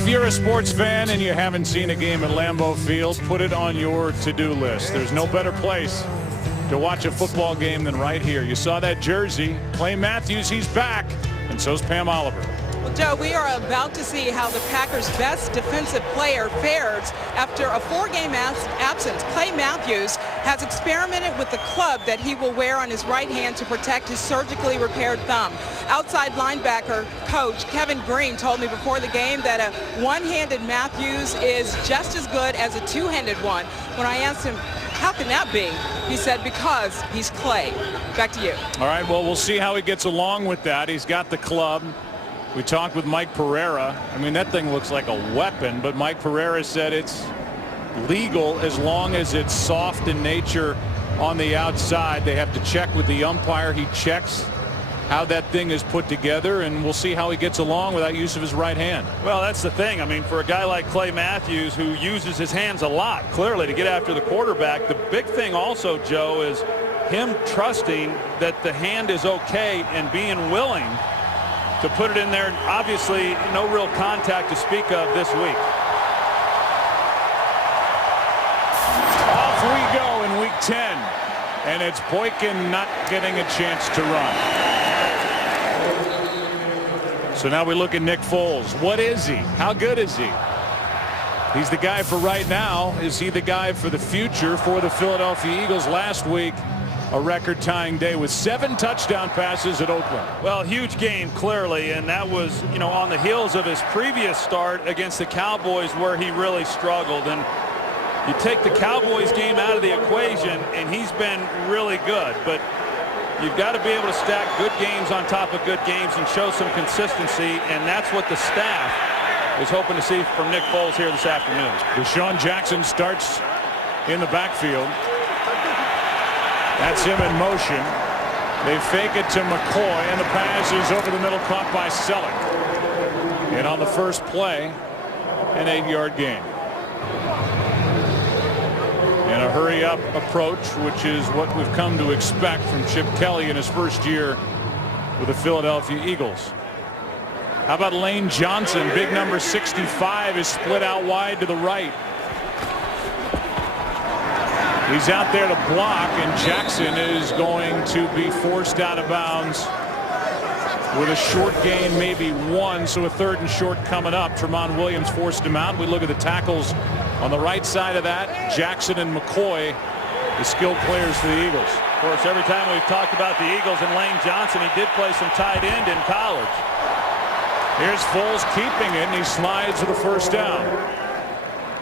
If you're a sports fan and you haven't seen a game at Lambeau Field, put it on your to-do list. There's no better place to watch a football game than right here. You saw that jersey. Clay Matthews, he's back, and so's Pam Oliver. Well, Joe, we are about to see how the Packers' best defensive player fares after a 4-game absence. Clay Matthews has experimented with the club that he will wear on his right hand to protect his surgically repaired thumb. Outside linebacker coach Kevin Green told me before the game that a one-handed Matthews is just as good as a two-handed one. When I asked him, how can that be? He said, because he's Clay. Back to you. All right, well, we'll see how he gets along with that. He's got the club. We talked with Mike Pereira. I mean, that thing looks like a weapon, but Mike Pereira said it's legal as long as it's soft in nature on the outside. They have to check with the umpire. He checks how that thing is put together, and we'll see how he gets along without use of his right hand. Well, that's the thing. I mean, for a guy like Clay Matthews, who uses his hands a lot, clearly, to get after the quarterback, the big thing also, Joe, is him trusting that the hand is okay and being willing to put it in there. Obviously, no real contact to speak of this week. Off we go in week 10, and it's Boykin not getting a chance to run. So now we look at Nick Foles. What is he? How good is he? He's the guy for right now. Is he the guy for the future for the Philadelphia Eagles? Last week, a record-tying day with 7 touchdown passes at Oakland. Well, huge game, clearly, and that was, you know, on the heels of his previous start against the Cowboys where he really struggled. And you take the Cowboys game out of the equation, and he's been really good. But you've got to be able to stack good games on top of good games and show some consistency, and that's what the staff is hoping to see from Nick Foles here this afternoon. Deshaun Jackson starts in the backfield. That's him in motion. They fake it to McCoy, and the pass is over the middle, caught by Selleck. And on the first play, an 8-yard gain. And a hurry-up approach, which is what we've come to expect from Chip Kelly in his first year with the Philadelphia Eagles. How about Lane Johnson? Big number 65 is split out wide to the right. He's out there to block, and Jackson is going to be forced out of bounds with a short gain, maybe 1, so a 3rd and short coming up. Tramon Williams forced him out. We look at the tackles on the right side of that. Jackson and McCoy, the skilled players for the Eagles. Of course, every time we've talked about the Eagles and Lane Johnson, he did play some tight end in college. Here's Foles keeping it, and he slides for the first down.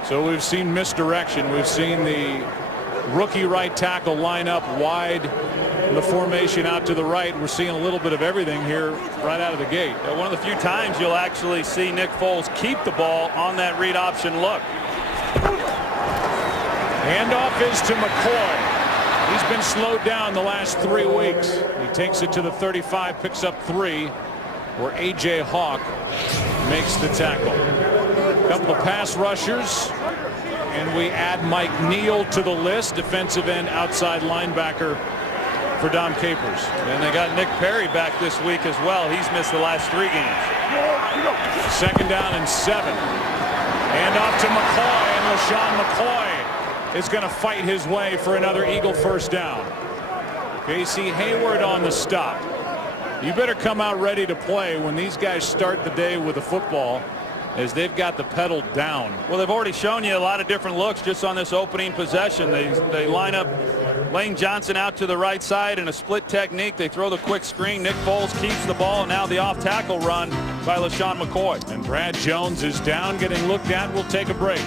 So we've seen misdirection. We've seen the rookie right tackle line up wide in the formation out to the right. We're seeing a little bit of everything here right out of the gate. One of the few times you'll actually see Nick Foles keep the ball on that read option look. Handoff is to McCoy. He's been slowed down the last 3 weeks. He takes it to the 35, picks up 3, where A.J. Hawk makes the tackle. A couple of pass rushers. And we add Mike Neal to the list, defensive end outside linebacker for Dom Capers. And they got Nick Perry back this week as well. He's missed the last 3 games. 2nd down and 7. And off to McCoy, and LaShawn McCoy is going to fight his way for another Eagle first down. Casey Hayward on the stop. You better come out ready to play when these guys start the day with the football, as they've got the pedal down. Well, they've already shown you a lot of different looks just on this opening possession. They line up Lane Johnson out to the right side in a split technique. They throw the quick screen. Nick Foles keeps the ball, and now the off tackle run by LaShawn McCoy. And Brad Jones is down, getting looked at. We'll take a break.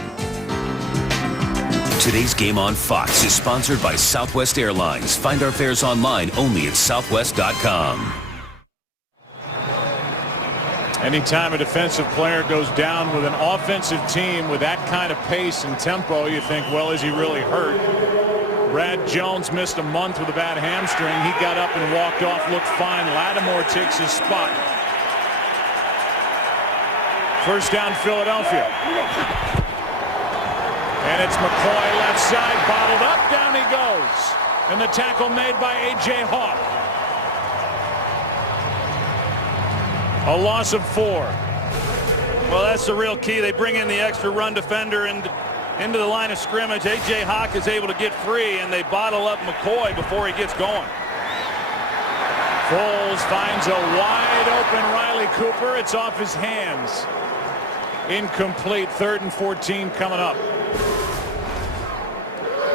Today's game on Fox is sponsored by Southwest Airlines. Find our fares online only at southwest.com. Anytime a defensive player goes down with an offensive team with that kind of pace and tempo, you think, well, is he really hurt? Brad Jones missed a month with a bad hamstring. He got up and walked off, looked fine. Lattimore takes his spot. First down, Philadelphia. And it's McCoy left side, bottled up, down he goes. And the tackle made by A.J. Hawk. A loss of 4. Well, that's the real key. They bring in the extra run defender into the line of scrimmage. A.J. Hawk is able to get free, and they bottle up McCoy before he gets going. Foles finds a wide open Riley Cooper. It's off his hands. Incomplete. 3rd and 14 coming up.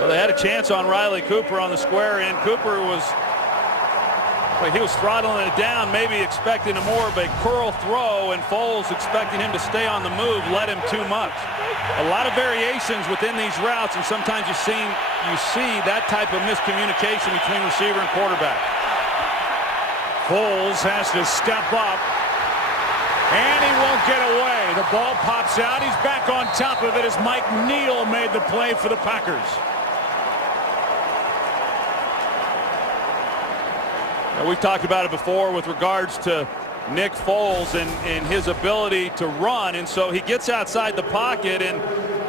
Well, they had a chance on Riley Cooper on the square end. Cooper was throttling it down, maybe expecting a more of a curl throw, and Foles expecting him to stay on the move led him too much. A lot of variations within these routes, and sometimes you see that type of miscommunication between receiver and quarterback. Foles has to step up, and he won't get away. The ball pops out. He's back on top of it as Mike Neal made the play for the Packers. Now, we've talked about it before with regards to Nick Foles and his ability to run, and so he gets outside the pocket, and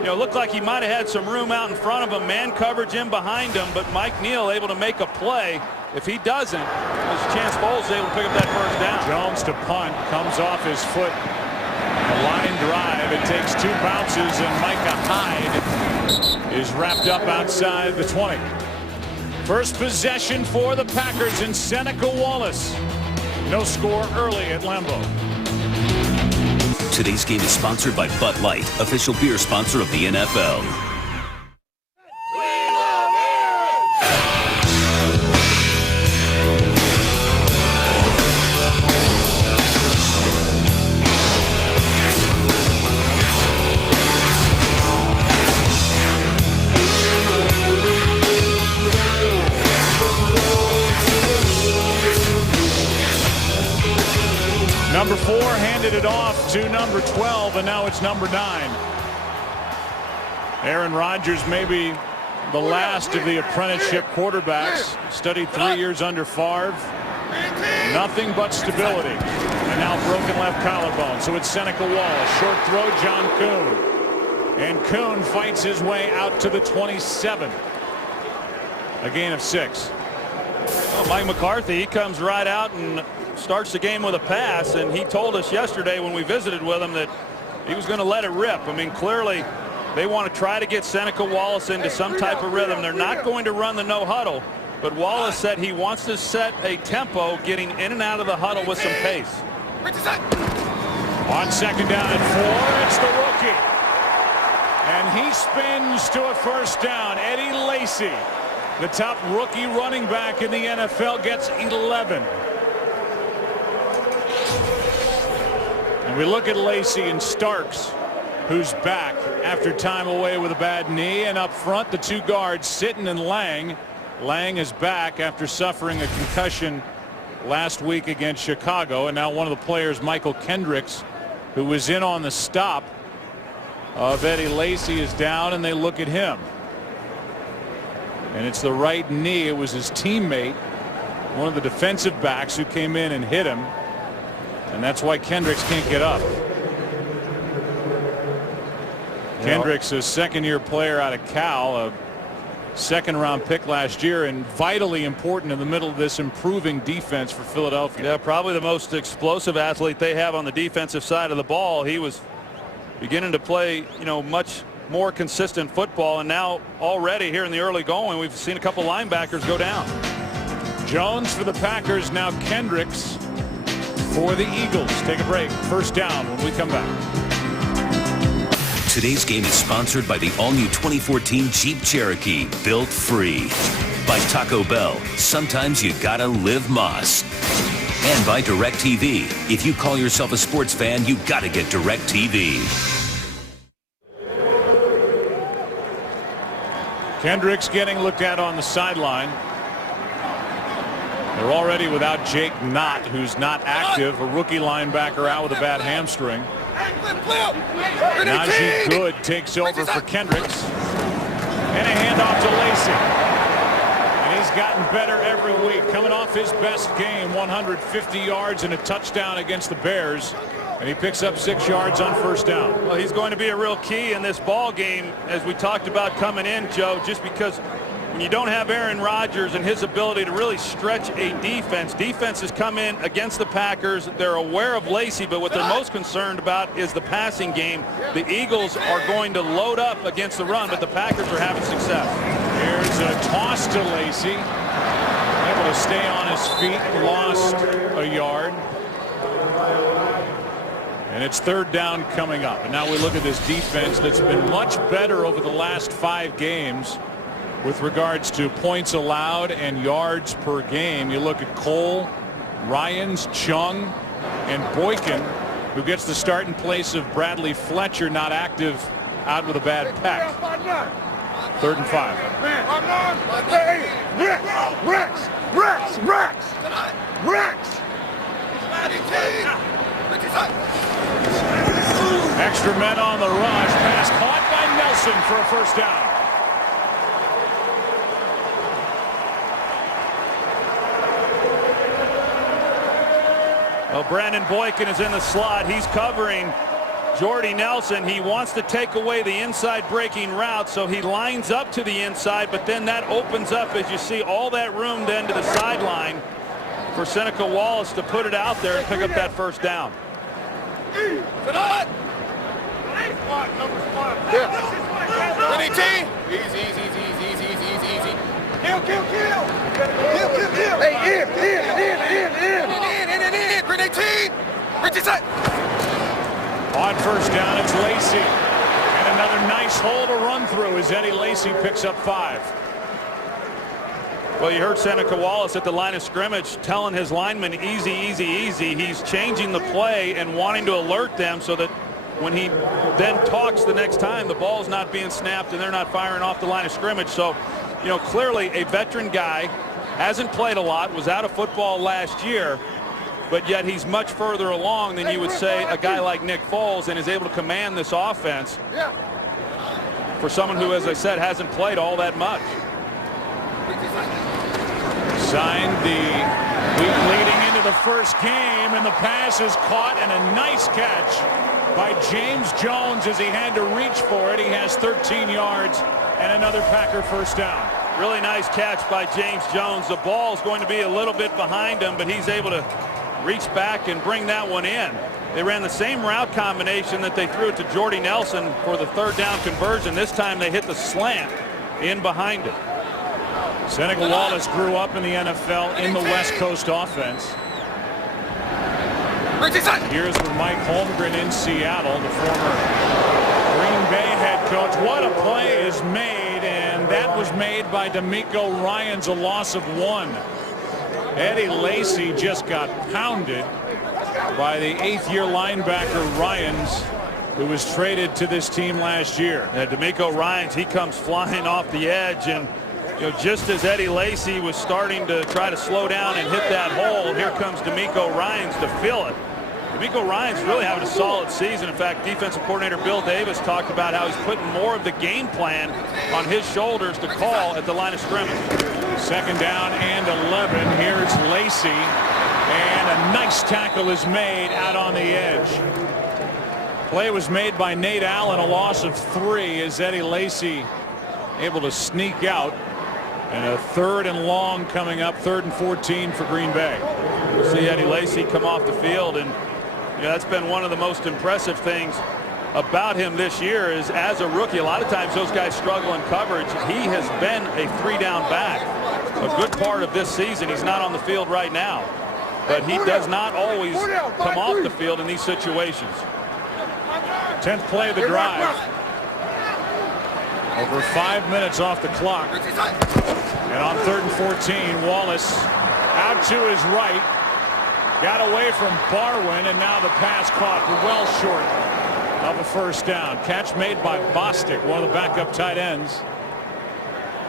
it looked like he might have had some room out in front of him, man coverage in behind him, but Mike Neal able to make a play. If he doesn't, there's a chance Foles is able to pick up that first down. Jones to punt, comes off his foot. A line drive. It takes 2 bounces, and Micah Hyde is wrapped up outside the 20. First possession for the Packers in Seneca Wallace. No score early at Lambeau. Today's game is sponsored by Bud Light, official beer sponsor of the NFL. Number 4 handed it off to number 12, and now it's number 9. Aaron Rodgers may be the last of the apprenticeship quarterbacks. Studied 3 years under Favre. Nothing but stability. And now broken left collarbone. So it's Seneca Wallace. Short throw, John Kuhn. And Kuhn fights his way out to the 27. A gain of 6. Well, Mike McCarthy, he comes right out and starts the game with a pass, and he told us yesterday when we visited with him that he was going to let it rip. I mean, clearly they want to try to get Seneca Wallace into some type of rhythm. They're not going to run the no huddle, but Wallace said he wants to set a tempo getting in and out of the huddle with some pace. On 2nd down and 4, it's the rookie, and he spins to a first down. Eddie Lacy, the top rookie running back in the NFL, gets 11. And we look at Lacy and Starks, who's back after time away with a bad knee, and up front the 2 guards, Sitton and Lang. Lang is back after suffering a concussion last week against Chicago, and now one of the players, Michael Kendricks, who was in on the stop of Eddie Lacy, is down, and they look at him. And it's the right knee. It was his teammate, one of the defensive backs, who came in and hit him. And that's why Kendricks can't get up. Kendricks, a 2nd-year player out of Cal, a 2nd-round pick last year, and vitally important in the middle of this improving defense for Philadelphia. Yeah, probably the most explosive athlete they have on the defensive side of the ball. He was beginning to play, much more consistent football, and now already here in the early going, we've seen a couple linebackers go down. Jones for the Packers, now Kendricks for the Eagles. Take a break. First down when we come back. Today's game is sponsored by the all-new 2014 Jeep Cherokee, built free. By Taco Bell, sometimes you gotta live Moss. And by DirecTV. If you call yourself a sports fan, you gotta get DirecTV. Kendricks getting looked at on the sideline. They're already without Jake Knott, who's not active, a rookie linebacker out with a bad hamstring. Najee Good takes over for Kendricks. And a handoff to Lacy. And he's gotten better every week, coming off his best game, 150 yards and a touchdown against the Bears. And he picks up 6 yards on first down. Well, he's going to be a real key in this ball game, as we talked about coming in, Joe, just because when you don't have Aaron Rodgers and his ability to really stretch a defense, defenses come in against the Packers. They're aware of Lacy, but what they're most concerned about is the passing game. The Eagles are going to load up against the run, but the Packers are having success. Here's a toss to Lacy. Able to stay on his feet, lost a yard. And it's third down coming up. And now we look at this defense that's been much better over the last 5 games with regards to points allowed and yards per game. You look at Cole, Ryans, Chung, and Boykin, who gets the start in place of Bradley Fletcher, not active, out with a bad pack. 3rd and 5. Rex! Extra men on the rush. Pass caught by Nelson for a first down. Well, Brandon Boykin is in the slot. He's covering Jordy Nelson. He wants to take away the inside breaking route, so he lines up to the inside, but then that opens up, as you see, all that room then to the sideline for Seneca Wallace to put it out there and pick up that first down. Easy. Kill. Hey, in. Grenade team. On first down, it's Lacy. And another nice hole to run through as Eddie Lacy picks up 5. Well, you heard Seneca Wallace at the line of scrimmage telling his linemen, easy. He's changing the play and wanting to alert them so that when he then talks the next time, the ball's not being snapped and they're not firing off the line of scrimmage. So, you know, clearly a veteran guy, hasn't played a lot, was out of football last year, but yet he's much further along than you would say a guy like Nick Foles, and is able to command this offense for someone who, as I said, hasn't played all that much. Signed the week leading into the first game, and the pass is caught, and a nice catch by James Jones as he had to reach for it. He has 13 yards and another Packer first down. Really nice catch by James Jones. The ball is going to be a little bit behind him, but he's able to reach back and bring that one in. They ran the same route combination that they threw it to Jordy Nelson for the 3rd down conversion. This time they hit the slant in behind it. Seneca Wallace grew up in the NFL in the West Coast offense. Here's with Mike Holmgren in Seattle, the former Green Bay head coach. What a play is made, and that was made by D'Amico Ryans, a loss of 1. Eddie Lacy just got pounded by the 8th-year linebacker Ryans, who was traded to this team last year. D'Amico Ryans, he comes flying off the edge, and you know, just as Eddie Lacy was starting to try to slow down and hit that hole, here comes D'Amico Ryans to fill it. D'Amico Ryans really having a solid season. In fact, defensive coordinator Bill Davis talked about how he's putting more of the game plan on his shoulders to call at the line of scrimmage. 2nd down and 11. Here's Lacy, and a nice tackle is made out on the edge. Play was made by Nate Allen, a loss of 3, as Eddie Lacy able to sneak out. And a 3rd and long coming up, 3rd and 14 for Green Bay. We'll see Eddie Lacy come off the field, and you know, that's been one of the most impressive things about him this year is as a rookie, a lot of times those guys struggle in coverage. He has been a 3-down back a good part of this season. He's not on the field right now, but he does not always come off the field in these situations. 10th play of the drive. Over 5 minutes off the clock. And on 3rd and 14, Wallace out to his right. Got away from Barwin, and now the pass caught well short of a first down. Catch made by Bostic, one of the backup tight ends.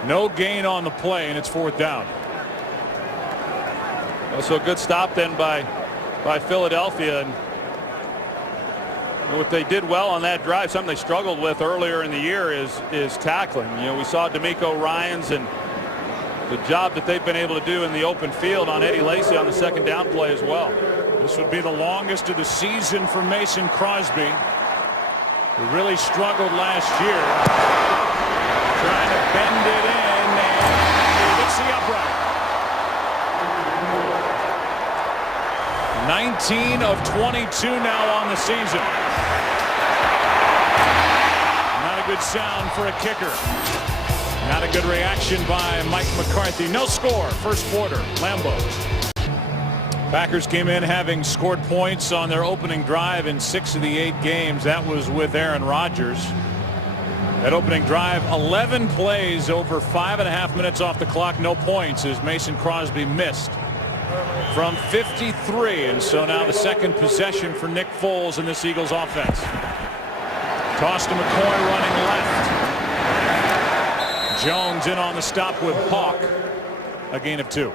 No gain on the play, and it's 4th down. So a good stop then by Philadelphia. And what they did well on that drive, something they struggled with earlier in the year, is tackling. You know, we saw D'Amico Ryans and the job that they've been able to do in the open field on Eddie Lacy on the 2nd down play as well. This would be the longest of the season for Mason Crosby, who really struggled last year. Trying to bend it in, and the upright. 19 of 22 now on the season. Not a good sound for a kicker. Not a good reaction by Mike McCarthy. No score. First quarter. Lambeau. Packers came in having scored points on their opening drive in 6 of the 8 games. That was with Aaron Rodgers. That opening drive, 11 plays over 5.5 minutes off the clock. No points as Mason Crosby missed from 53. And so now the second possession for Nick Foles in this Eagles offense. Toss to McCoy running left. Jones in on the stop with Hawk. A gain of 2.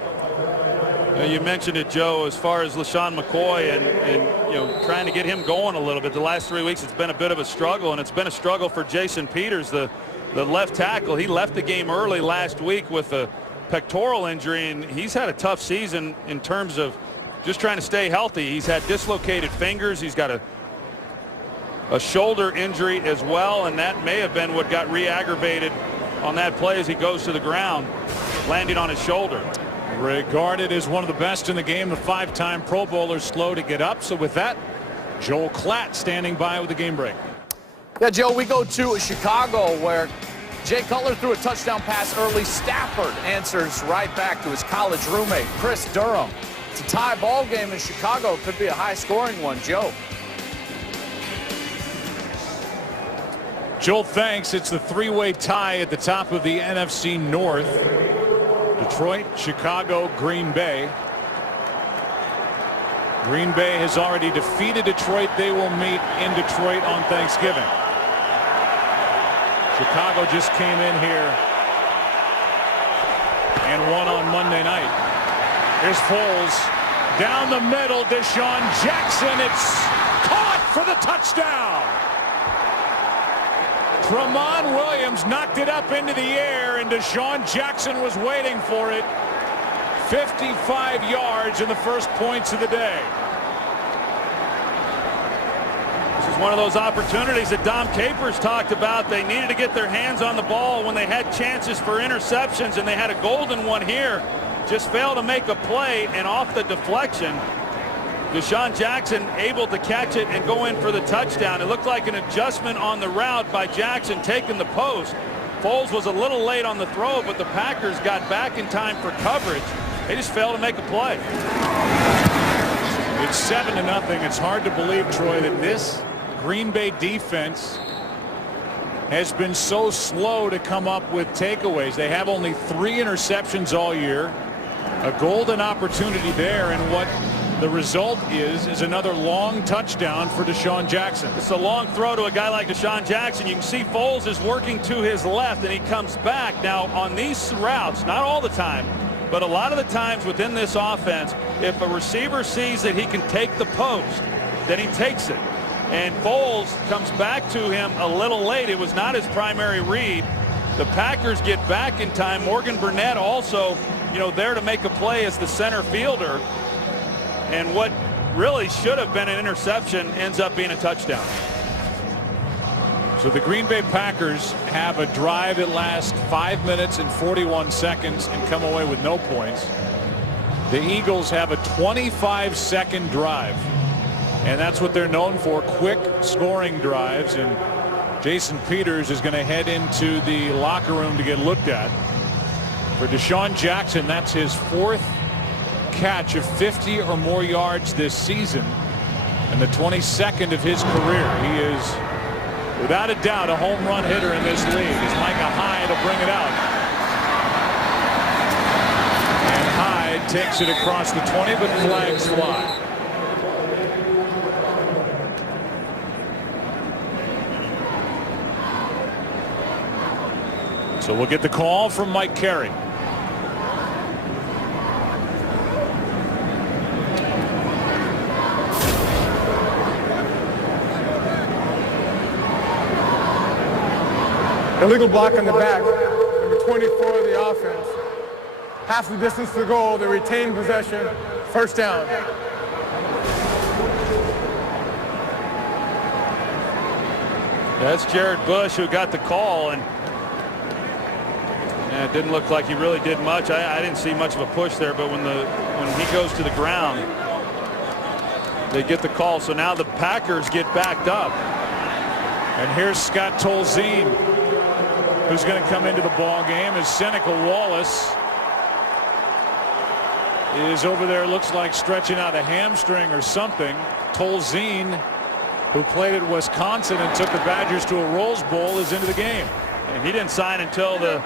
You mentioned it, Joe, as far as LeSean McCoy and trying to get him going a little bit. The last 3 weeks it's been a bit of a struggle, and it's been a struggle for Jason Peters, the left tackle. He left the game early last week with a pectoral injury, and he's had a tough season in terms of just trying to stay healthy. He's had dislocated fingers. He's got a shoulder injury as well, and that may have been what got re-aggravated on that play as he goes to the ground, landing on his shoulder. Regarded as one of the best in the game, the 5-time Pro Bowler, slow to get up. So with that, Joel Klatt standing by with the game break. Yeah, Joe, we go to Chicago where Jay Cutler threw a touchdown pass early. Stafford answers right back to his college roommate, Chris Durham. It's a tie ball game in Chicago. It could be a high-scoring one. Joe. Joel, thanks. It's the 3-way tie at the top of the NFC North. Detroit, Chicago, Green Bay. Green Bay has already defeated Detroit. They will meet in Detroit on Thanksgiving. Chicago just came in here and won on Monday night. Here's Foles down the middle. Deshaun Jackson. It's caught for the touchdown. Tramon Williams knocked it up into the air, and Deshaun Jackson was waiting for it. 55 yards in the first points of the day. This is one of those opportunities that Dom Capers talked about. They needed to get their hands on the ball when they had chances for interceptions, and they had a golden one here. Just failed to make a play, and off the deflection, Deshaun Jackson able to catch it and go in for the touchdown. It looked like an adjustment on the route by Jackson taking the post. Foles was a little late on the throw, but the Packers got back in time for coverage. They just failed to make a play. It's 7-0. It's hard to believe, Troy, that this Green Bay defense has been so slow to come up with takeaways. They have only 3 interceptions all year. A golden opportunity there, and what the result is another long touchdown for Deshaun Jackson. It's a long throw to a guy like Deshaun Jackson. You can see Foles is working to his left, and he comes back. Now, on these routes, not all the time, but a lot of the times within this offense, if a receiver sees that he can take the post, then he takes it. And Foles comes back to him a little late. It was not his primary read. The Packers get back in time. Morgan Burnett also, there to make a play as the center fielder. And what really should have been an interception ends up being a touchdown. So the Green Bay Packers have a drive that lasts 5 minutes and 41 seconds and come away with no points. The Eagles have a 25-second drive, and that's what they're known for, quick scoring drives. And Jason Peters is going to head into the locker room to get looked at. For Deshaun Jackson, that's his 4th catch of 50 or more yards this season, and the 22nd of his career. He is without a doubt a home run hitter in this league as Micah Hyde will bring it out. And Hyde takes it across the 20, but flags fly. So we'll get the call from Mike Carey. Illegal block on the back, number 24 of the offense. Half the distance to goal, they retain possession, first down. That's Jared Bush who got the call, and Yeah, it didn't look like he really did much. I didn't see much of a push there, but when he goes to the ground, they get the call. So now the Packers get backed up. And here's Scott Tolzien, who's going to come into the ball game as Seneca Wallace is over there, looks like stretching out a hamstring or something. Tolzien, who played at Wisconsin and took the Badgers to a Rose Bowl, is into the game. And he didn't sign until the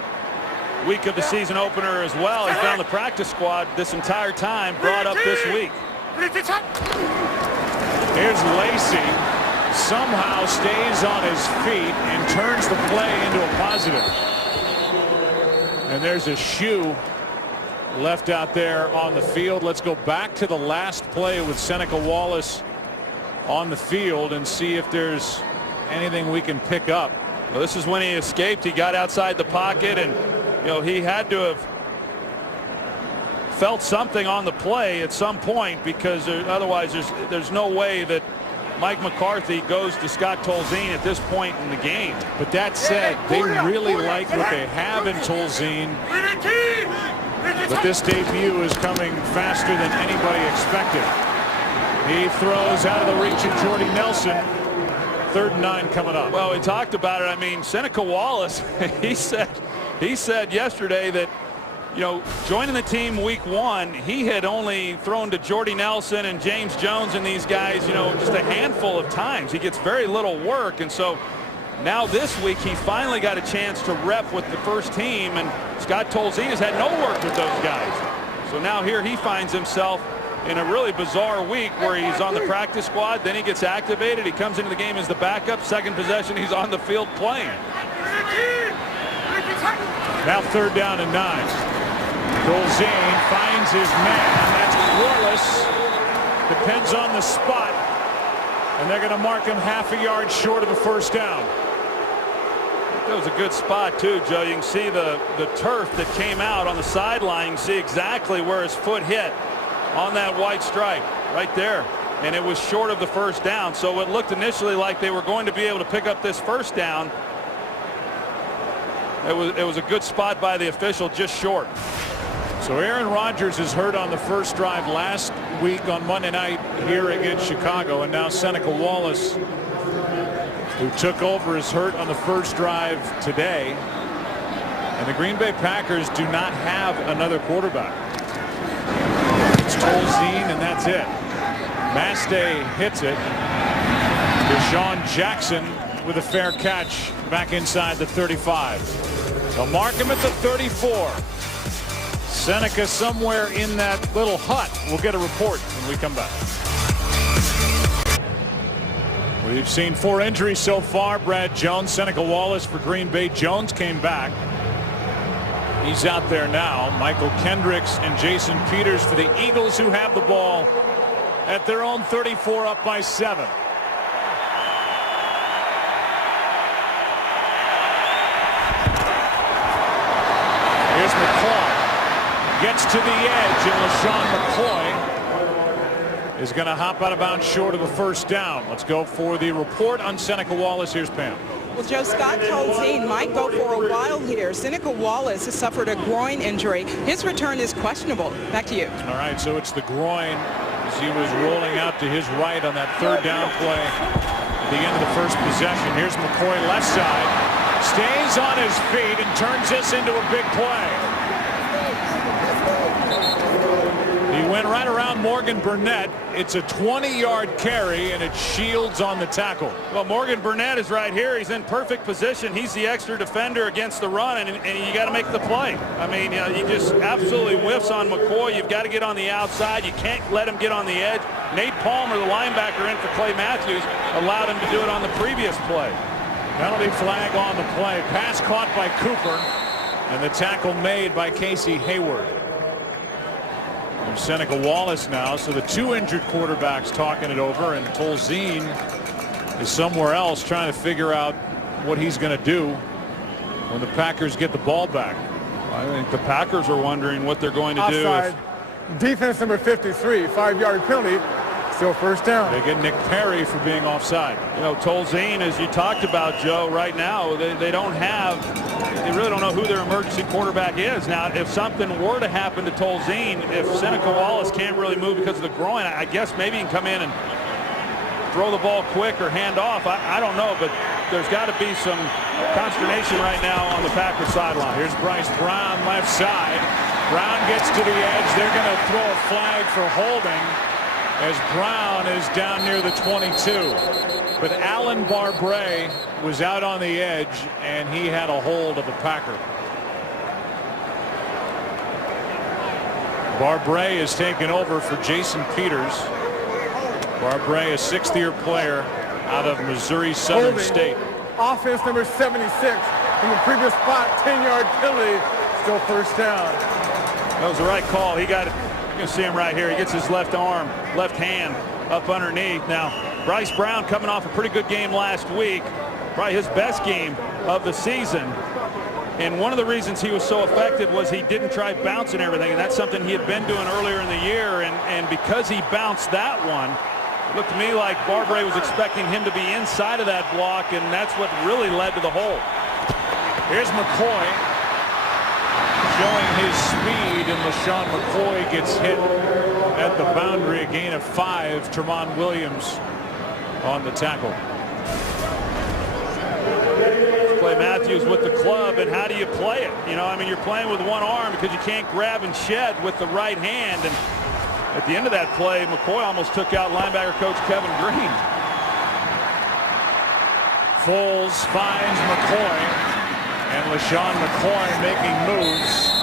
week of the season opener as well. He's been on the practice squad this entire time, brought up this week. Here's Lacey, somehow stays on his feet and turns the play into a positive. And there's a shoe left out there on the field. Let's go back to the last play with Seneca Wallace on the field and see if there's anything we can pick up. Well, this is when he escaped. He got outside the pocket, and he had to have felt something on the play at some point, because otherwise there's no way that Mike McCarthy goes to Scott Tolzien at this point in the game. But that said, they really like what they have in Tolzien. But this debut is coming faster than anybody expected. He throws out of the reach of Jordy Nelson. 3rd and 9 coming up. Well, we talked about it. I mean, Seneca Wallace, he said yesterday that, joining the team week 1, he had only thrown to Jordy Nelson and James Jones and these guys, just a handful of times. He gets very little work, and so now this week he finally got a chance to rep with the first team, and Scott Tolzien has had no work with those guys. So now here he finds himself in a really bizarre week where he's on the practice squad, then he gets activated, he comes into the game as the backup, second possession he's on the field playing. Now 3rd down and 9. Tolzien finds his man. That's Corliss. Depends on the spot. And they're going to mark him half a yard short of a 1st down. That was a good spot too, Joe. You can see the turf that came out on the sideline. You can see exactly where his foot hit on that white stripe right there. And it was short of the 1st down. So it looked initially like they were going to be able to pick up this 1st down. It was a good spot by the official, just short. So Aaron Rodgers is hurt on the first drive last week on Monday night here against Chicago, and now Seneca Wallace, who took over, is hurt on the first drive today. And the Green Bay Packers do not have another quarterback. It's Tolzien, and that's it. Mastay hits it. Deshaun Jackson with a fair catch back inside the 35. They'll mark him at the 34. Seneca somewhere in that little hut. We'll get a report when we come back. We've seen 4 injuries so far. Brad Jones, Seneca Wallace for Green Bay. Jones came back. He's out there now. Michael Kendricks and Jason Peters for the Eagles, who have the ball at their own 34, up by 7. Here's McCoy. Gets to the edge, and LeSean McCoy is going to hop out of bounds short of a 1st down. Let's go for the report on Seneca Wallace. Here's Pam. Well, Joe, Scott Tolzien might go for a while here. Seneca Wallace has suffered a groin injury. His return is questionable. Back to you. All right, so it's the groin as he was rolling out to his right on that 3rd down play at the end of the first possession. Here's McCoy left side. Stays on his feet and turns this into a big play. He went right around Morgan Burnett. It's a 20-yard carry, and it shields on the tackle. Well, Morgan Burnett is right here. He's in perfect position. He's the extra defender against the run, and you got to make the play. I mean, he just absolutely whiffs on McCoy. You've got to get on the outside. You can't let him get on the edge. Nate Palmer, the linebacker in for Clay Matthews, allowed him to do it on the previous play. Penalty flag on the play. Pass caught by Cooper, and the tackle made by Casey Hayward. And Seneca Wallace now, so the 2 injured quarterbacks talking it over, and Tolzien is somewhere else trying to figure out what he's going to do when the Packers get the ball back. I think the Packers are wondering what they're going to do. Defense number 53, 5-yard penalty. Still first down. They get Nick Perry for being offside. You know, Tolzien, as you talked about, Joe, right now, they really don't know who their emergency quarterback is. Now, if something were to happen to Tolzien, if Seneca Wallace can't really move because of the groin, I guess maybe he can come in and throw the ball quick or hand off. I don't know, but there's got to be some consternation right now on the Packers sideline. Here's Bryce Brown, left side. Brown gets to the edge. They're going to throw a flag for holding as Brown is down near the 22. But Alan Barbre was out on the edge, and he had a hold of a Packer. Barbre is taken over for Jason Peters. Barbre, a sixth-year player out of Missouri Southern Holding. State. Offense number 76 from the previous spot, 10-yard penalty. Still first down. That was the right call. He got it. You can see him right here. He gets his left arm, left hand up underneath. Now, Bryce Brown coming off a pretty good game last week, probably his best game of the season. And one of the reasons he was so effective was he didn't try bouncing everything, and that's something he had been doing earlier in the year. And because he bounced that one, it looked to me like Barbre was expecting him to be inside of that block, and that's what really led to the hole. Here's McCoy showing his speed, and LaShawn McCoy gets hit at the boundary. A gain of 5. Tremont Williams on the tackle. Clay Matthews with the club, and how do you play it? You know, I mean, you're playing with one arm because you can't grab and shed with the right hand. And at the end of that play, McCoy almost took out linebacker coach Kevin Green. Foles finds McCoy, and LaShawn McCoy making moves.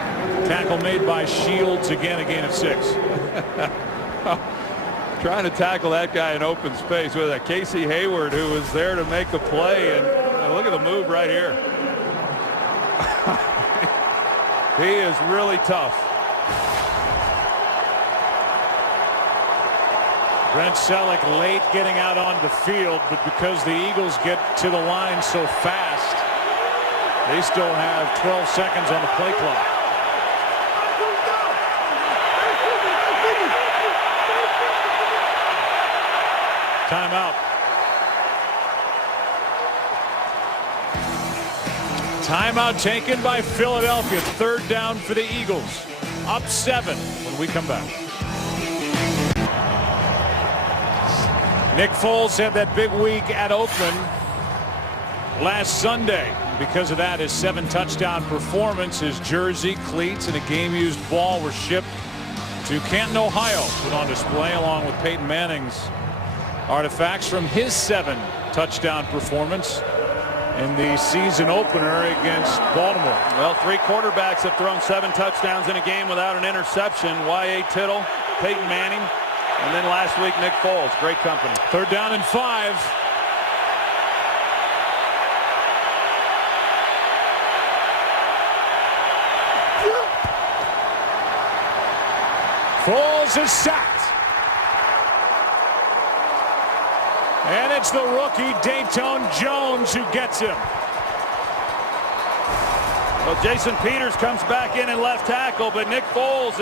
Tackle made by Shields, again a gain of 6. Trying to tackle that guy in open space with a Casey Hayward who was there to make the play, and look at the move right here. He is really tough. Brent Selleck late getting out onto the field, but because the Eagles get to the line so fast, they still have 12 seconds on the play clock. Timeout. Timeout taken by Philadelphia. Third down for the Eagles. Up 7 when we come back. Nick Foles had that big week at Oakland last Sunday. Because of that, his 7 touchdown performance, his jersey, cleats, and a game-used ball were shipped to Canton, Ohio, put on display along with Peyton Manning's artifacts from his 7 touchdown performance in the season opener against Baltimore. Well, 3 quarterbacks have thrown 7 touchdowns in a game without an interception. Y.A. Tittle, Peyton Manning, and then last week Nick Foles. Great company. Third down and 5. Foles is sacked. And it's the rookie Dayton Jones who gets him. Well, Jason Peters comes back in left tackle, but Nick Foles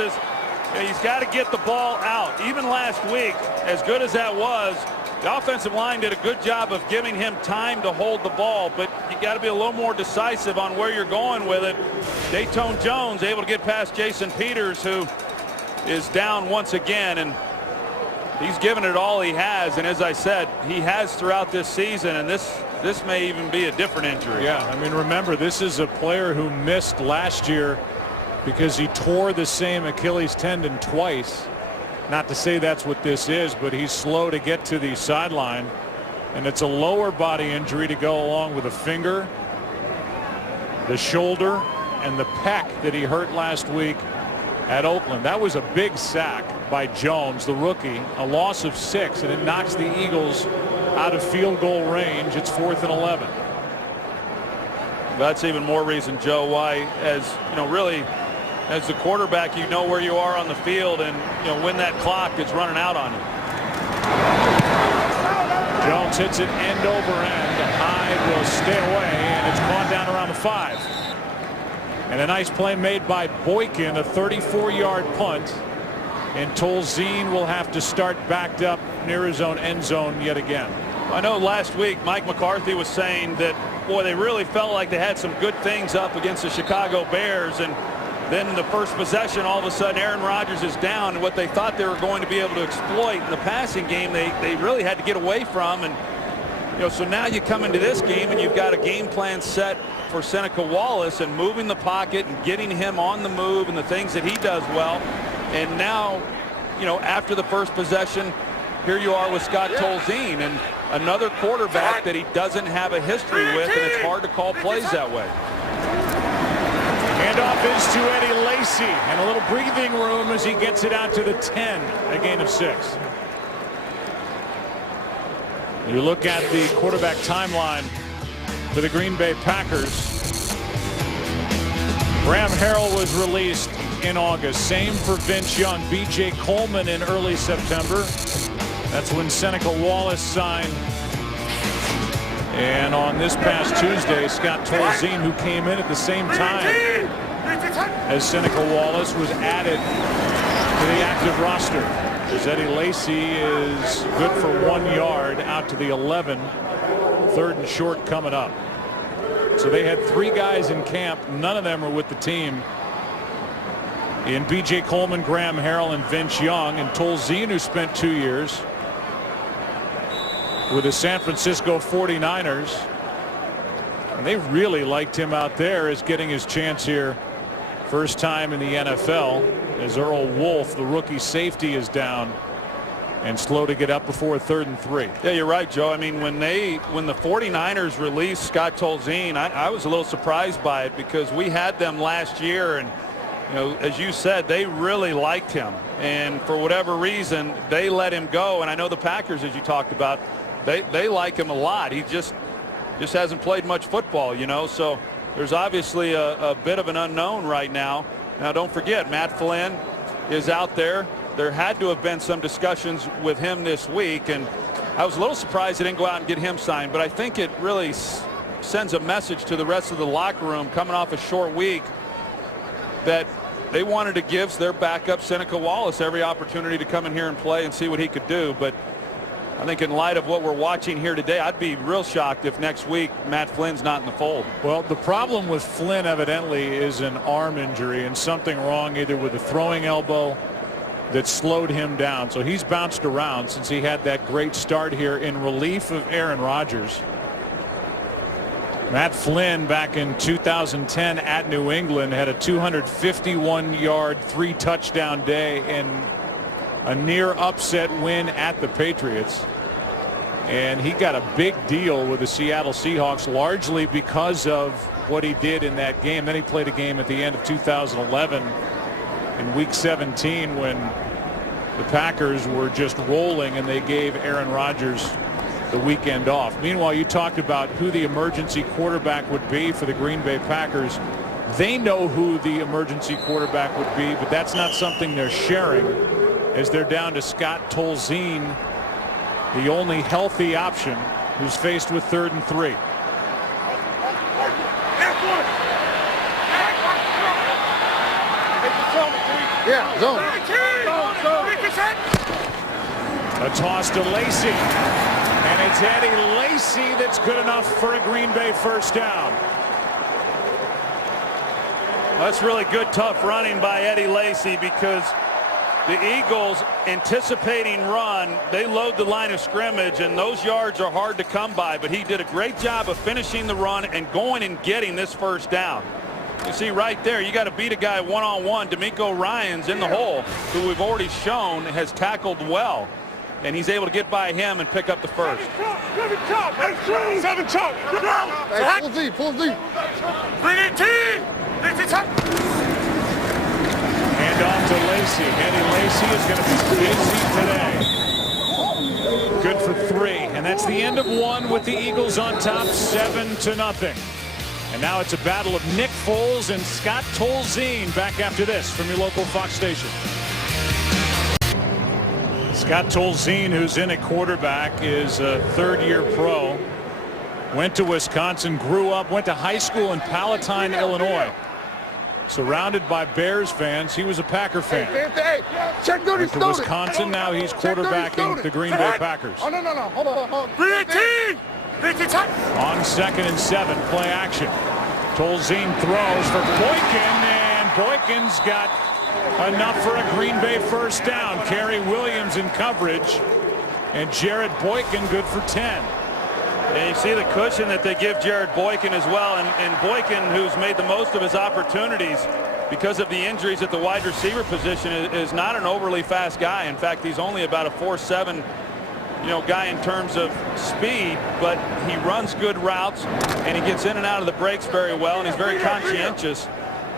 he's got to get the ball out. Even last week, as good as that was, the offensive line did a good job of giving him time to hold the ball, but you got to be a little more decisive on where you're going with it. Dayton Jones able to get past Jason Peters, who is down once again, and he's given it all he has, and as I said, he has throughout this season, and this may even be a different injury. Yeah, I mean, remember, this is a player who missed last year because he tore the same Achilles tendon twice. Not to say that's what this is, but he's slow to get to the sideline, and it's a lower body injury to go along with the finger, the shoulder, and the pec that he hurt last week at Oakland. That was a big sack by Jones, the rookie, a loss of 6, and it knocks the Eagles out of field goal range. It's 4th and 11. That's even more reason, Joe, why, as you know, really as the quarterback, you know where you are on the field, and you know when that clock is running out on you. Jones hits it end over end. Hyde will stay away, and it's caught down around the 5. And a nice play made by Boykin, a 34-yard punt. And Tolzien will have to start backed up near his own end zone yet again. I know last week Mike McCarthy was saying that, boy, they really felt like they had some good things up against the Chicago Bears, and then the first possession, all of a sudden Aaron Rodgers is down, and what they thought they were going to be able to exploit in the passing game, they really had to get away from. And so now you come into this game and you've got a game plan set for Seneca Wallace and moving the pocket and getting him on the move and the things that he does well. And now, after the first possession, here you are with Scott Tolzien, and another quarterback that he doesn't have a history with, and it's hard to call plays that way. Handoff is to Eddie Lacy, and a little breathing room as he gets it out to the 10, a gain of 6. You look at the quarterback timeline for the Green Bay Packers. Graham Harrell was released in August. Same for Vince Young. B.J. Coleman in early September. That's when Seneca Wallace signed. And on this past Tuesday, Scott Tolzien, who came in at the same time as Seneca Wallace, was added to the active roster. As Eddie Lacy is good for 1 yard out to the 11. 3rd and short coming up. So they had 3 guys in camp. None of them are with the team. In B.J. Coleman, Graham Harrell, and Vince Young, and Tolzien, who spent 2 years with the San Francisco 49ers. And they really liked him out there as getting his chance here. First time in the NFL, as Earl Wolf, the rookie safety, is down and slow to get up before 3rd and 3. Yeah, you're right, Joe. I mean, when the 49ers released Scott Tolzien, I was a little surprised by it, because we had them last year, and as you said, they really liked him, and for whatever reason they let him go. And I know the Packers, as you talked about, they like him a lot. He just hasn't played much football, so there's obviously a bit of an unknown right now. Now, don't forget, Matt Flynn is out there. There had to have been some discussions with him this week, and I was a little surprised they didn't go out and get him signed, but I think it really sends a message to the rest of the locker room coming off a short week that they wanted to give their backup Seneca Wallace every opportunity to come in here and play and see what he could do. But I think in light of what we're watching here today, I'd be real shocked if next week Matt Flynn's not in the fold. Well, the problem with Flynn evidently is an arm injury and something wrong either with the throwing elbow that slowed him down. So he's bounced around since he had that great start here in relief of Aaron Rodgers. Matt Flynn back in 2010 at New England had a 251-yard 3-touchdown day and a near upset win at the Patriots. And he got a big deal with the Seattle Seahawks, largely because of what he did in that game. Then he played a game at the end of 2011 in week 17 when the Packers were just rolling and they gave Aaron Rodgers the weekend off. Meanwhile, you talked about who the emergency quarterback would be for the Green Bay Packers. They know who the emergency quarterback would be, but that's not something they're sharing, as they're down to Scott Tolzien, the only healthy option, who's faced with 3rd and 3. Yeah, zone. A toss to Lacy, and it's Eddie Lacy that's good enough for a Green Bay first down. That's really good, tough running by Eddie Lacy, because the Eagles, anticipating run, they load the line of scrimmage, and those yards are hard to come by, but he did a great job of finishing the run and going and getting this first down. You see right there, you got to beat a guy one-on-one. D'Amico Ryans in the hole, who we've already shown has tackled well, and he's able to get by him and pick up the first. 7 chop. Full Z, full Z. Bring it, team. Hand off to Lacy. Eddie Lacy is going to be busy today. Good for 3, and that's the end of 1 with the Eagles on top 7-0. And now it's a battle of Nick Foles and Scott Tolzien back after this from your local Fox station. Scott Tolzien, who's in at quarterback, is a 3rd-year pro. Went to Wisconsin, grew up, went to high school in Palatine, Illinois. surrounded by Bears fans. He was a Packer fan. Hey, check dirty Went to Wisconsin, now he's quarterbacking the Green Bay Packers. Oh, no. Hold on. 318! On 2nd and 7, play action. Tolzien throws for Boykin, and Boykin's got enough for a Green Bay first down. Kerry Williams in coverage, and Jared Boykin good for 10. And you see the cushion that they give Jared Boykin as well, and Boykin, who's made the most of his opportunities because of the injuries at the wide receiver position, is not an overly fast guy. In fact, he's only about a 4.7 guy in terms of speed, but he runs good routes and he gets in and out of the breaks very well, and he's very conscientious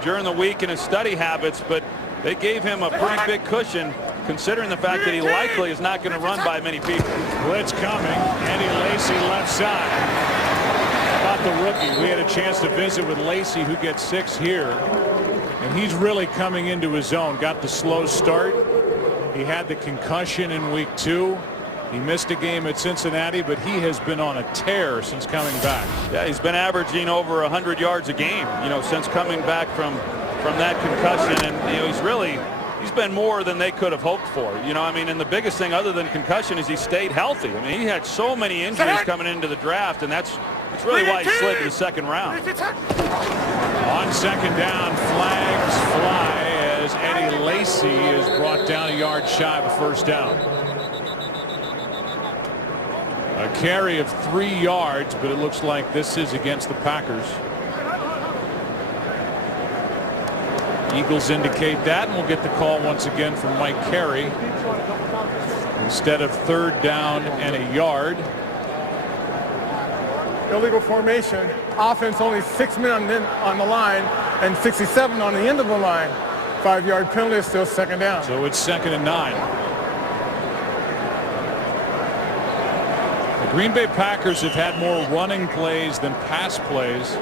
during the week in his study habits. But they gave him a pretty big cushion considering the fact that he likely is not going to run by many people. Blitz coming. Eddie Lacy left side. How about the rookie? We had a chance to visit with Lacy, who gets 6 here, and he's really coming into his own. Got the slow start. He had the concussion in week 2. He missed a game at Cincinnati, but he has been on a tear since coming back. Yeah, he's been averaging over 100 yards a game, since coming back from that concussion, and he's been more than they could have hoped for. And the biggest thing other than concussion is he stayed healthy. I mean, he had so many injuries coming into the draft, and that's really why he slid to the 2nd round. On 2nd down, flags fly as Eddie Lacy is brought down a yard shy of a first down. A carry of 3 yards, but it looks like this is against the Packers. Eagles indicate that, and we'll get the call once again from Mike Carey. Instead of 3rd down and a yard. Illegal formation. Offense only 6 men on the line and 67 on the end of the line. 5-yard penalty is still 2nd down. So it's 2nd and 9. The Green Bay Packers have had more running plays than pass plays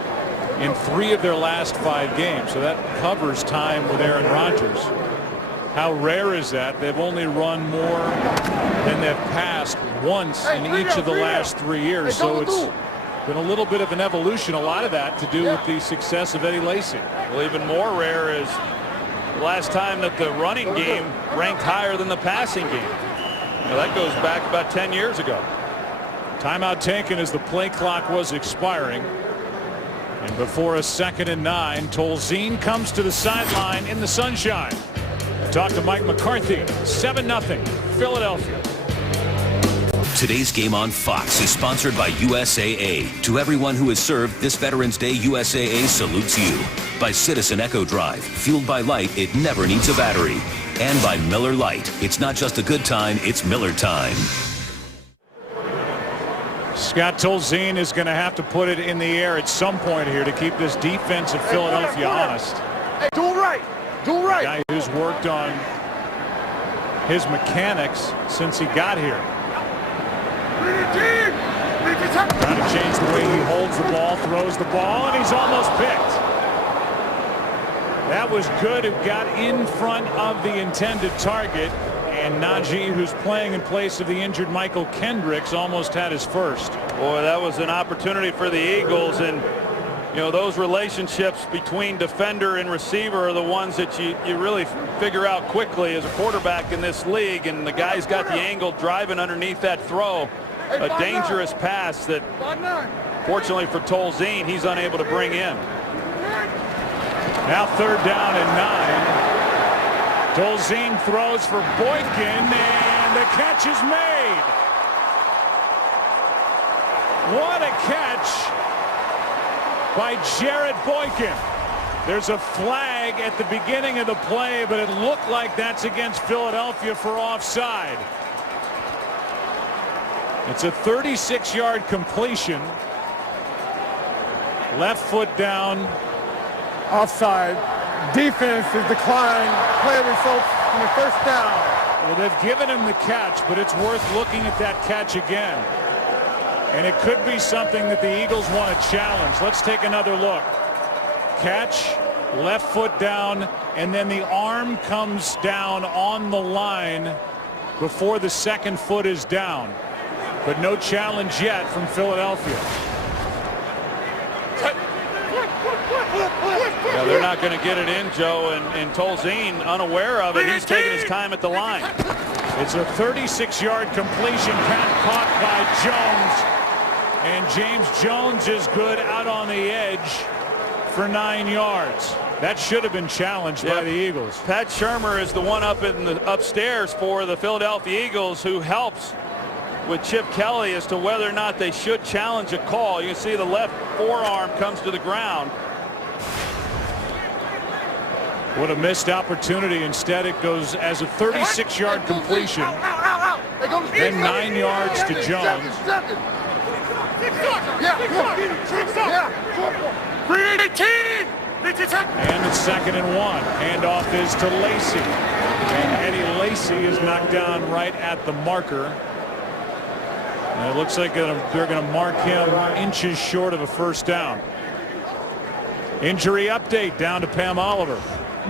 in 3 of their last 5 games. So that covers time with Aaron Rodgers. How rare is that? They've only run more than they've passed once in each of the last 3 years. So it's been a little bit of an evolution. A lot of that to do with the success of Eddie Lacy. Well, even more rare is the last time that the running game ranked higher than the passing game. That goes back about 10 years ago. Timeout taken as the play clock was expiring. And before a 2nd and 9, Tolzien comes to the sideline in the sunshine. Talk to Mike McCarthy. 7-0 Philadelphia. Today's game on Fox is sponsored by USAA. To everyone who has served this Veterans Day, USAA salutes you. By Citizen Echo Drive, fueled by light, it never needs a battery. And by Miller Lite. It's not just a good time, it's Miller time. Scott Tolzien is going to have to put it in the air at some point here to keep this defense of Philadelphia honest. Hey, do it right. A guy who's worked on his mechanics since he got here. Trying to change the way he holds the ball, throws the ball, and he's almost picked. That was good. It got in front of the intended target. And Najee, who's playing in place of the injured Michael Kendricks, almost had his first. Boy, that was an opportunity for the Eagles, and those relationships between defender and receiver are the ones that you really figure out quickly as a quarterback in this league. And the guy's got the angle driving underneath that throw, a dangerous pass that, fortunately for Tolzien, he's unable to bring in. Now 3rd down and 9. Tolzien throws for Boykin, and the catch is made. What a catch by Jared Boykin. There's a flag at the beginning of the play, but it looked like that's against Philadelphia for offside. It's a 36-yard completion. Left foot down. Offside. Defense is declined. Play results from the 1st down. Well, they've given him the catch, but it's worth looking at that catch again. And it could be something that the Eagles want to challenge. Let's take another look. Catch, left foot down, and then the arm comes down on the line before the 2nd foot is down. But no challenge yet from Philadelphia. Yeah, they're not going to get it in, Joe, and Tolzien, unaware of it, he's taking his time at the line. It's a 36-yard completion caught by Jones, and James Jones is good out on the edge for 9 yards. That should have been challenged by the Eagles. Pat Shurmur is the one up in the upstairs for the Philadelphia Eagles who helps with Chip Kelly as to whether or not they should challenge a call. You can see the left forearm comes to the ground. What a missed opportunity. Instead, it goes as a 36-yard completion. Then 9 yards to Jones. And it's 2nd and 1. Handoff is to Lacy. And Eddie Lacy is knocked down right at the marker. And it looks like they're going to mark him inches short of a first down. Injury update down to Pam Oliver.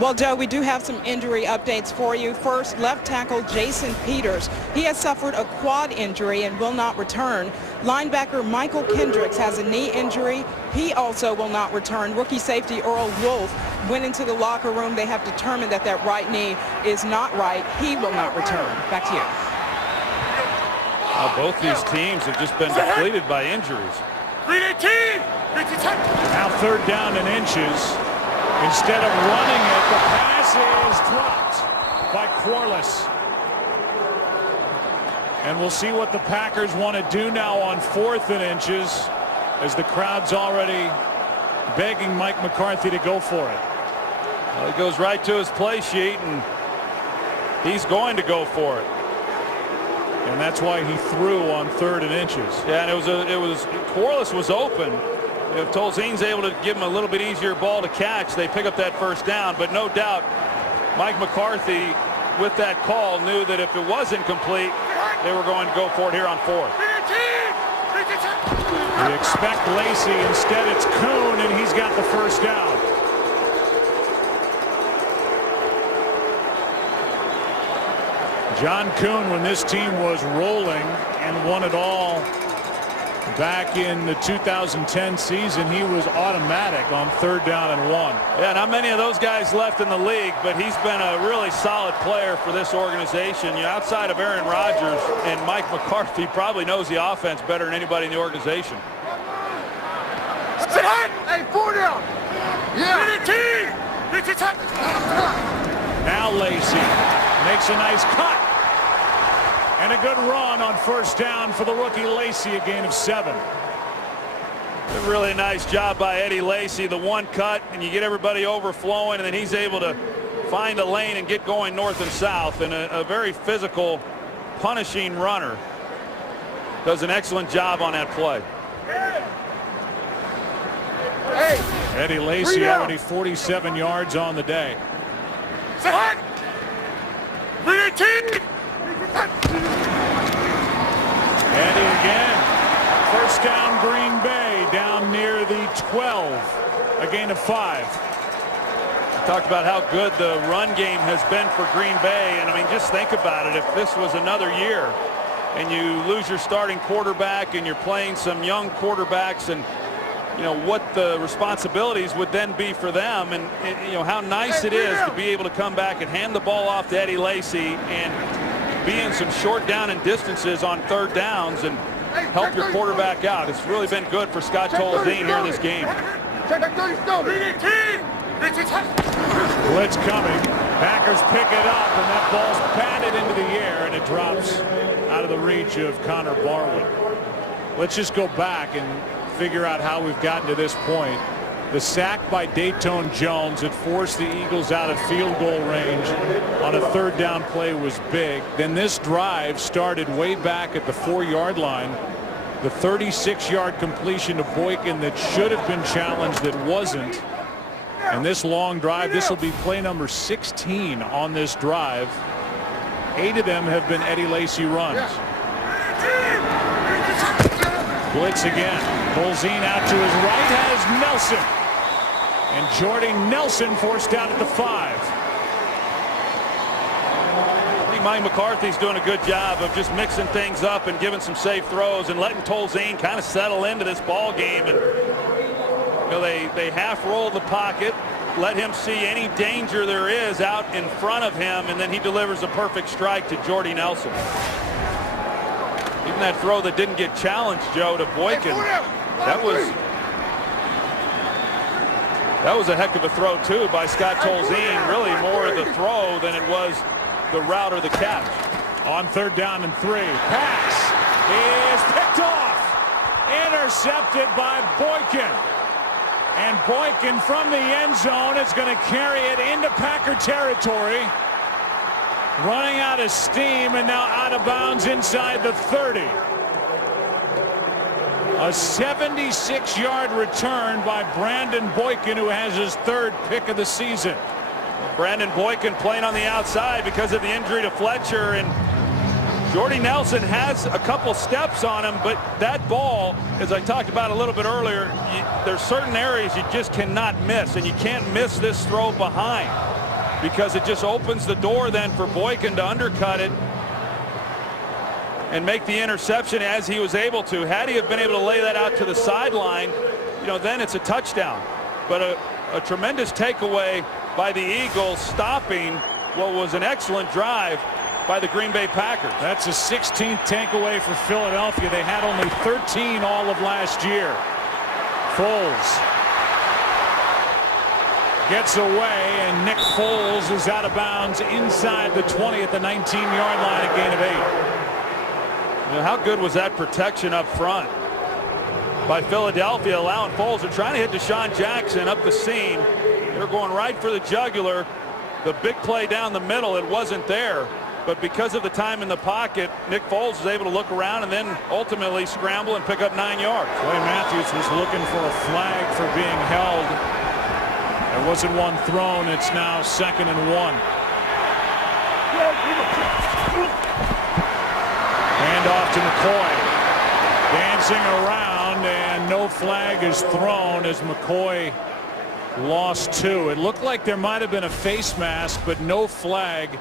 Well, Joe, we do have some injury updates for you. First, left tackle Jason Peters. He has suffered a quad injury and will not return. Linebacker Michael Kendricks has a knee injury. He also will not return. Rookie safety Earl Wolf went into the locker room. They have determined that that right knee is not right. He will not return. Back to you. Both these teams have just been depleted by injuries. Now 3rd down and inches. Instead of running it, the pass is dropped by Quarles. And we'll see what the Packers want to do now on 4th and inches, as the crowd's already begging Mike McCarthy to go for it. Well, he goes right to his play sheet, and he's going to go for it. And that's why he threw on 3rd and inches. Yeah, and it was Quarles was open. If Tolzien's able to give him a little bit easier ball to catch, they pick up that first down. But no doubt, Mike McCarthy, with that call, knew that if it wasn't complete, they were going to go for it here on 4th. We expect Lacy. Instead, it's Kuhn, and he's got the first down. John Kuhn, when this team was rolling and won it all back in the 2010 season, he was automatic on 3rd down and 1. Yeah, not many of those guys left in the league, but he's been a really solid player for this organization. You know, outside of Aaron Rodgers, and Mike McCarthy probably knows the offense better than anybody in the organization. Hey, 4 down. Yeah. Now Lacy makes a nice cut. And a good run on 1st down for the rookie Lacy, a gain of 7. A really nice job by Eddie Lacy. The one cut, and you get everybody overflowing, and then he's able to find a lane and get going north and south. And a very physical, punishing runner. Does an excellent job on that play. Eddie Lacy already 47 yards on the day. Eddie again. 1st down Green Bay, down near the 12. A gain of 5. Talked about how good the run game has been for Green Bay, and I mean, just think about it. If this was another year and you lose your starting quarterback and you're playing some young quarterbacks, and you know what the responsibilities would then be for them, and you know how nice it is to be able to come back and hand the ball off to Eddie Lacy and be in some short down and distances on 3rd downs and help your quarterback out. It's really been good for Scott Tolzien here in this game. Blitz coming. Packers pick it up, and that ball's batted into the air, and it drops out of the reach of Connor Barwin. Let's just go back and figure out how we've gotten to this point. The sack by Datone Jones that forced the Eagles out of field goal range on a 3rd down play was big. Then this drive started way back at the 4-yard line. The 36-yard completion to Boykin that should have been challenged that wasn't. And this long drive, this will be play number 16 on this drive. 8 of them have been Eddie Lacy runs. Blitz again. Tolzien out to his right has Nelson. And Jordy Nelson forced out at the 5. I think Mike McCarthy's doing a good job of just mixing things up and giving some safe throws and letting Tolzien kind of settle into this ball game. And you know, they half roll the pocket, let him see any danger there is out in front of him, and then he delivers a perfect strike to Jordy Nelson. Even that throw that didn't get challenged, Joe, to Boykin, that was a heck of a throw too by Scott Tolzien. Really more the throw than it was the route or the catch. On 3rd down and 3, pass is picked off, intercepted by Boykin, and Boykin from the end zone is going to carry it into Packer territory, running out of steam and now out of bounds inside the 30. A 76-yard return by Brandon Boykin, who has his 3rd pick of the season. Brandon Boykin playing on the outside because of the injury to Fletcher, and Jordy Nelson has a couple steps on him, but that ball, as I talked about a little bit earlier, there's certain areas you just cannot miss, and you can't miss this throw behind because it just opens the door then for Boykin to undercut it and make the interception as he was able to. Had he have been able to lay that out to the sideline, then it's a touchdown. But a tremendous takeaway by the Eagles, stopping what was an excellent drive by the Green Bay Packers. That's a 16th takeaway for Philadelphia. They had only 13 all of last year. Foles gets away, and Nick Foles is out of bounds inside the 20 at the 19-yard line, a gain of 8. How good was that protection up front by Philadelphia, allowing Foles? They're trying to hit Deshaun Jackson up the seam. They're going right for the jugular. The big play down the middle, it wasn't there. But because of the time in the pocket, Nick Foles was able to look around and then ultimately scramble and pick up 9 yards. Clay Matthews was looking for a flag for being held. There wasn't one thrown. It's now 2nd and 1. Hand off to McCoy. Dancing around, and no flag is thrown as McCoy lost 2. It looked like there might have been a face mask, but no flag.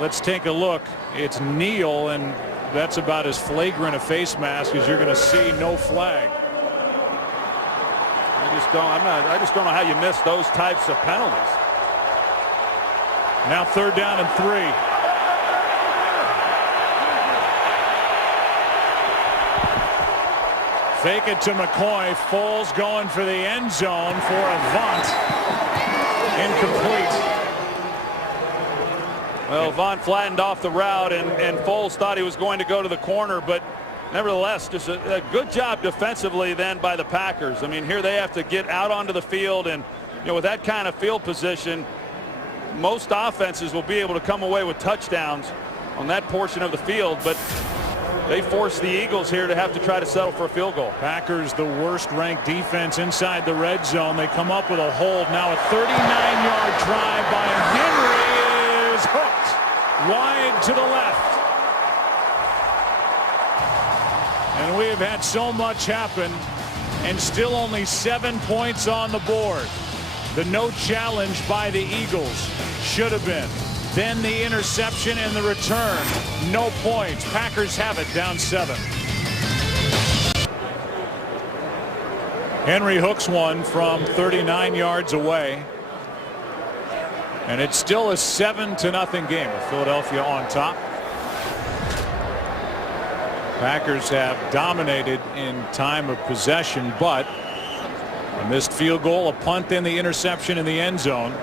Let's take a look. It's Neal, and that's about as flagrant a face mask as you're going to see. No flag. I just don't know how you miss those types of penalties. Now 3rd down and 3. Fake it to McCoy. Foles going for the end zone for Avant. Incomplete. Well, Avant flattened off the route, and Foles thought he was going to go to the corner, but nevertheless, just a good job defensively then by the Packers. I mean, here they have to get out onto the field, and with that kind of field position, most offenses will be able to come away with touchdowns on that portion of the field, but they force the Eagles here to have to try to settle for a field goal. Packers, the worst ranked defense inside the red zone. They come up with a hold. Now a 39-yard drive by Henry is hooked wide to the left. And we have had so much happen, and still only 7 points on the board. The no challenge by the Eagles should have been. Then the interception and the return. No points. Packers have it down 7. Henry hooks one from 39 yards away. And it's still a 7-0 game with Philadelphia on top. Packers have dominated in time of possession, but a missed field goal, a punt, and the interception in the end zone.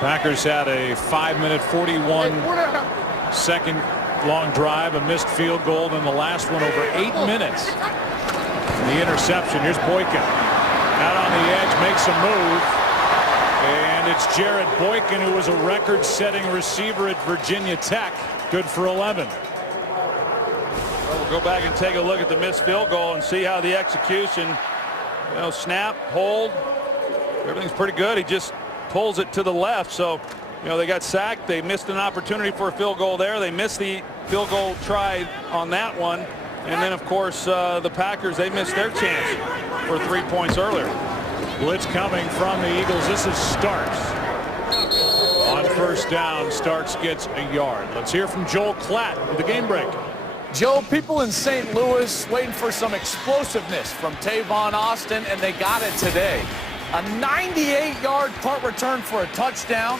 Packers had a 5-minute 41-second long drive, a missed field goal, and the last one over 8 minutes. And the interception. Here's Boykin out on the edge, makes a move, and it's Jared Boykin, who was a record-setting receiver at Virginia Tech. Good for 11. Well, we'll go back and take a look at the missed field goal and see how the execution, snap, hold, everything's pretty good. He just pulls it to the left, so they got sacked. They missed an opportunity for a field goal there. They missed the field goal try on that one, and then of course the Packers, they missed their chance for 3 points earlier. Blitz coming from the Eagles. This is Starks. On 1st down, Starks gets a yard. Let's hear from Joel Klatt with the game break. Joe, people in St. Louis waiting for some explosiveness from Tavon Austin, and they got it today. A 98-yard punt return for a touchdown.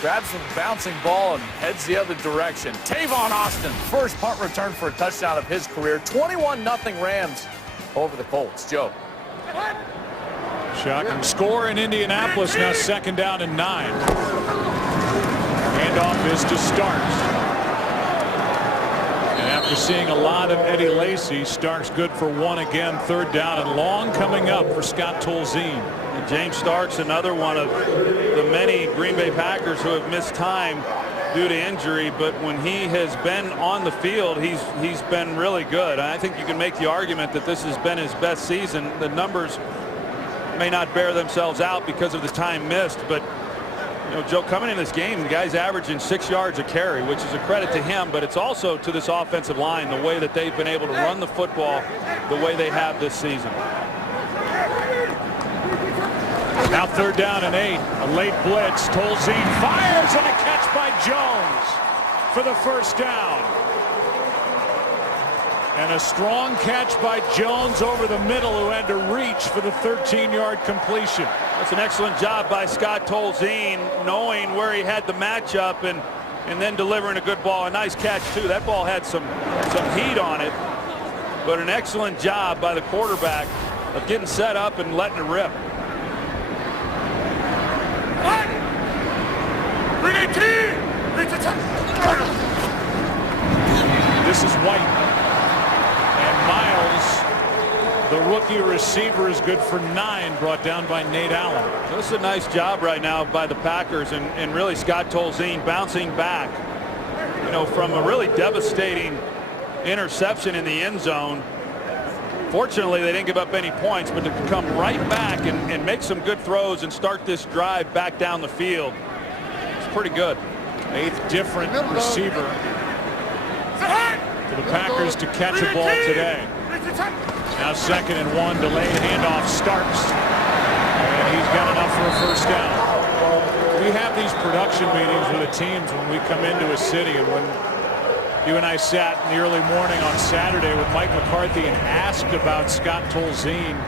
Grabs the bouncing ball and heads the other direction. Tavon Austin, first punt return for a touchdown of his career. 21-0 Rams over the Colts. Joe. Shocking score in Indianapolis. Now 2nd down and 9. Handoff is to Starks. And after seeing a lot of Eddie Lacy, Starks good for 1 again. 3rd down and long coming up for Scott Tolzien. And James Starks, another one of the many Green Bay Packers who have missed time due to injury, but when he has been on the field, he's been really good. I think you can make the argument that this has been his best season. The numbers may not bear themselves out because of the time missed, but you know, Joe, coming in this game, the guy's averaging 6 yards a carry, which is a credit to him, but it's also to this offensive line, the way that they've been able to run the football the way they have this season. Now 3rd down and 8. A late blitz. Tolzien fires, and a catch by Jones for the 1st down. And a strong catch by Jones over the middle, who had to reach for the 13-yard completion. That's an excellent job by Scott Tolzien, knowing where he had the matchup and then delivering a good ball. A nice catch, too. That ball had some heat on it, but an excellent job by the quarterback of getting set up and letting it rip. This is White. And Miles, the rookie receiver, is good for 9, brought down by Nate Allen. This is a nice job right now by the Packers, and really Scott Tolzien bouncing back, you know, from a really devastating interception in the end zone. Fortunately, they didn't give up any points, but to come right back and make some good throws and start this drive back down the field, it's pretty good. 8th different receiver for the Packers to catch a ball today. Now 2nd and 1, delayed handoff. Starks, and he's got enough for a 1st down. We have these production meetings with the teams when we come into a city, and when you and I sat in the early morning on Saturday with Mike McCarthy and asked about Scott Tolzien,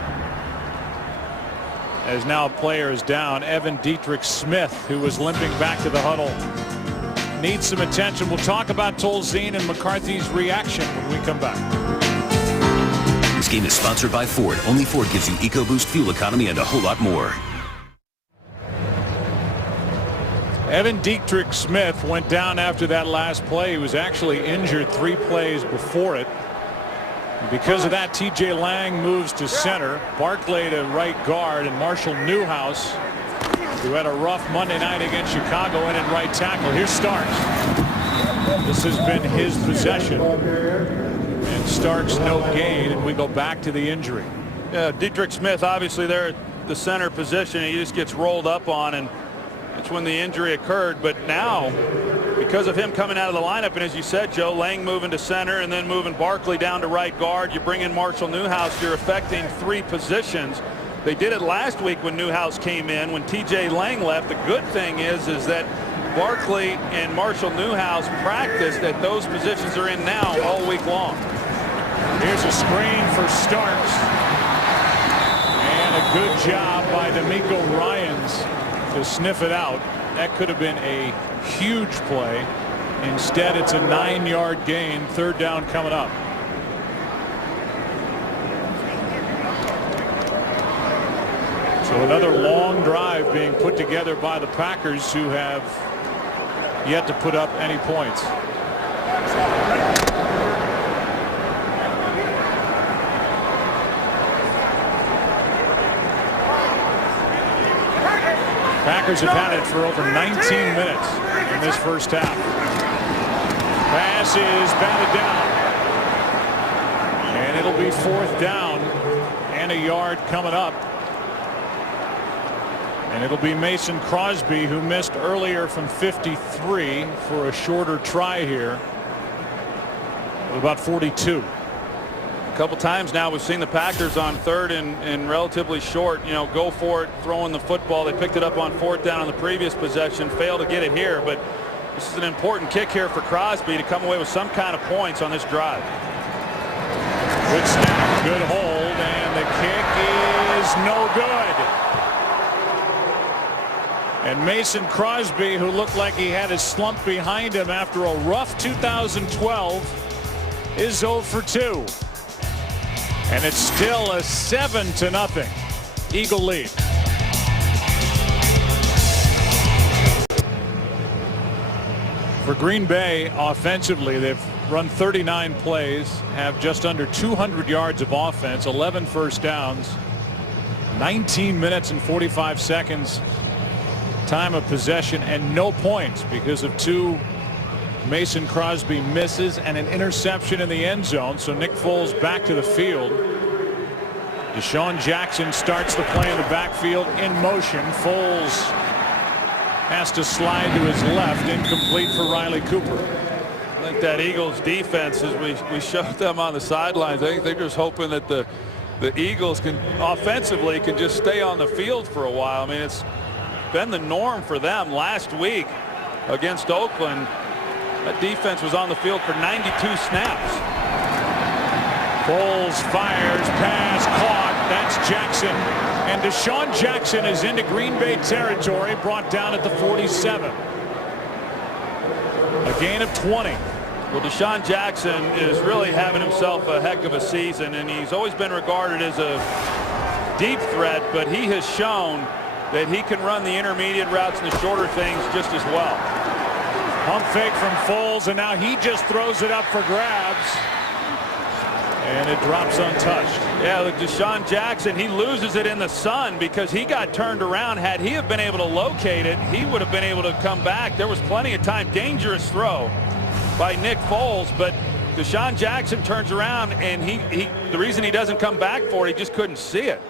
as now a player is down. Evan Dietrich Smith, who was limping back to the huddle, needs some attention. We'll talk about Tolzien and McCarthy's reaction when we come back. This game is sponsored by Ford. Only Ford gives you EcoBoost fuel economy and a whole lot more. Evan Dietrich Smith went down after that last play. He was actually injured 3 plays before it. And because of that, TJ Lang moves to center, Barclay to right guard, and Marshall Newhouse, who had a rough Monday night against Chicago, in at right tackle. Here's Starks. This has been his possession. And Starks no gain, and we go back to the injury. Yeah, Dietrich Smith, obviously there at the center position, he just gets rolled up on, and that's when the injury occurred. But now, because of him coming out of the lineup, and as you said, Joe, Lang moving to center and then moving Barkley down to right guard, you bring in Marshall Newhouse, you're affecting 3 positions. They did it last week when Newhouse came in, when TJ Lang left. The good thing is that Barkley and Marshall Newhouse practiced at those positions are in now all week long. Here's a screen for Starks. And a good job by D'Amico Ryans to sniff it out. That could have been a huge play. Instead, it's a 9-yard gain. 3rd down coming up. So another long drive being put together by the Packers, who have yet to put up any points. Packers have had it for over 19 minutes in this first half. Pass is batted down. And it'll be 4th down and a yard coming up. And it'll be Mason Crosby, who missed earlier from 53, for a shorter try here of about 42. A couple times now we've seen the Packers on 3rd and relatively short, you know, go for it, throwing the football. They picked it up on 4th down on the previous possession, failed to get it here, but This is an important kick here for Crosby to come away with some kind of points on this drive. Good snap, good hold, and the kick is no good. And Mason Crosby, who looked like he had his slump behind him after a rough 2012, is 0 for 2. And it's still a 7-0 Eagle lead. For Green Bay offensively, they've run 39 plays, have just under 200 yards of offense, 11 first downs, 19 minutes and 45 seconds time of possession, and no points because of 2 Mason Crosby misses and an interception in the end zone. So Nick Foles back to the field. Deshaun Jackson starts the play in the backfield in motion. Foles has to slide to his left, incomplete for Riley Cooper. I think that Eagles defense, as we showed them on the sidelines, I think they're just hoping that the Eagles can offensively can just stay on the field for a while. I mean, it's been the norm for them. Last week against Oakland, that defense was on the field for 92 snaps. Foles fires, pass caught. That's Jackson. And Deshaun Jackson is into Green Bay territory, brought down at the 47. A gain of 20. Well, Deshaun Jackson is really having himself a heck of a season, and he's always been regarded as a deep threat, but he has shown that he can run the intermediate routes and the shorter things just as well. Pump fake from Foles, and now he just throws it up for grabs. And it drops untouched. Yeah, look, Deshaun Jackson, he loses it in the sun because he got turned around. Had he have been able to locate it, he would have been able to come back. There was plenty of time. Dangerous throw by Nick Foles, but Deshaun Jackson turns around, and the reason he doesn't come back for it, he just couldn't see it.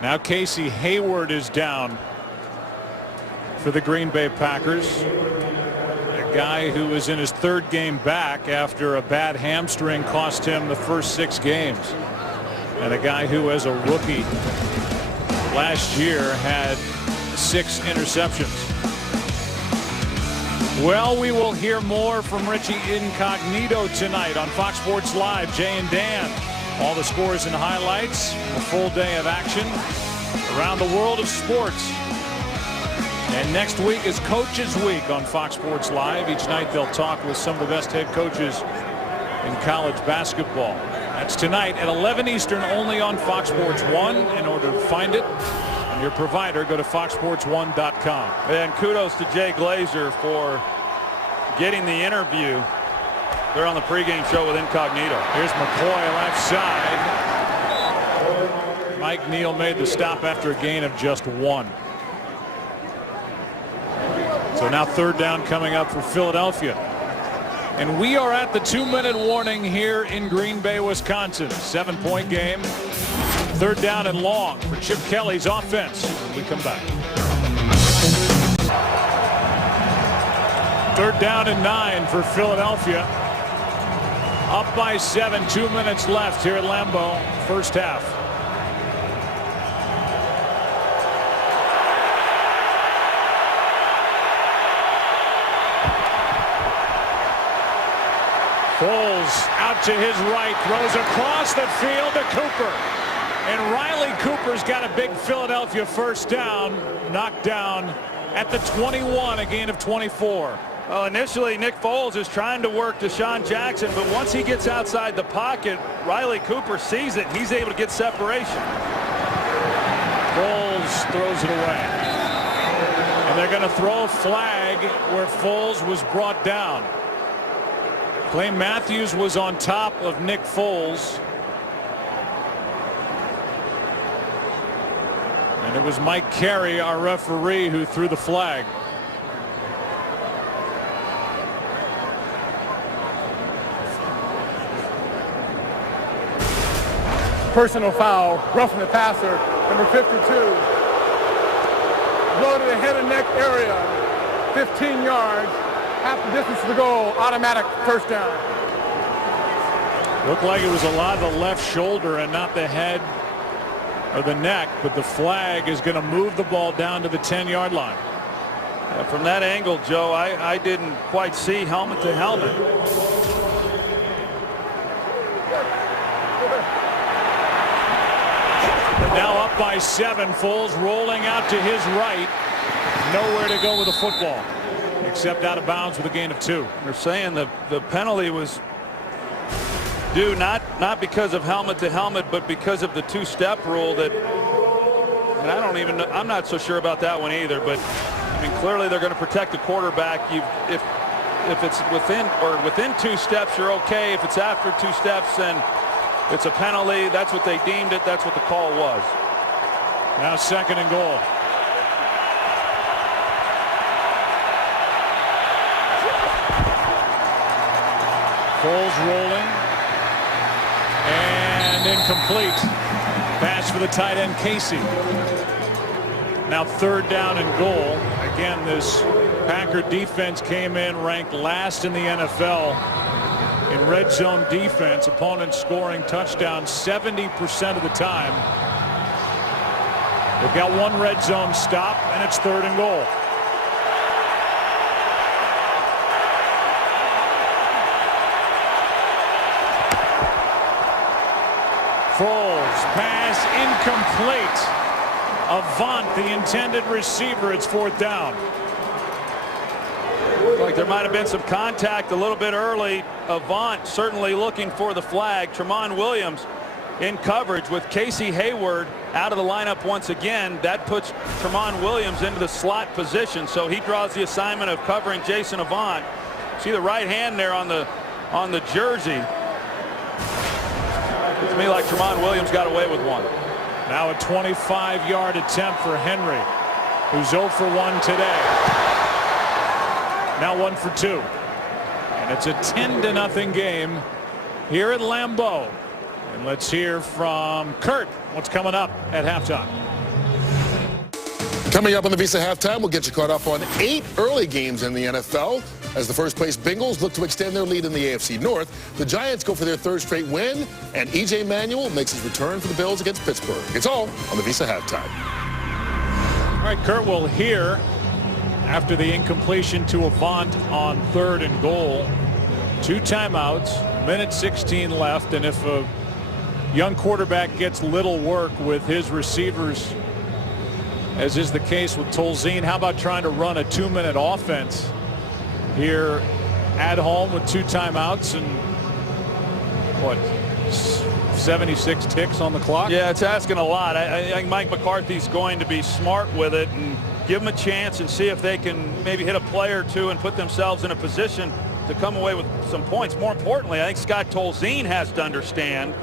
Now Casey Hayward is down for the Green Bay Packers. A guy who was in his 3rd game back after a bad hamstring cost him the first 6 games. And a guy who, as a rookie last year, had 6 interceptions. Well, we will hear more from Richie Incognito tonight on Fox Sports Live. Jay and Dan. All the scores and highlights, a full day of action around the world of sports. And next week is Coaches Week on Fox Sports Live. Each night they'll talk with some of the best head coaches in college basketball. That's tonight at 11 Eastern, only on Fox Sports 1. In order to find it on your provider, go to foxsports1.com. And kudos to Jay Glazer for getting the interview. They're on the pregame show with Incognito. Here's McCoy left side. Mike Neal made the stop after a gain of just 1. So now 3rd down coming up for Philadelphia. And we are at the 2-minute warning here in Green Bay, Wisconsin. 7-point game. 3rd down and long for Chip Kelly's offense. We come back. 3rd down and 9 for Philadelphia. Up by 7, 2 minutes left here at Lambeau, first half. Foles out to his right, throws across the field to Cooper. And Riley Cooper's got a big Philadelphia first down, knocked down at the 21, a gain of 24. Well, initially, Nick Foles is trying to work Deshaun Jackson, but once he gets outside the pocket, Riley Cooper sees it. He's able to get separation. Foles throws it away. And they're going to throw a flag where Foles was brought down. Clay Matthews was on top of Nick Foles. And it was Mike Carey, our referee, who threw the flag. Personal foul, roughing the passer, number 52. Blow to the head and neck area, 15 yards, half the distance to the goal, automatic first down. Looked like it was a lot of the left shoulder and not the head or the neck, but the flag is going to move the ball down to the 10-yard line. From that angle, Joe, I didn't quite see helmet to helmet. Now up by 7. Foles rolling out to his right. Nowhere to go with the football except out of bounds with a gain of 2. They're saying the penalty was due not because of helmet to helmet, but because of the 2-step rule. That, and I don't even know, I'm not so sure about that one either. But I mean, clearly they're going to protect the quarterback. If it's within 2 steps, you're okay. If it's after 2 steps, then it's a penalty. That's what they deemed it. That's what the call was. Now 2nd and goal. Foles rolling. And incomplete. Pass for the tight end, Casey. Now 3rd down and goal. Again, this Packer defense came in ranked last in the NFL in red zone defense. Opponents scoring touchdowns 70% of the time. They've got 1 red zone stop, and it's 3rd and goal. Foles, pass incomplete. Avant, the intended receiver. It's 4th down. Like there might have been some contact a little bit early. Avant certainly looking for the flag. Tramon Williams in coverage with Casey Hayward out of the lineup once again. That puts Tramon Williams into the slot position, so he draws the assignment of covering Jason Avant. See the right hand there on the jersey. To me, like Tramon Williams got away with one. Now a 25-yard attempt for Henry, who's 0 for 1 today. Now 1 for 2. And it's a 10-0 game here at Lambeau. And let's hear from Kurt what's coming up at halftime. Coming up on the Visa Halftime, we'll get you caught up on 8 early games in the NFL. As the first-place Bengals look to extend their lead in the AFC North, the Giants go for their 3rd straight win, and E.J. Manuel makes his return for the Bills against Pittsburgh. It's all on the Visa Halftime. All right, Kurt will hear after the incompletion to Avant on 3rd and goal. 2 timeouts, minute 16 left, and if a young quarterback gets little work with his receivers, as is the case with Tolzien, how about trying to run a 2-minute offense here at home with 2 timeouts and what, 76 ticks on the clock? Yeah, it's asking a lot. I think Mike McCarthy's going to be smart with it and give them a chance and see if they can maybe hit a play or 2 and put themselves in a position to come away with some points. More importantly, I think Scott Tolzien has to understand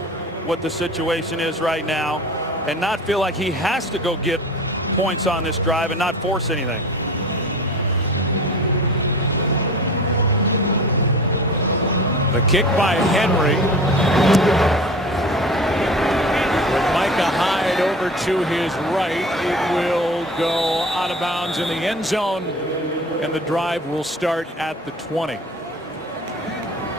what the situation is right now and not feel like he has to go get points on this drive and not force anything. The kick by Henry. With Micah Hyde over to his right, it will go out of bounds in the end zone, and the drive will start at the 20.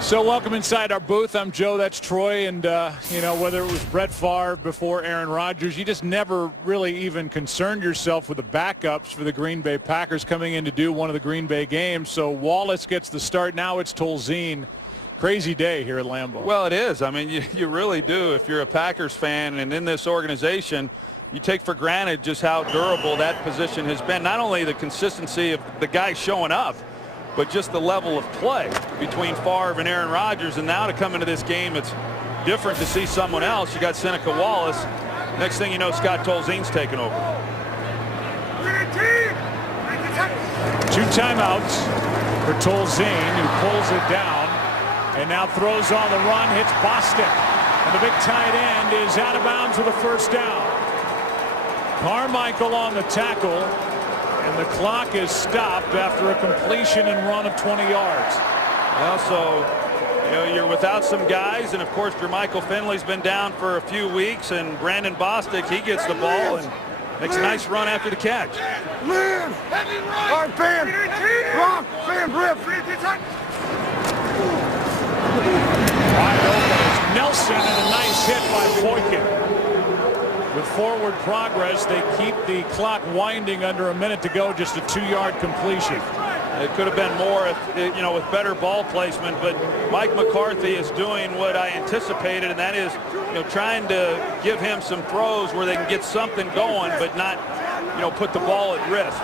So welcome inside our booth. I'm Joe, that's Troy, and you know, whether it was Brett Favre before Aaron Rodgers, you just never really even concerned yourself with the backups for the Green Bay Packers coming in to do one of the Green Bay games. So Wallace gets the start. Now it's Tolzien. Crazy day here at Lambeau. Well, it is. I mean, you really do. If you're a Packers fan and in this organization, you take for granted just how durable that position has been. Not only the consistency of the guys showing up, but just the level of play between Favre and Aaron Rodgers. And now to come into this game, it's different to see someone else. You got Seneca Wallace. Next thing you know, Scott Tolzien's taken over. 2 timeouts for Tolzien, who pulls it down and now throws on the run, hits Bostic. And the big tight end is out of bounds with a 1st down. Carmichael on the tackle, and the clock is stopped after a completion and run of 20 yards. Well, so you know, you're without some guys, and of course Jermichael Finley's been down for a few weeks, and Brandon Bostic, he gets the ball and makes a nice run after the catch. Live! All right, Fan! Rock! Fan, grip! Wide open is Nelson, and a nice hit by Boykin. With forward progress, they keep the clock winding under a minute to go, just a 2-yard completion. It could have been more if, you know, with better ball placement, but Mike McCarthy is doing what I anticipated, and that is, you know, trying to give him some throws where they can get something going, but not, you know, put the ball at risk.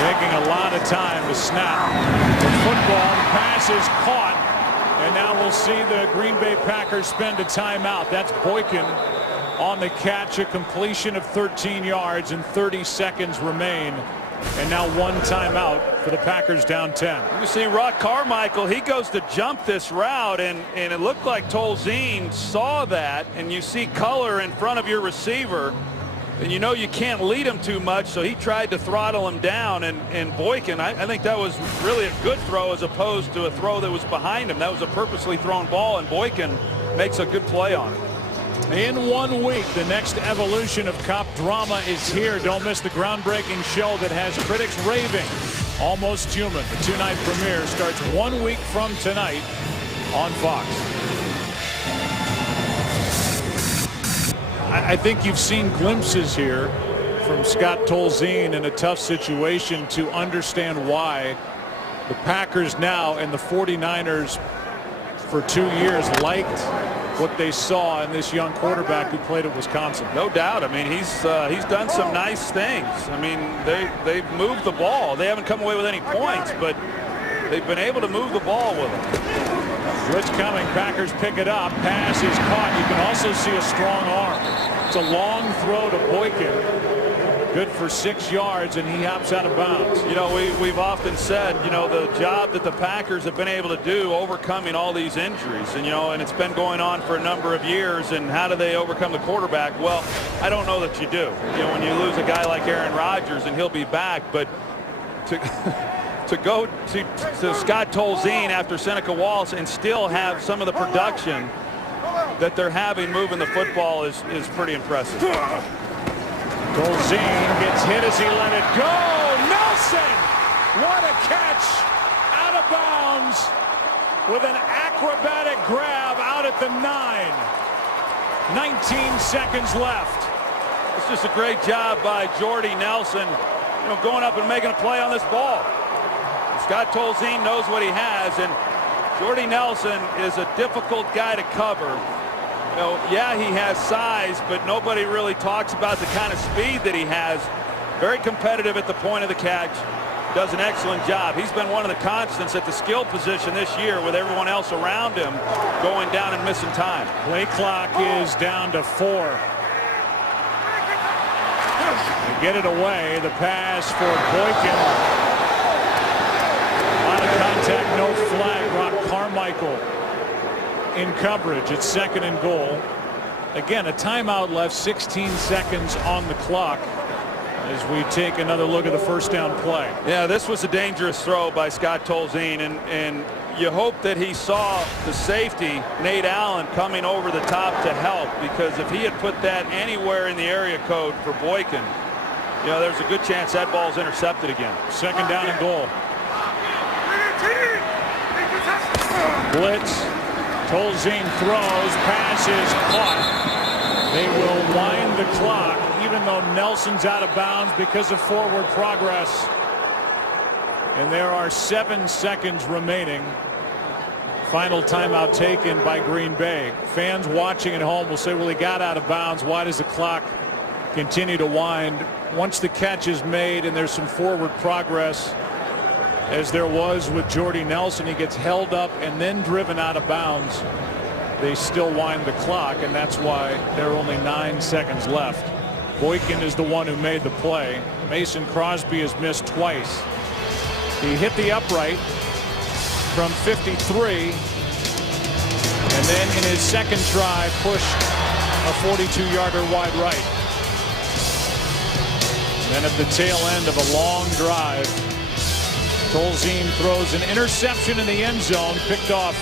Taking a lot of time to snap the football. The pass is caught, and now we'll see the Green Bay Packers spend a timeout. That's Boykin on the catch, a completion of 13 yards and 30 seconds remain. And now 1 timeout for the Packers, down 10. You see Rock Carmichael, he goes to jump this route, and it looked like Tolzien saw that, and you see color in front of your receiver, and you know you can't lead him too much, so he tried to throttle him down, and Boykin, I think that was really a good throw as opposed to a throw that was behind him. That was a purposely thrown ball, and Boykin makes a good play on it. In 1 week, the next evolution of cop drama is here. Don't miss the groundbreaking show that has critics raving. Almost Human. The 2-night premiere starts 1 week from tonight on Fox. I think you've seen glimpses here from Scott Tolzien in a tough situation to understand why the Packers now and the 49ers for 2 years liked what they saw in this young quarterback who played at Wisconsin. No doubt. I mean, he's done some nice things. I mean, they've moved the ball. They haven't come away with any points, but they've been able to move the ball with them. Blitz coming. Packers pick it up. Pass is caught. You can also see a strong arm. It's a long throw to Boykin. Good for 6 yards, and he hops out of bounds. You know, we've often said, you know, the job that the Packers have been able to do overcoming all these injuries, and, you know, and it's been going on for a number of years, and how do they overcome the quarterback? Well, I don't know that you do. You know, when you lose a guy like Aaron Rodgers, and he'll be back, but to go to Scott Tolzien after Seneca Wallace and still have some of the production that they're having moving the football is pretty impressive. Tolzien gets hit as he let it go. Nelson! What a catch! Out of bounds with an acrobatic grab out at the 9. 19 seconds left. It's just a great job by Jordy Nelson, you know, going up and making a play on this ball. Scott Tolzien knows what he has, and Jordy Nelson is a difficult guy to cover. You know, yeah, he has size, but nobody really talks about the kind of speed that he has. Very competitive at the point of the catch. Does an excellent job. He's been one of the constants at the skill position this year with everyone else around him going down and missing time. Play clock is down to 4. They get it away. The pass for Boykin. A lot of contact, no flag. Rock Carmichael in coverage. It's 2nd and goal. Again, a timeout left, 16 seconds on the clock as we take another look at the first down play. Yeah, this was a dangerous throw by Scott Tolzien, and you hope that he saw the safety, Nate Allen, coming over the top to help, because if he had put that anywhere in the area code for Boykin, you know, there's a good chance that ball's intercepted again. 2nd down and goal. Blitz. Tolzien throws, passes caught. They will wind the clock, even though Nelson's out of bounds because of forward progress. And there are 7 seconds remaining. Final timeout taken by Green Bay. Fans watching at home will say, well, he got out of bounds. Why does the clock continue to wind? Once the catch is made and there's some forward progress, as there was with Jordy Nelson, he gets held up and then driven out of bounds. They still wind the clock, and that's why there are only 9 seconds left. Boykin is the one who made the play. Mason Crosby has missed twice. He hit the upright from 53, and then in his second try pushed a 42-yarder wide right. And then at the tail end of a long drive, Tolzien throws an interception in the end zone, picked off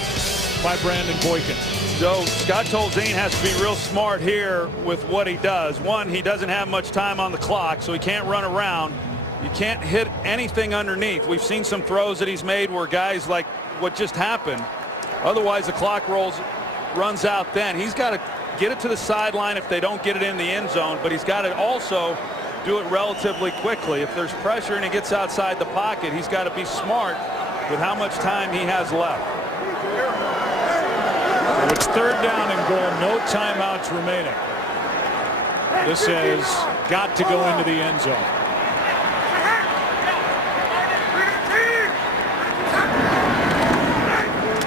by Brandon Boykin. So Scott Tolzien has to be real smart here with what he does. One, he doesn't have much time on the clock, so he can't run around. You can't hit anything underneath. We've seen some throws that he's made where guys, like what just happened, otherwise the clock rolls runs out then. He's got to get it to the sideline if they don't get it in the end zone, but he's got to also do it relatively quickly. If there's pressure and he gets outside the pocket, he's got to be smart with how much time he has left. It's 3rd down and goal, no timeouts remaining. This has got to go into the end zone.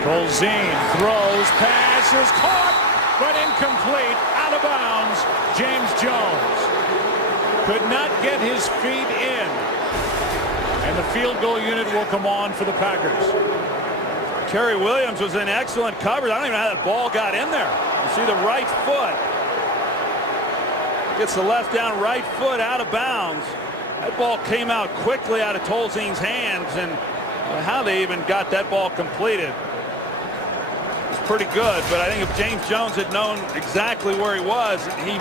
Tolzien throws, pass is caught, but incomplete, out of bounds. James Jones could not get his feet in, and the field goal unit will come on for the Packers. Kerry Williams was in excellent coverage. I don't even know how that ball got in there. You see the right foot. Gets the left down, right foot out of bounds. That ball came out quickly out of Tolzien's hands, and how they even got that ball completed was pretty good. But I think if James Jones had known exactly where he was, he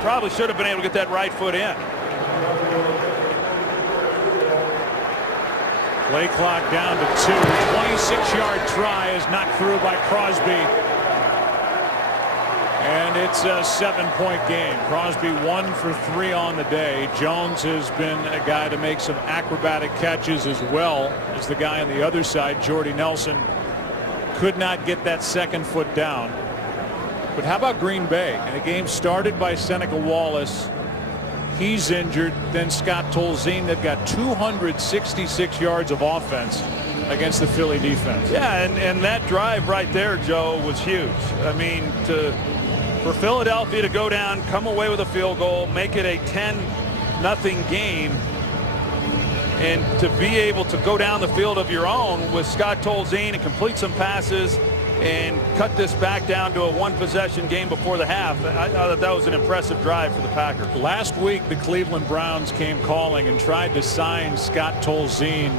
probably should have been able to get that right foot in. Play clock down to 2. 26-yard try is knocked through by Crosby. And it's a 7-point game. Crosby 1 for 3 on the day. Jones has been a guy to make some acrobatic catches as well as the guy on the other side, Jordy Nelson, could not get that second foot down. But how about Green Bay? And the game started by Seneca Wallace. He's injured. Then Scott Tolzien. They've got 266 yards of offense against the Philly defense. Yeah, and that drive right there, Joe, was huge. I mean, for Philadelphia to go down, come away with a field goal, make it a 10-0 game, and to be able to go down the field of your own with Scott Tolzien and complete some passes and cut this back down to a 1-possession game before the half. I thought that was an impressive drive for the Packers. Last week, the Cleveland Browns came calling and tried to sign Scott Tolzien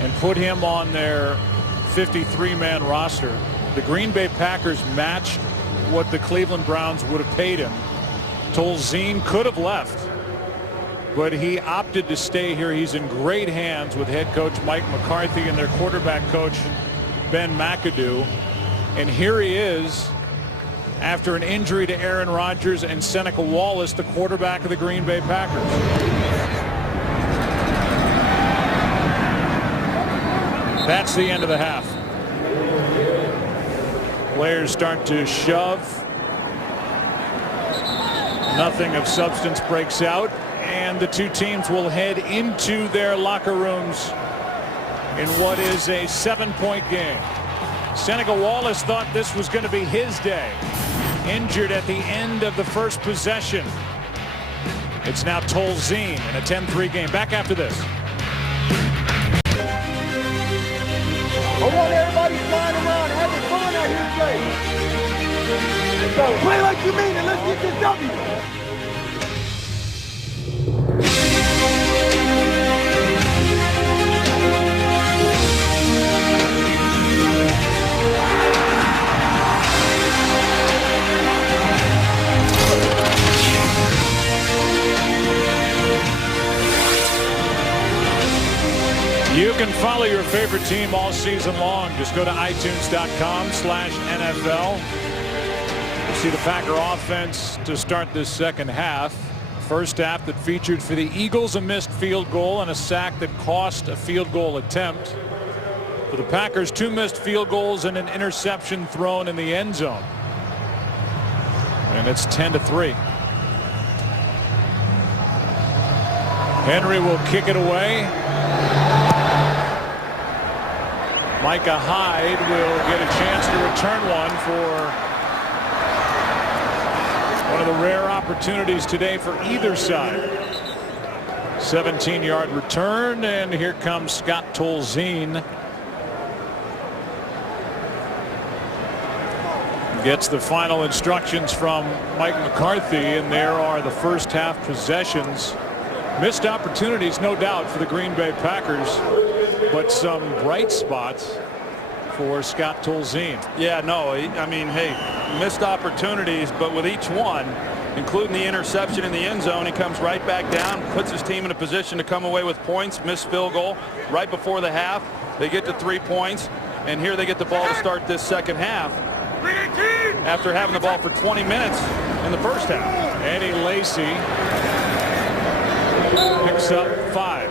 and put him on their 53-man roster. The Green Bay Packers matched what the Cleveland Browns would have paid him. Tolzien could have left, but he opted to stay here. He's in great hands with head coach Mike McCarthy and their quarterback coach Ben McAdoo. And here he is after an injury to Aaron Rodgers and Seneca Wallace, the quarterback of the Green Bay Packers. That's the end of the half. Players start to shove. Nothing of substance breaks out, and the two teams will head into their locker rooms in what is a 7-point game. Seneca Wallace thought this was going to be his day. Injured at the end of the first possession. It's now Tolzien in a 10-3 game. Back after this. I want everybody flying around, having fun out here today. So play like you mean it. Let's get this W. You can follow your favorite team all season long. Just go to itunes.com/NFL. You see the Packer offense to start this second half. First half that featured for the Eagles a missed field goal and a sack that cost a field goal attempt. For the Packers, 2 missed field goals and an interception thrown in the end zone. And it's 10-3. Henry will kick it away. Micah Hyde will get a chance to return one for one of the rare opportunities today for either side. 17-yard return, and here comes Scott Tolzien. Gets the final instructions from Mike McCarthy, and there are the first half possessions. Missed opportunities, no doubt, for the Green Bay Packers, but some bright spots for Scott Tolzien. Yeah, no, I mean, hey, missed opportunities, but with each one, including the interception in the end zone, he comes right back down, puts his team in a position to come away with points. Missed field goal right before the half. They get to 3 points, and here they get the ball to start this second half. after having the ball for 20 minutes in the first half. Eddie Lacy picks up 5.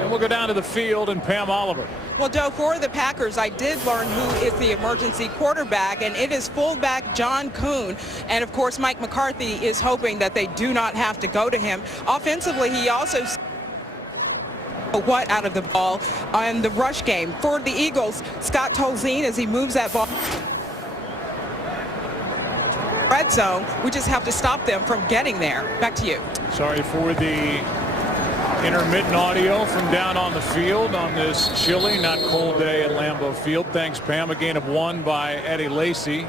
And we'll go down to the field and Pam Oliver. Well, Joe, for the Packers, I did learn who is the emergency quarterback, and it is fullback John Kuhn. And, of course, Mike McCarthy is hoping that they do not have to go to him. Offensively, he also out of the ball on the rush game. For the Eagles, Scott Tolzien, as he moves that ball red zone, we just have to stop them from getting there. Back to you. Sorry for the intermittent audio from down on the field on this chilly, not cold day at Lambeau Field. Thanks, Pam. A gain of 1 by Eddie Lacy.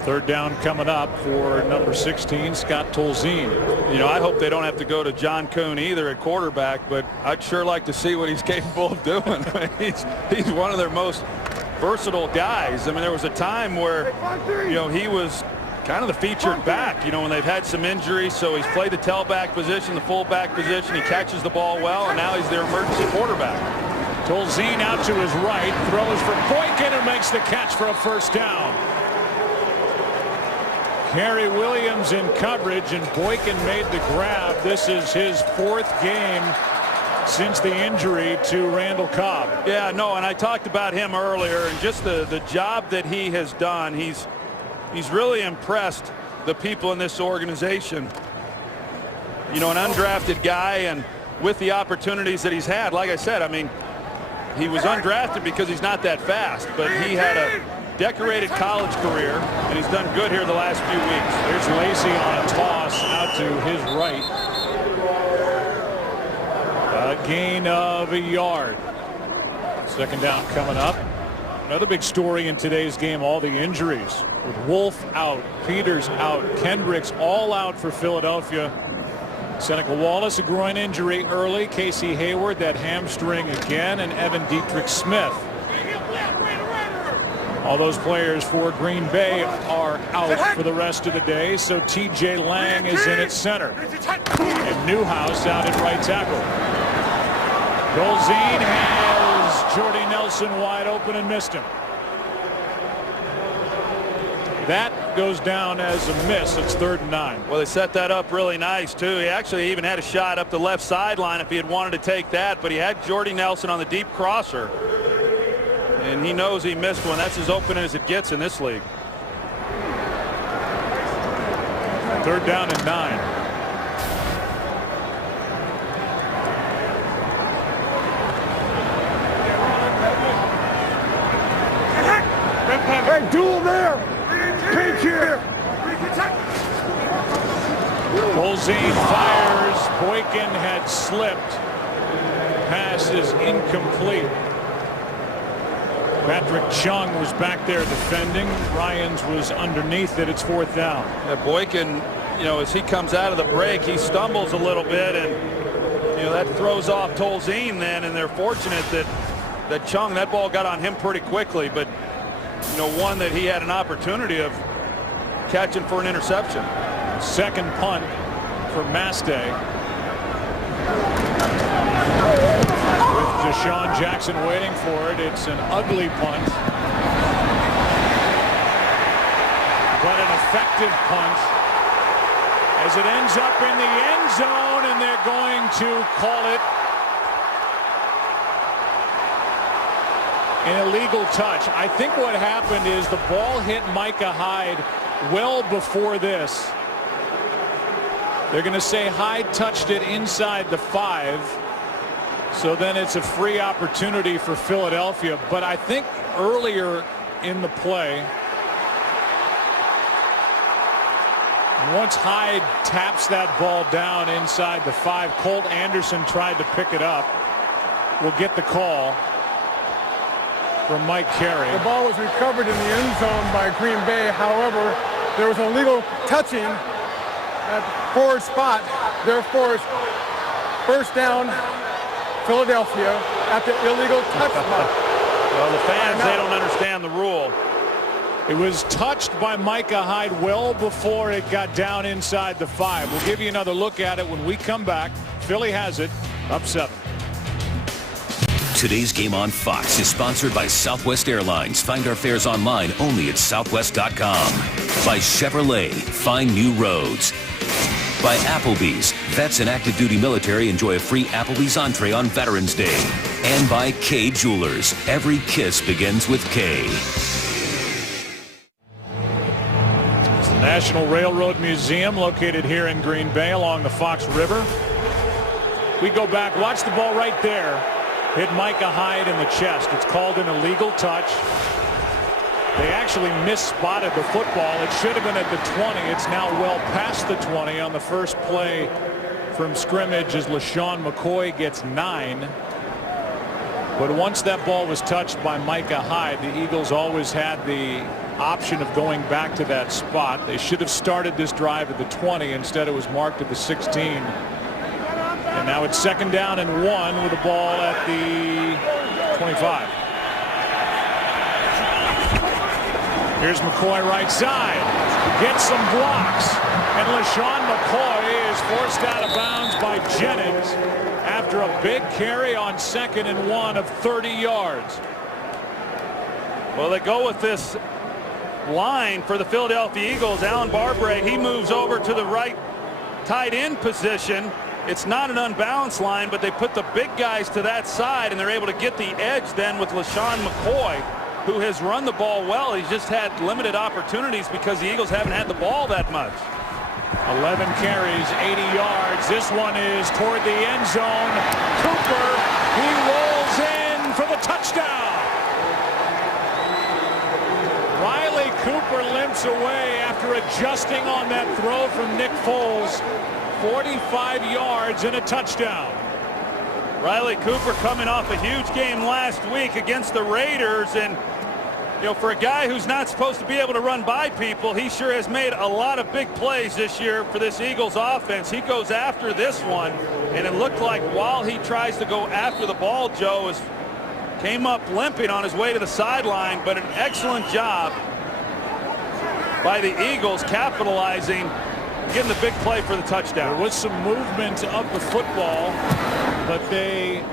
Third down coming up for number 16, Scott Tolzien. You know, I hope they don't have to go to John Kuhn either at quarterback, but I'd sure like to see what he's capable of doing. He's one of their most versatile guys. I mean, there was a time where, you know, he was kind of the featured back, you know, when they've had some injuries. So he's played the tailback position, the fullback position. He catches the ball well, and now he's their emergency quarterback. Tolzien out to his right, throws for Boykin, who makes the catch for a first down. Gary Williams in coverage, and Boykin made the grab. This is his 4th game since the injury to Randall Cobb. Yeah, no, and I talked about him earlier, and just the job that he has done. He's really impressed the people in this organization. You know, an undrafted guy, and with the opportunities that he's had, like I said, I mean, he was undrafted because he's not that fast, but he had a decorated college career, and he's done good here the last few weeks. There's Lacy on a toss out to his right. A gain of a yard. Second down coming up. Another big story in today's game, all the injuries. With Wolf out, Peters out, Kendricks all out for Philadelphia. Seneca Wallace, a groin injury early. Casey Hayward, that hamstring again, and Evan Dietrich Smith. All those players for Green Bay are out for the rest of the day, so T.J. Lang is in at center. And Newhouse out at right tackle. Tolzien has Jordy Nelson wide open and missed him. That goes down as a miss. It's 3rd and 9. Well, they set that up really nice, too. He actually even had a shot up the left sideline if he had wanted to take that, but he had Jordy Nelson on the deep crosser. And he knows he missed one. That's as open as it gets in this league. 3rd down and 9. Hey, duel there. Pinch here. Tolzien fires. Boykin had slipped. Pass is incomplete. Patrick Chung was back there defending. Ryans was underneath it. It's 4th down. Yeah, Boykin, you know, as he comes out of the break, he stumbles a little bit, and you know that throws off Tolzien then, and they're fortunate that Chung, that ball got on him pretty quickly, but you know, one that he had an opportunity of catching for an interception. Second punt for Mastay. Deshaun Jackson waiting for it. It's an ugly punt, but an effective punt as it ends up in the end zone, and they're going to call it an illegal touch. I think what happened is the ball hit Micah Hyde well before this. They're going to say Hyde touched it inside the 5. So then it's a free opportunity for Philadelphia. But I think earlier in the play, once Hyde taps that ball down inside the 5, Colt Anderson tried to pick it up. We'll get the call from Mike Carey. The ball was recovered in the end zone by Green Bay. However, there was illegal touching at forward spot. Therefore, it's first down, Philadelphia, at the illegal touch spot. Well, the fans, they don't understand the rule. It was touched by Micah Hyde well before it got down inside the 5. We'll give you another look at it when we come back. Philly has it, up 7. Today's game on Fox is sponsored by Southwest Airlines. Find our fares online only at southwest.com. By Chevrolet, find new roads. By Applebee's, vets and active duty military enjoy a free Applebee's entree on Veterans Day. And by Kay Jewelers, every kiss begins with Kay. It's the National Railroad Museum located here in Green Bay along the Fox River. We go back, watch the ball right there. Hit Micah Hyde in the chest. It's called an illegal touch. They actually misspotted the football. It should have been at the 20. It's now well past the 20 on the first play from scrimmage as LaShawn McCoy gets 9. But once that ball was touched by Micah Hyde, the Eagles always had the option of going back to that spot. They should have started this drive at the 20. Instead, it was marked at the 16. And now it's 2nd down and 1 with the ball at the 25. Here's McCoy right side. Gets some blocks. And LaShawn McCoy is forced out of bounds by Jennings after a big carry on 2nd and 1 of 30 yards. Well, they go with this line for the Philadelphia Eagles. Alan Barbre, he moves over to the right tight end position. It's not an unbalanced line, but they put the big guys to that side, and they're able to get the edge then with LaShawn McCoy, who has run the ball well. He's just had limited opportunities because the Eagles haven't had the ball that much. 11 carries, 80 yards. This one is toward the end zone. Cooper, he rolls in for the touchdown. Riley Cooper limps away after adjusting on that throw from Nick Foles. 45 yards and a touchdown. Riley Cooper coming off a huge game last week against the Raiders, and you know, for a guy who's not supposed to be able to run by people, he sure has made a lot of big plays this year for this Eagles offense. He goes after this one, and it looked like while he tries to go after the ball, Joe came up limping on his way to the sideline, but an excellent job by the Eagles capitalizing, getting the big play for the touchdown. There was some movement of the football, but they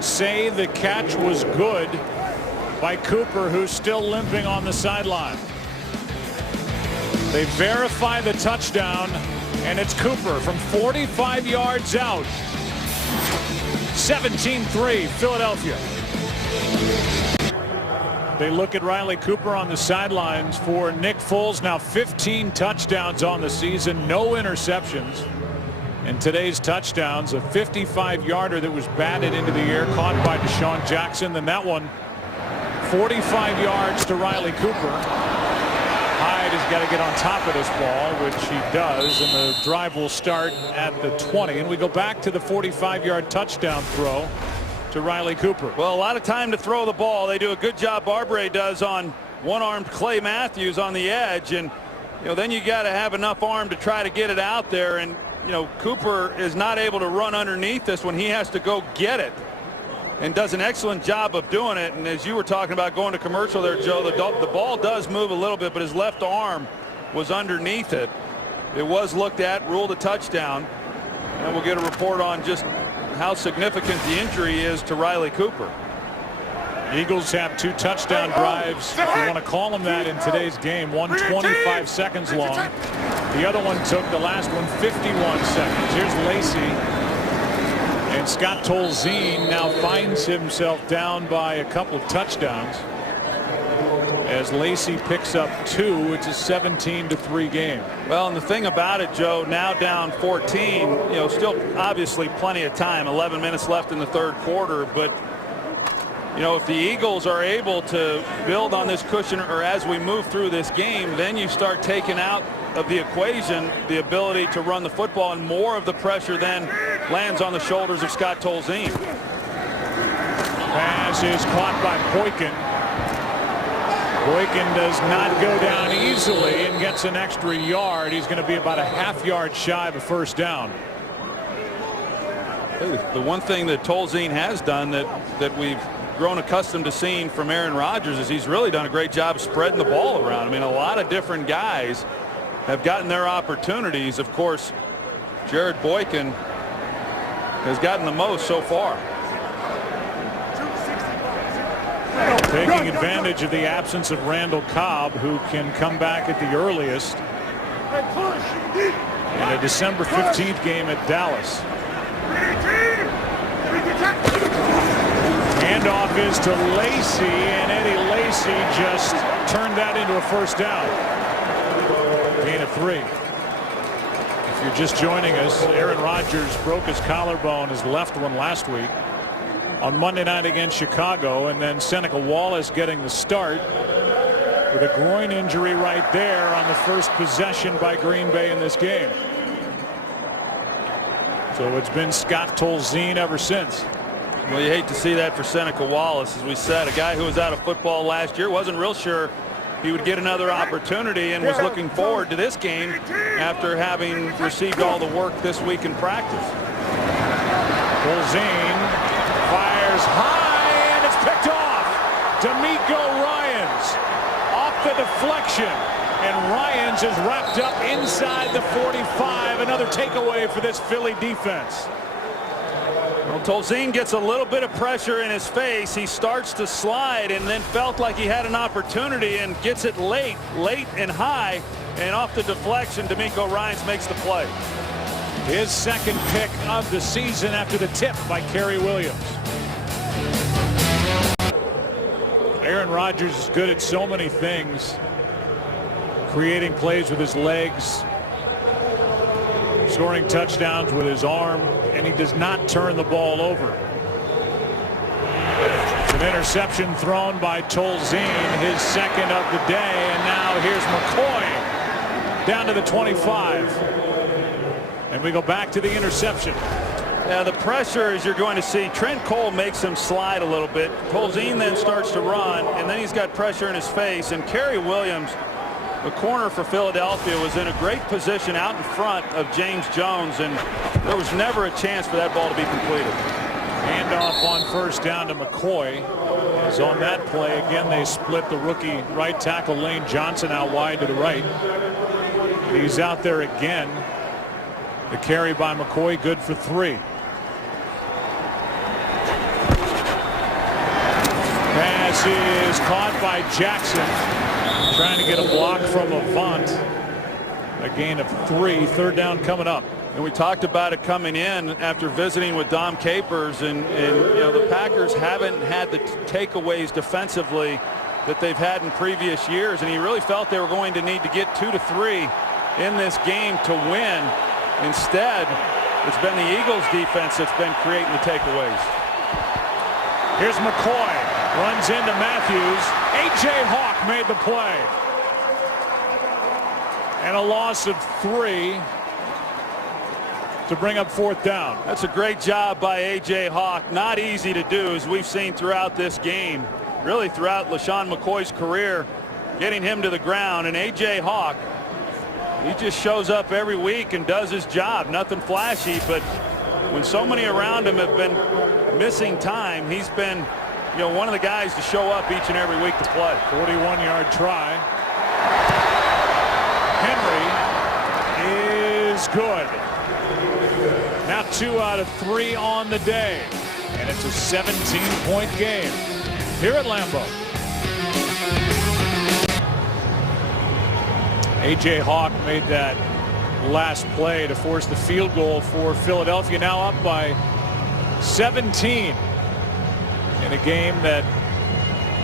say the catch was good by Cooper, who's still limping on the sideline. They verify the touchdown, and it's Cooper from 45 yards out. 17-3 Philadelphia. They look at Riley Cooper on the sidelines for Nick Foles. Now 15 touchdowns on the season, no interceptions. And today's touchdowns, a 55-yarder that was batted into the air, caught by Deshaun Jackson. Then that one, 45 yards to Riley Cooper. Hyde has got to get on top of this ball, which he does, and the drive will start at the 20. And we go back to the 45-yard touchdown throw to Riley Cooper. Well, a lot of time to throw the ball. They do a good job, Barbre does, on one-armed Clay Matthews on the edge, and you know, then you got to have enough arm to try to get it out there. And you know, Cooper is not able to run underneath this when he has to go get it, and does an excellent job of doing it. And as you were talking about going to commercial there, Joe, the ball does move a little bit, but his left arm was underneath it. It was looked at, ruled a touchdown, and we'll get a report on just how significant the injury is to Riley Cooper. Eagles have 2 touchdown drives, if you want to call them that, in today's game. One 25 seconds long. The other one took, the last one, 51 seconds. Here's Lacy. And Scott Tolzien now finds himself down by a couple of touchdowns. As Lacy picks up 2, it's a 17-3 game. Well, and the thing about it, Joe, now down 14, you know, still obviously plenty of time, 11 minutes left in the third quarter, but you know, if the Eagles are able to build on this cushion, or as we move through this game, then you start taking out of the equation the ability to run the football, and more of the pressure then lands on the shoulders of Scott Tolzien. Pass is caught by Boykin. Boykin does not go down easily and gets an extra yard. He's going to be about a half-yard shy of a first down. The one thing that Tolzien has done that we've grown accustomed to seeing from Aaron Rodgers is he's really done a great job spreading the ball around. I mean, a lot of different guys have gotten their opportunities. Of course, Jared Boykin has gotten the most so far. Taking advantage of the absence of Randall Cobb, who can come back at the earliest in a December 15th game at Dallas. Handoff is to Lacy, and Eddie Lacy just turned that into a first down. Gain of 3. If you're just joining us, Aaron Rodgers broke his collarbone, his left one last week, on Monday night against Chicago, and then Seneca Wallace getting the start with a groin injury right there on the first possession by Green Bay in this game. So it's been Scott Tolzien ever since. Well, you hate to see that for Seneca Wallace. As we said, a guy who was out of football last year, wasn't real sure he would get another opportunity, and was looking forward to this game after having received all the work this week in practice. Tolzien fires high, and it's picked off. D'Amico Ryans off the deflection, and Ryans is wrapped up inside the 45. Another takeaway for this Philly defense. Well, Tolzien gets a little bit of pressure in his face. He starts to slide, and then felt like he had an opportunity and gets it late and high, and off the deflection, D'Amico Ryans makes the play. His second pick of the season after the tip by Kerry Williams. Aaron Rodgers is good at so many things, creating plays with his legs, scoring touchdowns with his arm, and he does not turn the ball over. It's an interception thrown by Tolzien, his second of the day, and now here's McCoy down to the 25. And we go back to the interception. Now the pressure, as you're going to see, Trent Cole makes him slide a little bit. Tolzien then starts to run, and then he's got pressure in his face, and Kerry Williams, the corner for Philadelphia, was in a great position out in front of James Jones, and there was never a chance for that ball to be completed. Handoff on first down to McCoy. As on that play, again, they split the rookie right tackle Lane Johnson out wide to the right. He's out there again. The carry by McCoy, good for 3. Pass is caught by Jackson, trying to get a block from Avant. A gain of 3. Third down coming up. And we talked about it coming in after visiting with Dom Capers, and you know, the Packers haven't had the takeaways defensively that they've had in previous years, and he really felt they were going to need to get 2 to 3 in this game to win. Instead, it's been the Eagles defense that's been creating the takeaways. Here's McCoy, runs into Matthews. A.J. Hawk made the play. And a loss of 3 to bring up fourth down. That's a great job by A.J. Hawk. Not easy to do, as we've seen throughout this game, really throughout LaShawn McCoy's career, getting him to the ground. And A.J. Hawk, he just shows up every week and does his job. Nothing flashy, but when so many around him have been missing time, he's been, you know, one of the guys to show up each and every week to play. 41-yard try. Henry is good. Now 2 out of 3 on the day, and it's a 17-point game here at Lambeau. A.J. Hawk made that last play to force the field goal for Philadelphia, now up by 17 in a game that,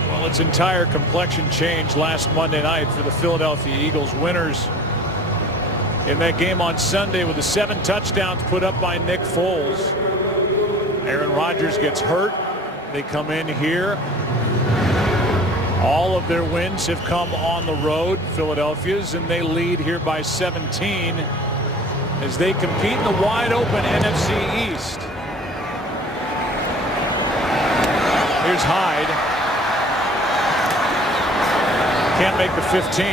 well, its entire complexion changed last Monday night for the Philadelphia Eagles. Winners in that game on Sunday with the 7 touchdowns put up by Nick Foles. Aaron Rodgers gets hurt. They come in here. All of their wins have come on the road, Philadelphia's, and they lead here by 17 as they compete in the wide open NFC East. Here's Hyde. Can't make the 15.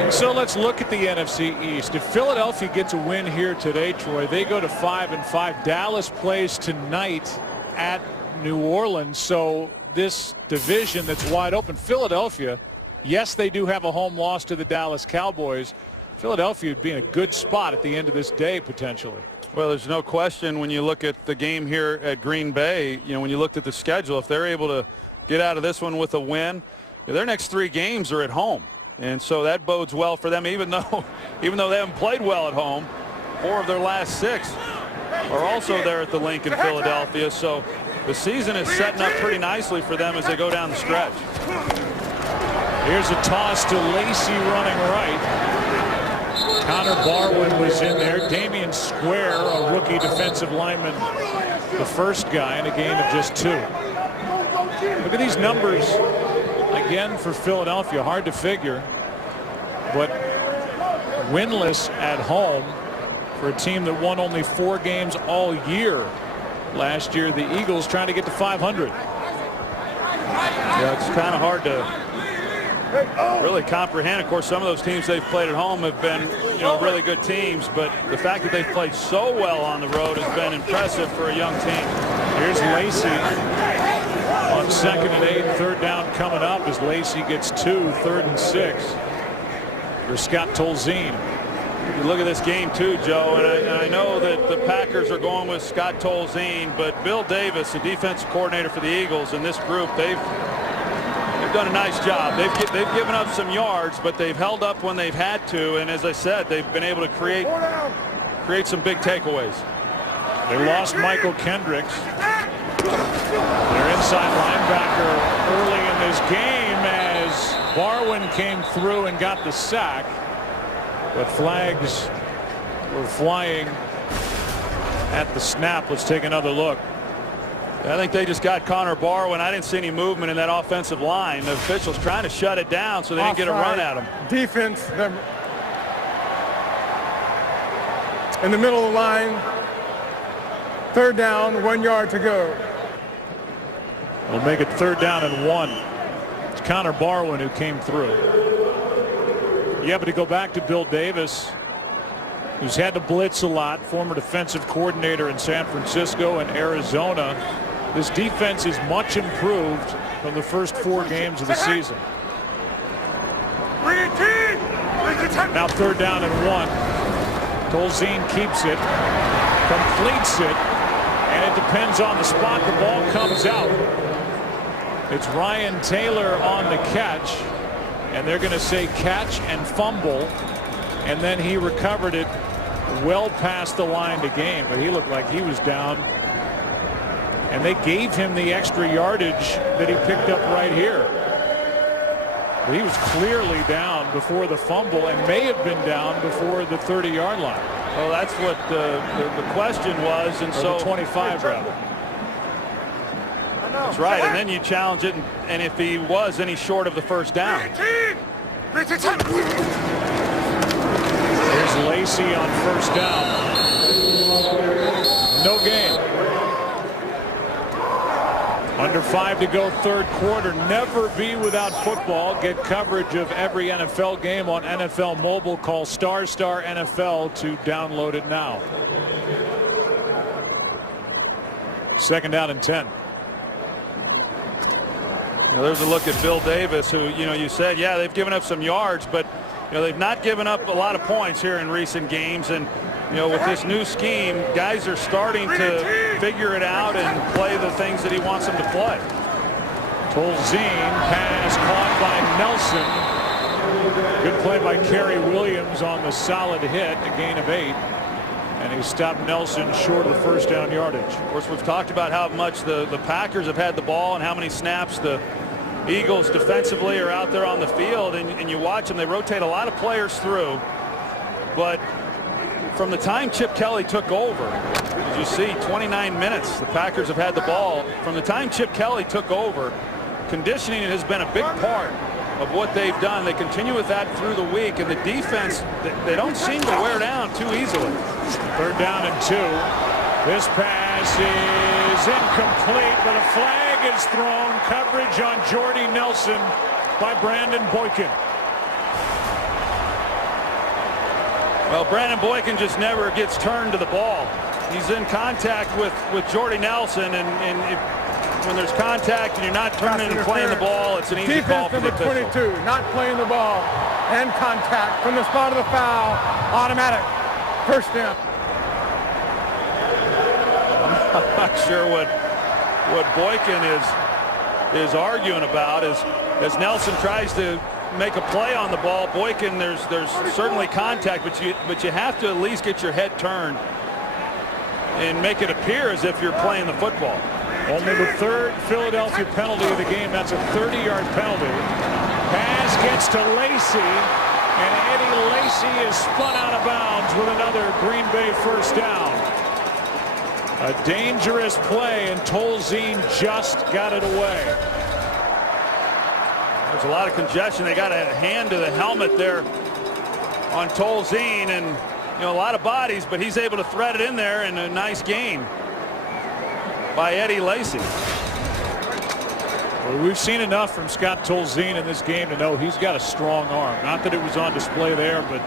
And so let's look at the NFC East. If Philadelphia gets a win here today, Troy, they go to 5-5. Dallas plays tonight at New Orleans. So this division that's wide open, Philadelphia, yes, they do have a home loss to the Dallas Cowboys. Philadelphia would be in a good spot at the end of this day, potentially. Well, there's no question when you look at the game here at Green Bay, when you looked at the schedule, if they're able to get out of this one with a win, their next 3 games are at home. And so that bodes well for them, even though they haven't played well at home. 4 of their last 6 are also there at the Link in Philadelphia. So the season is setting up pretty nicely for them as they go down the stretch. Here's a toss to Lacy running right. Connor Barwin was in there. Damian Square, a rookie defensive lineman, the first guy in a gain of just 2. Look at these numbers again for Philadelphia. Hard to figure, but winless at home for a team that won only 4 games all year last year. The Eagles trying to get to 500. Yeah, it's kind of hard to really comprehend. Of course, some of those teams they've played at home have been, really good teams, but the fact that they've played so well on the road has been impressive for a young team. Here's Lacy on 2nd and 8, 3rd down coming up as Lacy gets 2, 3rd and 6 for Scott Tolzien. You look at this game too, Joe, and I know that the Packers are going with Scott Tolzien, but Bill Davis, the defensive coordinator for the Eagles, and this group, they've done a nice job. They've given up some yards, but they've held up when they've had to, and as I said, they've been able to create some big takeaways. They lost Michael Kendricks, their inside linebacker, early in this game as Barwin came through and got the sack, but flags were flying at the snap. Let's take another look. I think they just got Connor Barwin. I didn't see any movement in that offensive line. The officials trying to shut it down so they didn't get a run at him. Defense in the middle of the line. 3rd down, 1 yard to go. We'll make it 3rd down and 1. It's Connor Barwin who came through. Yeah, but to go back to Bill Davis, who's had to blitz a lot, former defensive coordinator in San Francisco and Arizona. This defense is much improved from the first 4 games of the season. Now 3rd down and 1. Tolzien keeps it, completes it, and it depends on the spot the ball comes out. It's Ryan Taylor on the catch, and they're going to say catch and fumble, and then he recovered it well past the line to gain, but he looked like he was down, and they gave him the extra yardage that he picked up right here. But he was clearly down before the fumble and may have been down before the 30-yard line. Well, that's what the question was, and so the 25 rather. That's right, and then you challenge it, and if he was any short of the 1st down. Here's Lacy on 1st down. No gain. Under 5 to go, 3rd quarter. Never be without football. Get coverage of every NFL game on NFL Mobile. Call ** NFL to download it now. 2nd down and 10. There's a look at Bill Davis, who, you said, yeah, they've given up some yards, but they've not given up a lot of points here in recent games, and with this new scheme, guys are starting to figure it out and play the things that he wants them to play. Tolzien, pass caught by Nelson. Good play by Kerry Williams on the solid hit, a gain of 8. And he stopped Nelson short of the 1st down yardage. Of course, we've talked about how much the Packers have had the ball and how many snaps the Eagles defensively are out there on the field, and you watch them, they rotate a lot of players through, but from the time Chip Kelly took over, as you see, 29 minutes the Packers have had the ball. From the time Chip Kelly took over, conditioning has been a big part of what they've done. They continue with that through the week, and the defense, they don't seem to wear down too easily. 3rd down and 2. This pass is incomplete, but a flag is thrown. Coverage on Jordy Nelson by Brandon Boykin. Well, Brandon Boykin just never gets turned to the ball. He's in contact with Jordy Nelson, and when there's contact and you're not turning and playing the ball, it's an easy call for the official. Defense number 22, not playing the ball, and contact from the spot of the foul, automatic 1st down. I'm not sure what Boykin is arguing about. As Nelson tries to make a play on the ball, Boykin, there's certainly contact, but you have to at least get your head turned and make it appear as if you're playing the football. Only the third Philadelphia penalty of the game. That's a 30-yard penalty. Pass gets to Lacy, and Eddie Lacy is spun out of bounds with another Green Bay first down. A dangerous play, and Tolzien just got it away. There's a lot of congestion. They got a hand to the helmet there on Tolzien, and a lot of bodies, but he's able to thread it in there, and a nice gain by Eddie Lacy. Well, we've seen enough from Scott Tolzien in this game to know he's got a strong arm. Not that it was on display there, but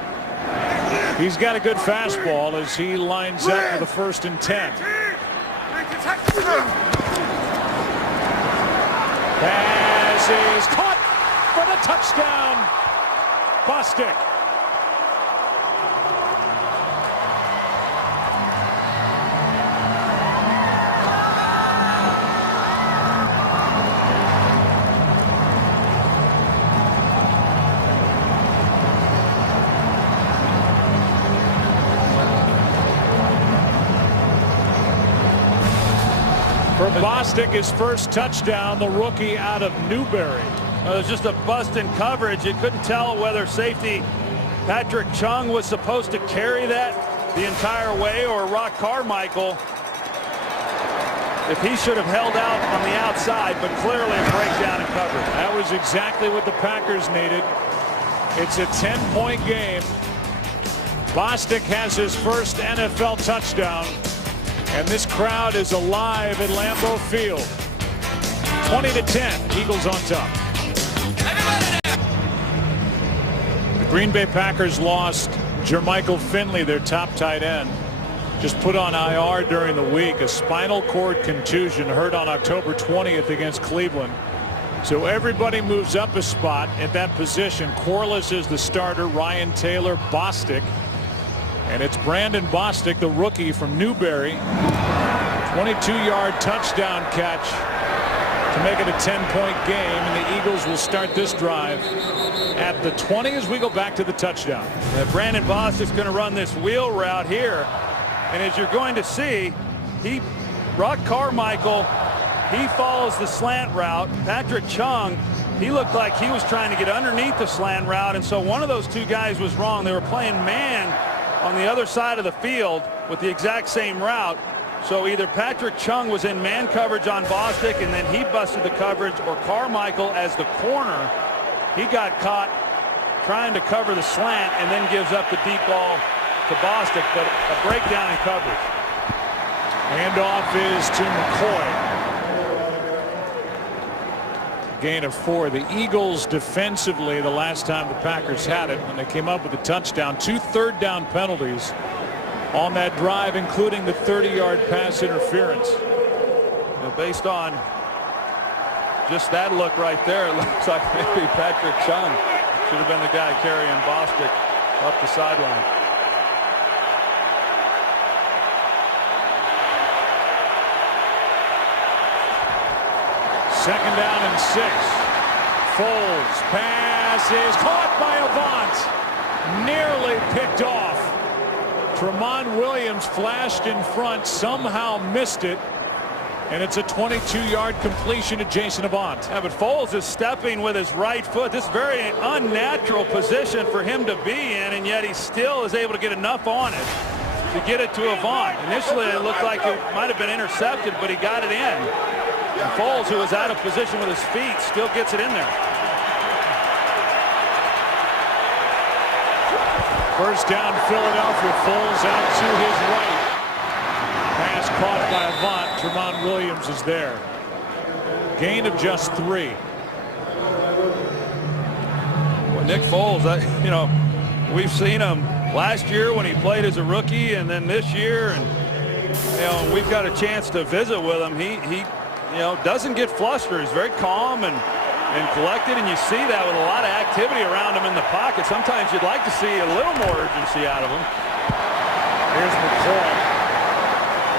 he's got a good fastball as he lines up with a 1st and 10. Pass is caught for the touchdown. Bostic. For Bostic, his first touchdown, the rookie out of Newberry. It was just a bust in coverage. You couldn't tell whether safety Patrick Chung was supposed to carry that the entire way, or Rock Carmichael, if he should have held out on the outside, but clearly a breakdown in coverage. That was exactly what the Packers needed. It's a 10-point game. Bostic has his first NFL touchdown, and this crowd is alive at Lambeau Field. 20-10, Eagles on top. The Green Bay Packers lost Jermichael Finley, their top tight end. Just put on IR during the week. A spinal cord contusion, hurt on October 20th against Cleveland. So everybody moves up a spot at that position. Corliss is the starter, Ryan Taylor, Bostic. And it's Brandon Bostic, the rookie from Newberry. 22-yard touchdown catch to make it a 10-point game, and the Eagles will start this drive at the 20 as we go back to the touchdown. Brandon Bostic's going to run this wheel route here, and as you're going to see, Rock Carmichael, he follows the slant route. Patrick Chung, he looked like he was trying to get underneath the slant route, and so one of those two guys was wrong. They were playing man on the other side of the field with the exact same route. So either Patrick Chung was in man coverage on Bostic and then he busted the coverage, or Carmichael as the corner, he got caught trying to cover the slant and then gives up the deep ball to Bostic, but a breakdown in coverage. Handoff is to McCoy. Gain of 4. The Eagles defensively, the last time the Packers had it, when they came up with a touchdown, 2 third-down penalties on that drive, including the 30-yard pass interference. Based on just that look right there, it looks like maybe Patrick Chung should have been the guy carrying Bostic up the sideline. Second down and 6. Foles, pass is caught by Avant. Nearly picked off. Tramon Williams flashed in front, somehow missed it, and it's a 22-yard completion to Jason Avant. Yeah, but Foles is stepping with his right foot. This very unnatural position for him to be in, and yet he still is able to get enough on it to get it to Avant. Initially, it looked like it might have been intercepted, but he got it in. And Foles, who is out of position with his feet, still gets it in there. First down, Philadelphia. Foles out to his right. Pass caught by Avant. Tramon Williams is there. Gain of just 3. Well, Nick Foles, we've seen him last year when he played as a rookie, and then this year, and we've got a chance to visit with him. He doesn't get flustered. He's very calm and collected, and you see that with a lot of activity around him in the pocket. Sometimes you'd like to see a little more urgency out of him. Here's McCoy.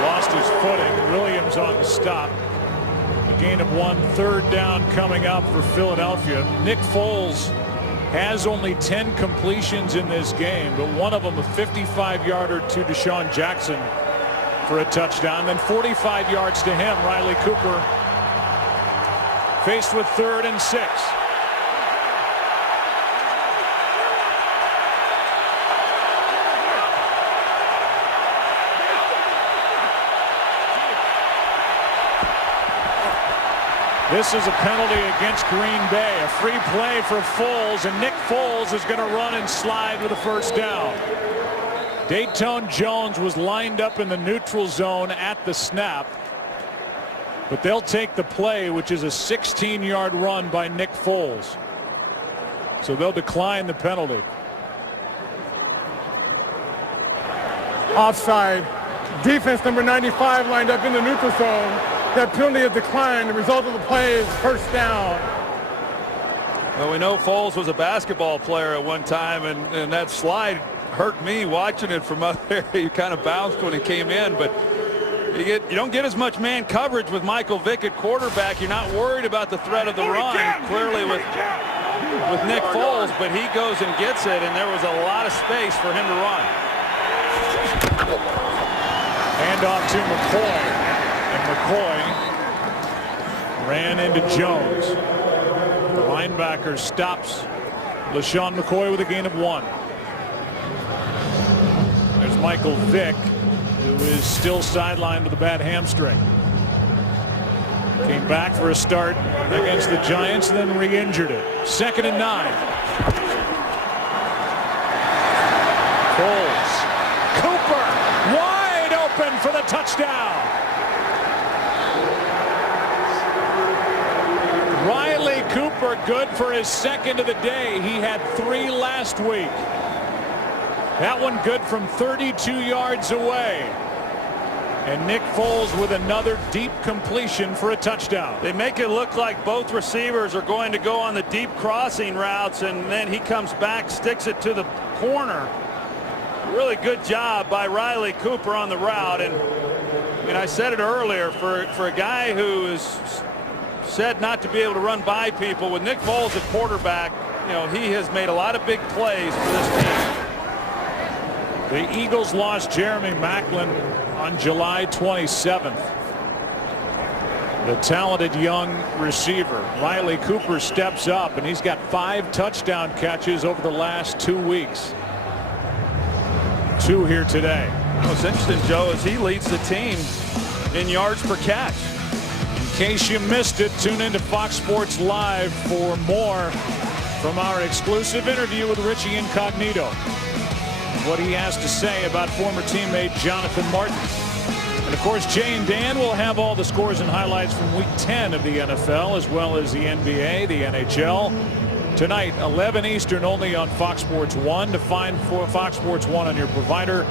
Lost his footing. Williams on the stop. A gain of 1. 3rd down coming up for Philadelphia. Nick Foles has only 10 completions in this game, but one of them a 55-yarder to Deshaun Jackson for a touchdown. Then 45 yards to him. Riley Cooper faced with 3rd and 6. This is a penalty against Green Bay. A free play for Foles, and Nick Foles is going to run and slide with a 1st down. Dayton Jones was lined up in the neutral zone at the snap, but they'll take the play, which is a 16-yard run by Nick Foles. So they'll decline the penalty. Offside. Defense number 95 lined up in the neutral zone. That penalty is declined. The result of the play is 1st down. Well, we know Foles was a basketball player at one time, and that slide hurt me watching it from up there. He kind of bounced when he came in, but you don't get as much man coverage with Michael Vick at quarterback. You're not worried about the threat of the run, clearly with Nick Foles, but he goes and gets it, and there was a lot of space for him to run. Hand off to McCoy. And McCoy ran into Jones. The linebacker stops LaShawn McCoy with a gain of 1. There's Michael Vick, who is still sidelined with a bad hamstring. Came back for a start against the Giants, then re-injured it. 2nd and 9. Foles. Cooper wide open for the touchdown. Riley Cooper good for his 2nd of the day. He had 3 last week. That one good from 32 yards away. And Nick Foles with another deep completion for a touchdown. They make it look like both receivers are going to go on the deep crossing routes, and then he comes back, sticks it to the corner. Really good job by Riley Cooper on the route. And I said it earlier, for a guy who is said not to be able to run by people, with Nick Foles at quarterback, he has made a lot of big plays for this team. The Eagles lost Jeremy Maclin on July 27th. The talented young receiver Riley Cooper steps up, and he's got 5 touchdown catches over the last 2 weeks. 2 here today. What's interesting, Joe, is he leads the team in yards per catch. In case you missed it, tune into Fox Sports Live for more from our exclusive interview with Richie Incognito. What he has to say about former teammate Jonathan Martin. And of course, Jay and Dan will have all the scores and highlights from week 10 of the NFL, as well as the NBA, the NHL. Tonight, 11 Eastern, only on Fox Sports 1. To find Fox Sports 1 on your provider,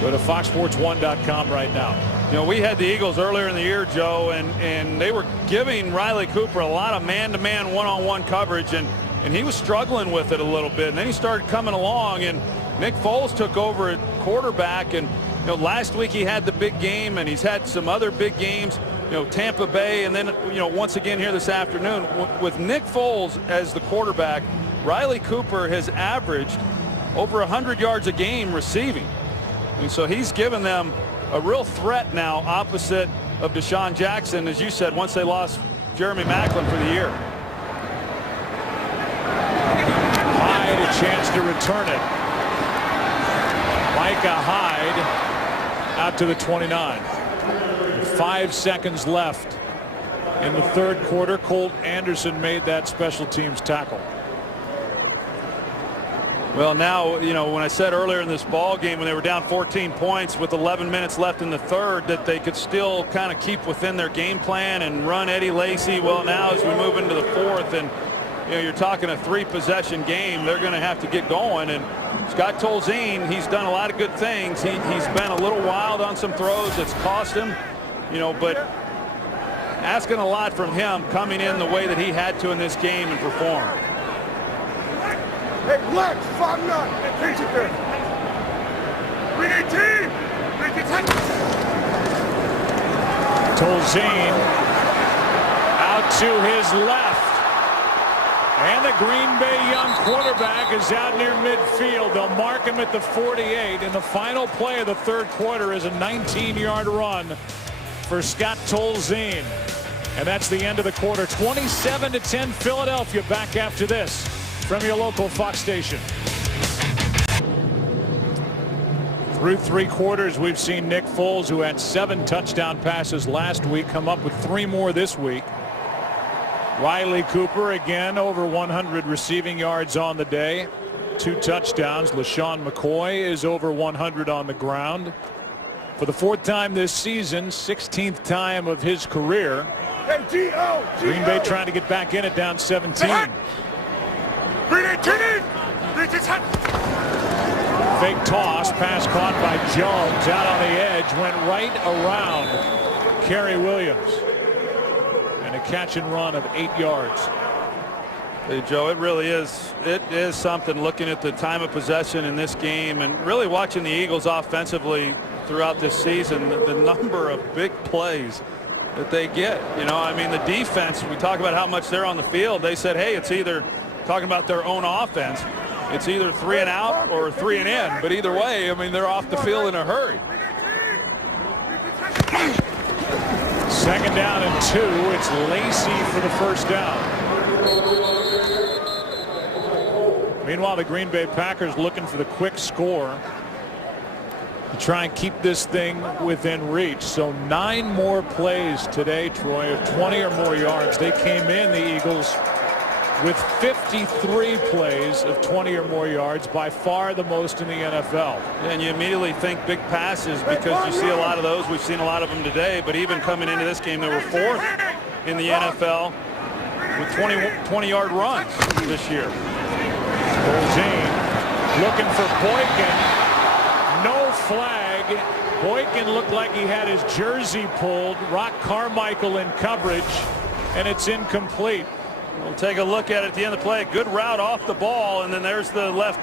go to foxsports1.com right now. We had the Eagles earlier in the year, Joe, and they were giving Riley Cooper a lot of man-to-man, one-on-one coverage, and he was struggling with it a little bit. And then he started coming along, and Nick Foles took over at quarterback. And last week he had the big game, and he's had some other big games, Tampa Bay, and then once again here this afternoon. With Nick Foles as the quarterback, Riley Cooper has averaged over 100 yards a game receiving, and so he's given them a real threat now, opposite of Deshaun Jackson, as you said, once they lost Jeremy Maclin for the year. Hyde a chance to return it. Micah Hyde out to the 29. 5 seconds left in the 3rd quarter. Colt Anderson made that special teams tackle. Well, now, when I said earlier in this ball game, when they were down 14 points with 11 minutes left in the 3rd, that they could still kind of keep within their game plan and run Eddie Lacy. Well, now as we move into the 4th, and you're talking a 3-possession game, they're going to have to get going. And Scott Tolzien, he's done a lot of good things. He's been a little wild on some throws that's cost him, but asking a lot from him coming in the way that he had to in this game and perform. Hey, Lex, 5-9. Pitch it there. We need team. Make it Tolzien out to his left. And the Green Bay young quarterback is out near midfield. They'll mark him at the 48. And the final play of the third quarter is a 19-yard run for Scott Tolzien. And that's the end of the quarter. 27-10 Philadelphia. Back after this from your local Fox station. Through 3 quarters, we've seen Nick Foles, who had 7 touchdown passes last week, come up with 3 more this week. Riley Cooper again over 100 receiving yards on the day, 2 touchdowns. LaShawn McCoy is over 100 on the ground for the 4th time this season, 16th time of his career. Green Bay trying to get back in it, down 17. Fake toss, pass caught by Jones, out on the edge, went right around Kerry Williams. And a catch and run of 8 yards. Hey, Joe, it really is. It is something looking at the time of possession in this game and really watching the Eagles offensively throughout this season, the number of big plays that they get. You know, I mean, the defense, we talk about how much they're on the field. They said, hey, it's either, talking about their own offense, it's either 3 and out or 3 and in. But either way, I mean, they're off the field in a hurry. 2nd down and 2. It's Lacy for the 1st down. Meanwhile, the Green Bay Packers looking for the quick score to try and keep this thing within reach. So 9 more plays today, Troy, of 20 or more yards. They came in, the Eagles, with 53 plays of 20 or more yards, by far the most in the NFL. And you immediately think big passes because you see a lot of those. We've seen a lot of them today, but even coming into this game, they were 4th in the NFL with 20-yard runs this year. Tolzien looking for Boykin. No flag. Boykin looked like he had his jersey pulled. Rock Carmichael in coverage, and it's incomplete. We'll take a look at it at the end of the play. Good route off the ball, and then there's the left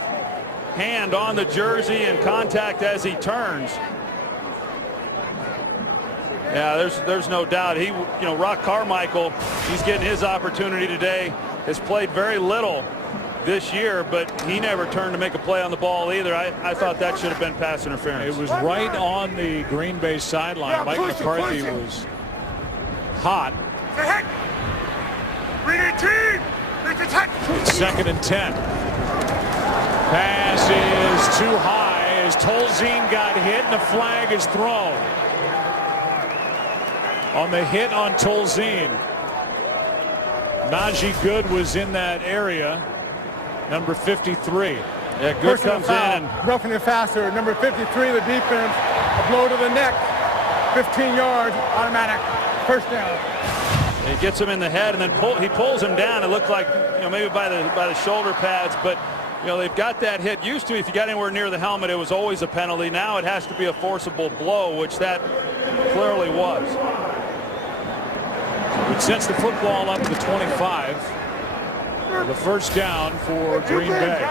hand on the jersey and contact as he turns. Yeah, there's no doubt. He, you know, Rock Carmichael, he's getting his opportunity today. Has played very little this year, but he never turned to make a play on the ball either. I thought that should have been pass interference. It was right on the Green Bay sideline. Mike McCarthy was hot. It's 2nd and 10. Pass is too high as Tolzien got hit and the flag is thrown. On the hit on Tolzien. Najee Good was in that area. Number 53. Yeah, Good comes in. Roughing it faster. Number 53, the defense. A blow to the neck. 15 yards, automatic. 1st down. He gets him in the head, and then he pulls him down. It looked like, you know, maybe by the shoulder pads, but you know, they've got that hit. Used to, if you got anywhere near the helmet, it was always a penalty. Now it has to be a forcible blow, which that clearly was. It sets the football up to the 25. The 1st down for Green Bay.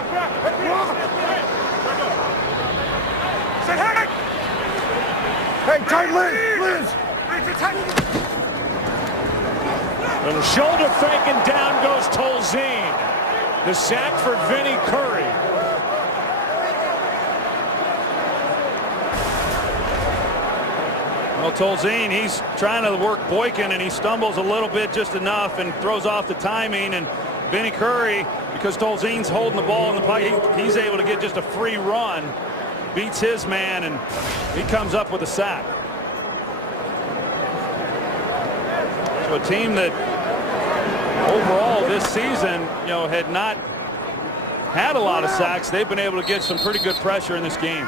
Hey, tight Liz. Little shoulder fake, and down goes Tolzien. The sack for Vinny Curry. Well, Tolzien, he's trying to work Boykin, and he stumbles a little bit just enough and throws off the timing. And Vinny Curry, because Tolzien's holding the ball in the pocket, he's able to get just a free run, beats his man, and he comes up with a sack. So a team that overall this season, you know, had not had a lot of sacks, they've been able to get some pretty good pressure in this game.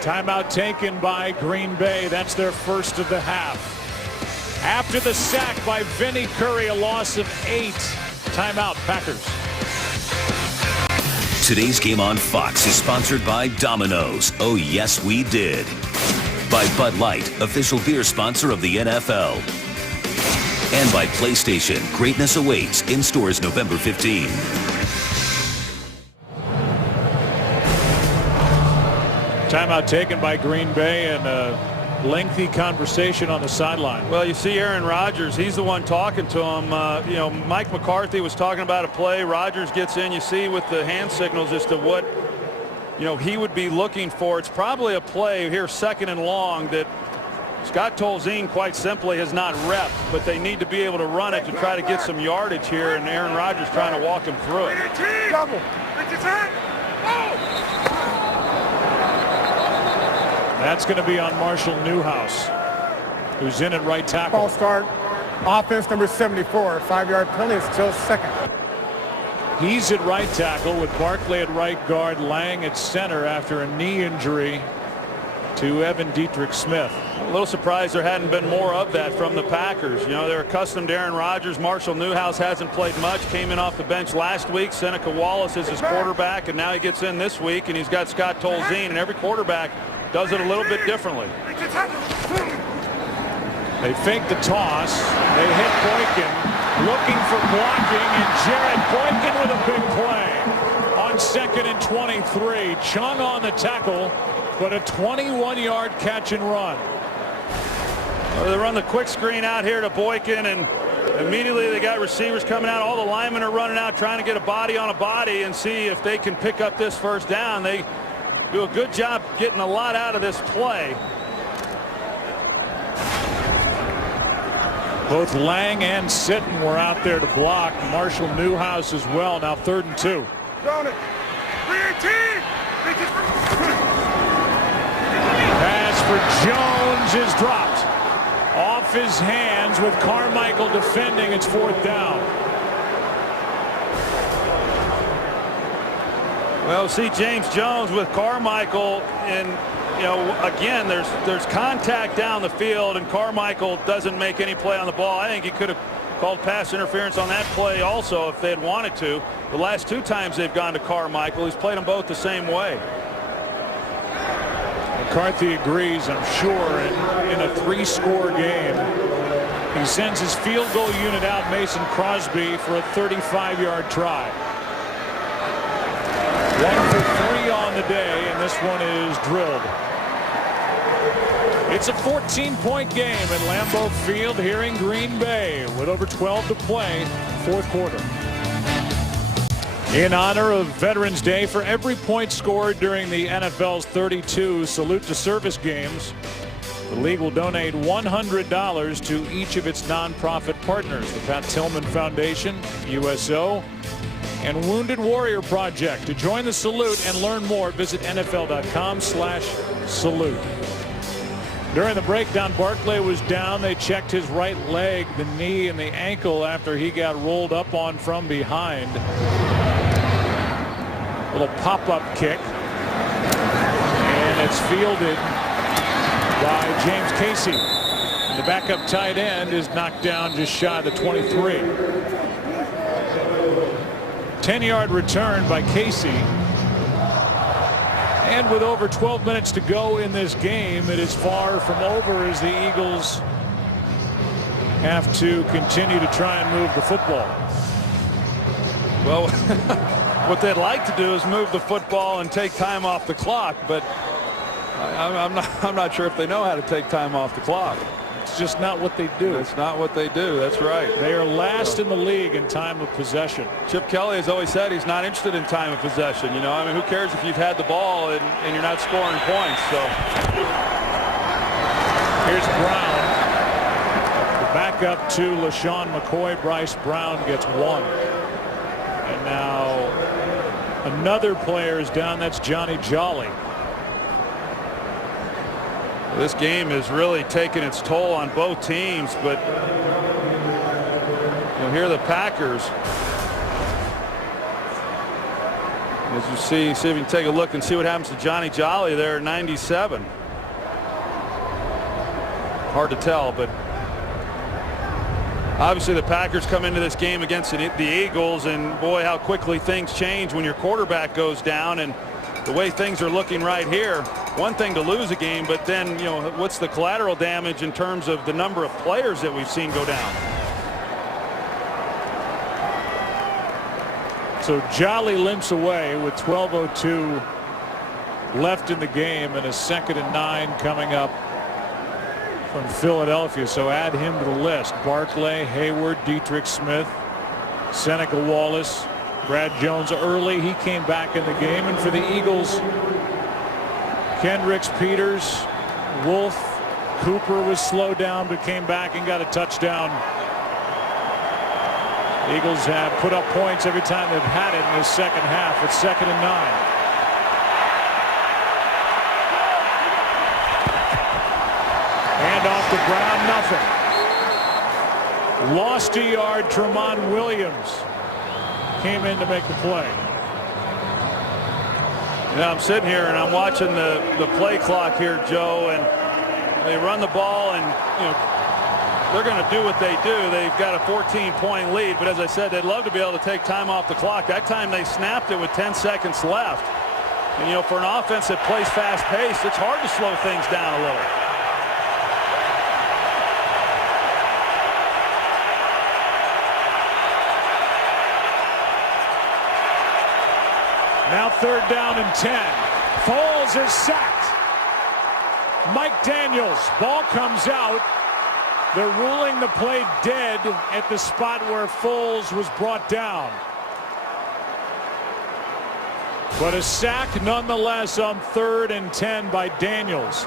Timeout taken by Green Bay. That's their 1st of the half. After the sack by Vinny Curry, a loss of 8. Timeout, Packers. Today's game on Fox is sponsored by Domino's. Oh, yes, we did. By Bud Light, official beer sponsor of the NFL. And by PlayStation. Greatness awaits in stores November 15. Timeout taken by Green Bay, and lengthy conversation on the sideline. Well, you see Aaron Rodgers, he's the one talking to him. You know, Mike McCarthy was talking about a play. Rodgers gets in, you see with the hand signals as to what, you know, he would be looking for. It's probably a play here, 2nd and long, that Scott Tolzien quite simply has not repped, but they need to be able to run it to try to get some yardage here, and Aaron Rodgers trying to walk him through it. Double. That's going to be on Marshall Newhouse, who's in at right tackle. Ball start. Offense number 74. 5-yard penalty, still second. He's at right tackle with Barkley at right guard, Lang at center after a knee injury to Evan Dietrich Smith. A little surprised there hadn't been more of that from the Packers. You know, they're accustomed to Aaron Rodgers. Marshall Newhouse hasn't played much, came in off the bench last week. Seneca Wallace is his quarterback, and now he gets in this week, and he's got Scott Tolzien, and every quarterback does it a little bit differently. They fake the toss. They hit Boykin, looking for blocking, and Jared Boykin with a big play on 2nd and 23. Chung on the tackle, but a 21-yard catch and run. Well, they run the quick screen out here to Boykin, and immediately they got receivers coming out. All the linemen are running out trying to get a body on a body and see if they can pick up this first down. They do a good job getting a lot out of this play. Both Lang and Sitton were out there to block. Marshall Newhouse as well. Now 3rd and 2. Pass for Jones is dropped off his hands with Carmichael defending. It's 4th down. Well, see James Jones with Carmichael, and you know, again, there's contact down the field, and Carmichael doesn't make any play on the ball. I think he could have called pass interference on that play also if they had wanted to. The last 2 times they've gone to Carmichael, he's played them both the same way. McCarthy agrees, I'm sure, in a 3-score game. He sends his field goal unit out, Mason Crosby, for a 35-yard try. 1 for 3 on the day, and this one is drilled. It's a 14-point game at Lambeau Field here in Green Bay with over 12 to play, 4th quarter. In honor of Veterans Day, for every point scored during the NFL's 32 Salute to Service games, the league will donate $100 to each of its nonprofit partners, the Pat Tillman Foundation, USO, and Wounded Warrior Project. To join the salute and learn more, visit NFL.com/salute. During the breakdown, Barkley was down. They checked his right leg, the knee, and the ankle after he got rolled up on from behind. Little pop-up kick, and it's fielded by James Casey. And the backup tight end is knocked down just shy of the 23. 10-yard return by Casey. And with over 12 minutes to go in this game, it is far from over as the Eagles have to continue to try and move the football. Well, what they'd like to do is move the football and take time off the clock, but I'm not sure if they know how to take time off the clock. It's just not what they do. It's not what they do. That's right. They are last in the league in time of possession. Chip Kelly has always said he's not interested in time of possession. You know, I mean, who cares if you've had the ball and you're not scoring points? So here's Brown. The backup to LaShawn McCoy. Bryce Brown gets 1. And now another player is down. That's Johnny Jolly. This game has really taken its toll on both teams, but you know, here are the Packers. As you see if you can take a look and see what happens to Johnny Jolly there at 97. Hard to tell, but obviously the Packers come into this game against the Eagles, and boy, how quickly things change when your quarterback goes down. And the way things are looking right here, one thing to lose a game, but then, you know, what's the collateral damage in terms of the number of players that we've seen go down? So Jolly limps away with 12:02 left in the game, and a 2nd and 9 coming up from Philadelphia, so add him to the list. Barclay, Hayward, Dietrich Smith, Seneca Wallace, Brad Jones early. He came back in the game. And for the Eagles, Kendricks, Peters, Wolf, Cooper was slowed down but came back and got a touchdown. Eagles have put up points every time they've had it in this second half. It's 2nd and 9. And off the ground, nothing. Lost a yard. Tramon Williams came in to make the play. Yeah, I'm sitting here and I'm watching the play clock here, Joe, and they run the ball, and they're going to do what they do. They've got a 14-point lead, but as I said, they'd love to be able to take time off the clock. That time they snapped it with 10 seconds left. And for an offense that plays fast-paced, it's hard to slow things down a little. Now 3rd down and 10. Foles is sacked. Mike Daniels, ball comes out. They're ruling the play dead at the spot where Foles was brought down. But a sack nonetheless on 3rd and 10 by Daniels.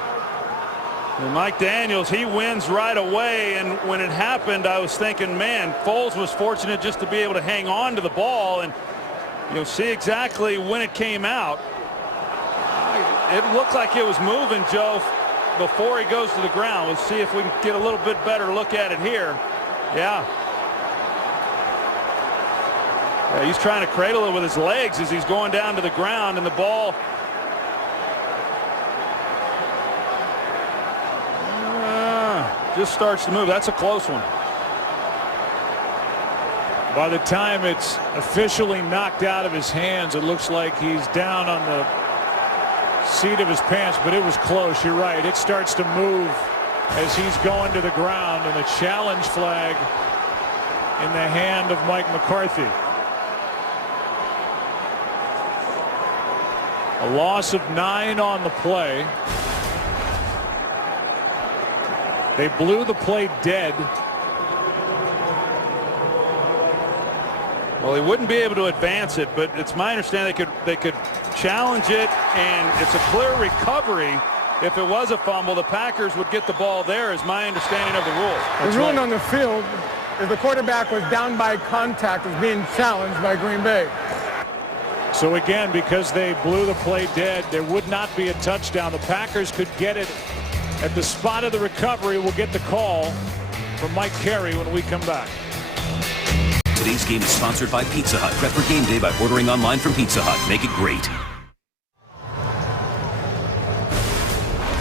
And Mike Daniels, he wins right away, and when it happened, I was thinking, man, Foles was fortunate just to be able to hang on to the ball, and you'll see exactly when it came out. It looked like it was moving, Joe, before he goes to the ground. Let's see if we can get a little bit better look at it here. Yeah, he's trying to cradle it with his legs as he's going down to the ground, and the ball just starts to move. That's a close one. By the time it's officially knocked out of his hands, it looks like he's down on the seat of his pants, but it was close. You're right. It starts to move as he's going to the ground, and a challenge flag in the hand of Mike McCarthy. A loss of 9 on the play. They blew the play dead. Well, he wouldn't be able to advance it, but it's my understanding they could challenge it, and it's a clear recovery. If it was a fumble, the Packers would get the ball there, is my understanding of the rules. The ruling on the field is the quarterback was down by contact, was being challenged by Green Bay. So again, because they blew the play dead, there would not be a touchdown. The Packers could get it at the spot of the recovery. We'll get the call from Mike Carey when we come back. Today's game is sponsored by Pizza Hut. Prep for game day by ordering online from Pizza Hut. Make it great.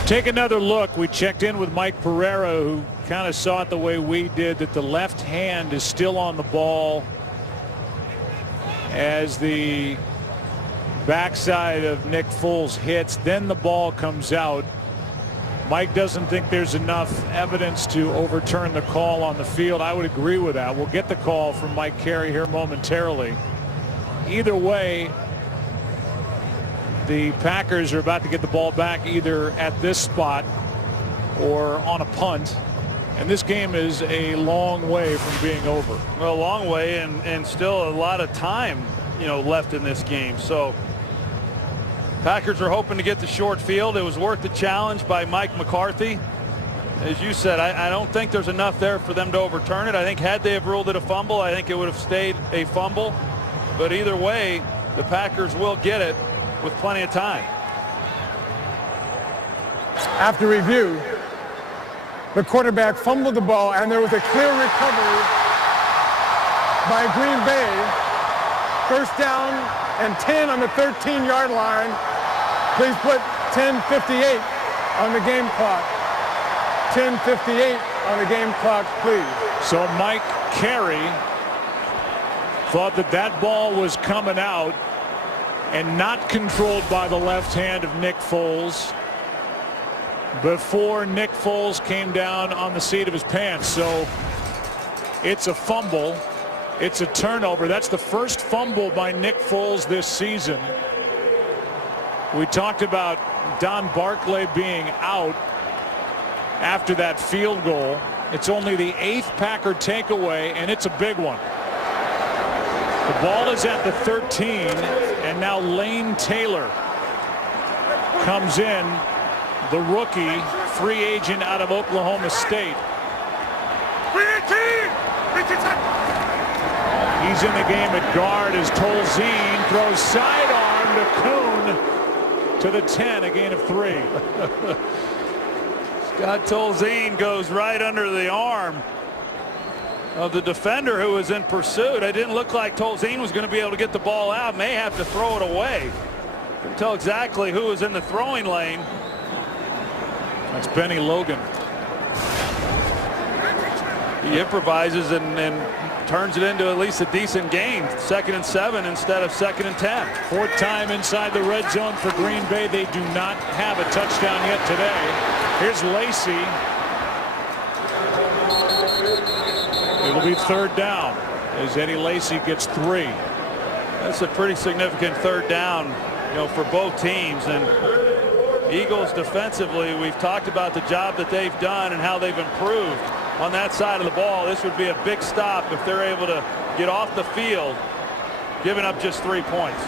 Take another look. We checked in with Mike Pereira, who kind of saw it the way we did, that the left hand is still on the ball as the backside of Nick Foles hits. Then the ball comes out. Mike doesn't think there's enough evidence to overturn the call on the field. I would agree with that. We'll get the call from Mike Carey here momentarily. Either way, the Packers are about to get the ball back either at this spot or on a punt. And this game is a long way from being over. Well, a long way, and still a lot of time, left in this game. So Packers are hoping to get the short field. It was worth the challenge by Mike McCarthy. As you said, I don't think there's enough there for them to overturn it. I think had they have ruled it a fumble, I think it would have stayed a fumble. But either way, the Packers will get it with plenty of time. After review, the quarterback fumbled the ball, and there was a clear recovery by Green Bay. 1st down and 10 on the 13-yard line. Please put 10:58 on the game clock. 10:58 on the game clock, please. So Mike Carey thought that ball was coming out and not controlled by the left hand of Nick Foles before Nick Foles came down on the seat of his pants. So it's a fumble. It's a turnover. That's the first fumble by Nick Foles this season. We talked about Don Barclay being out. after that field goal. It's only the 8th Packer takeaway, and it's a big one. The ball is at the 13, and now Lane Taylor comes in, the rookie, free agent out of Oklahoma State. He's in the game at guard as Tolzien throws sidearm to Kuhn to the 10, a gain of 3. Scott Tolzien goes right under the arm of the defender who was in pursuit. It didn't look like Tolzien was going to be able to get the ball out. May have to throw it away. Couldn't tell exactly who was in the throwing lane. That's Benny Logan. He improvises and turns it into at least a decent game. 2nd and 7 instead of 2nd and 10. 4th time inside the red zone for Green Bay. They do not have a touchdown yet today. Here's Lacy. It'll be 3rd down as Eddie Lacy gets 3. That's a pretty significant 3rd down, for both teams. And Eagles defensively, we've talked about the job that they've done and how they've improved on that side of the ball. This would be a big stop if they're able to get off the field, giving up just 3 points.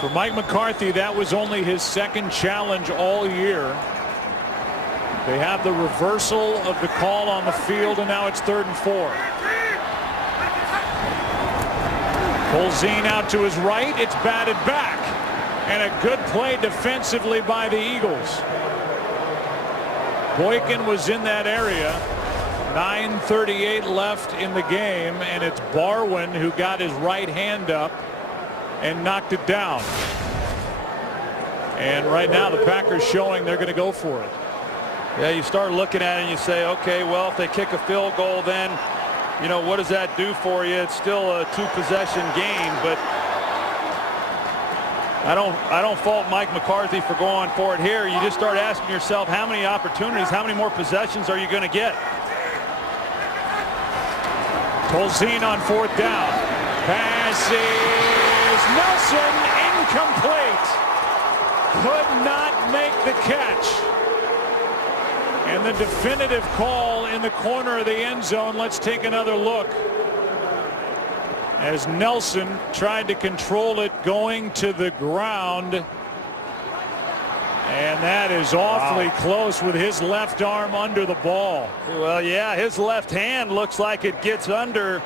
For Mike McCarthy, that was only his 2nd challenge all year. They have the reversal of the call on the field, and now it's 3rd and 4. Tolzien out to his right. It's batted back. And a good play defensively by the Eagles. Boykin was in that area. 9:38 left in the game, and it's Barwin who got his right hand up and knocked it down. And right now the Packers showing they're going to go for it. Yeah, you start looking at it and you say, okay, well, if they kick a field goal, then, what does that do for you? It's still a 2-possession game, but I don't fault Mike McCarthy for going for it here. You just start asking yourself, how many opportunities, how many more possessions are you going to get? Tolzien on 4th down. Pass is Nelson, incomplete. Could not make the catch. And the definitive call in the corner of the end zone. Let's take another look. As Nelson tried to control it going to the ground. And that is awfully close with his left arm under the ball. Well, yeah, his left hand looks like it gets under.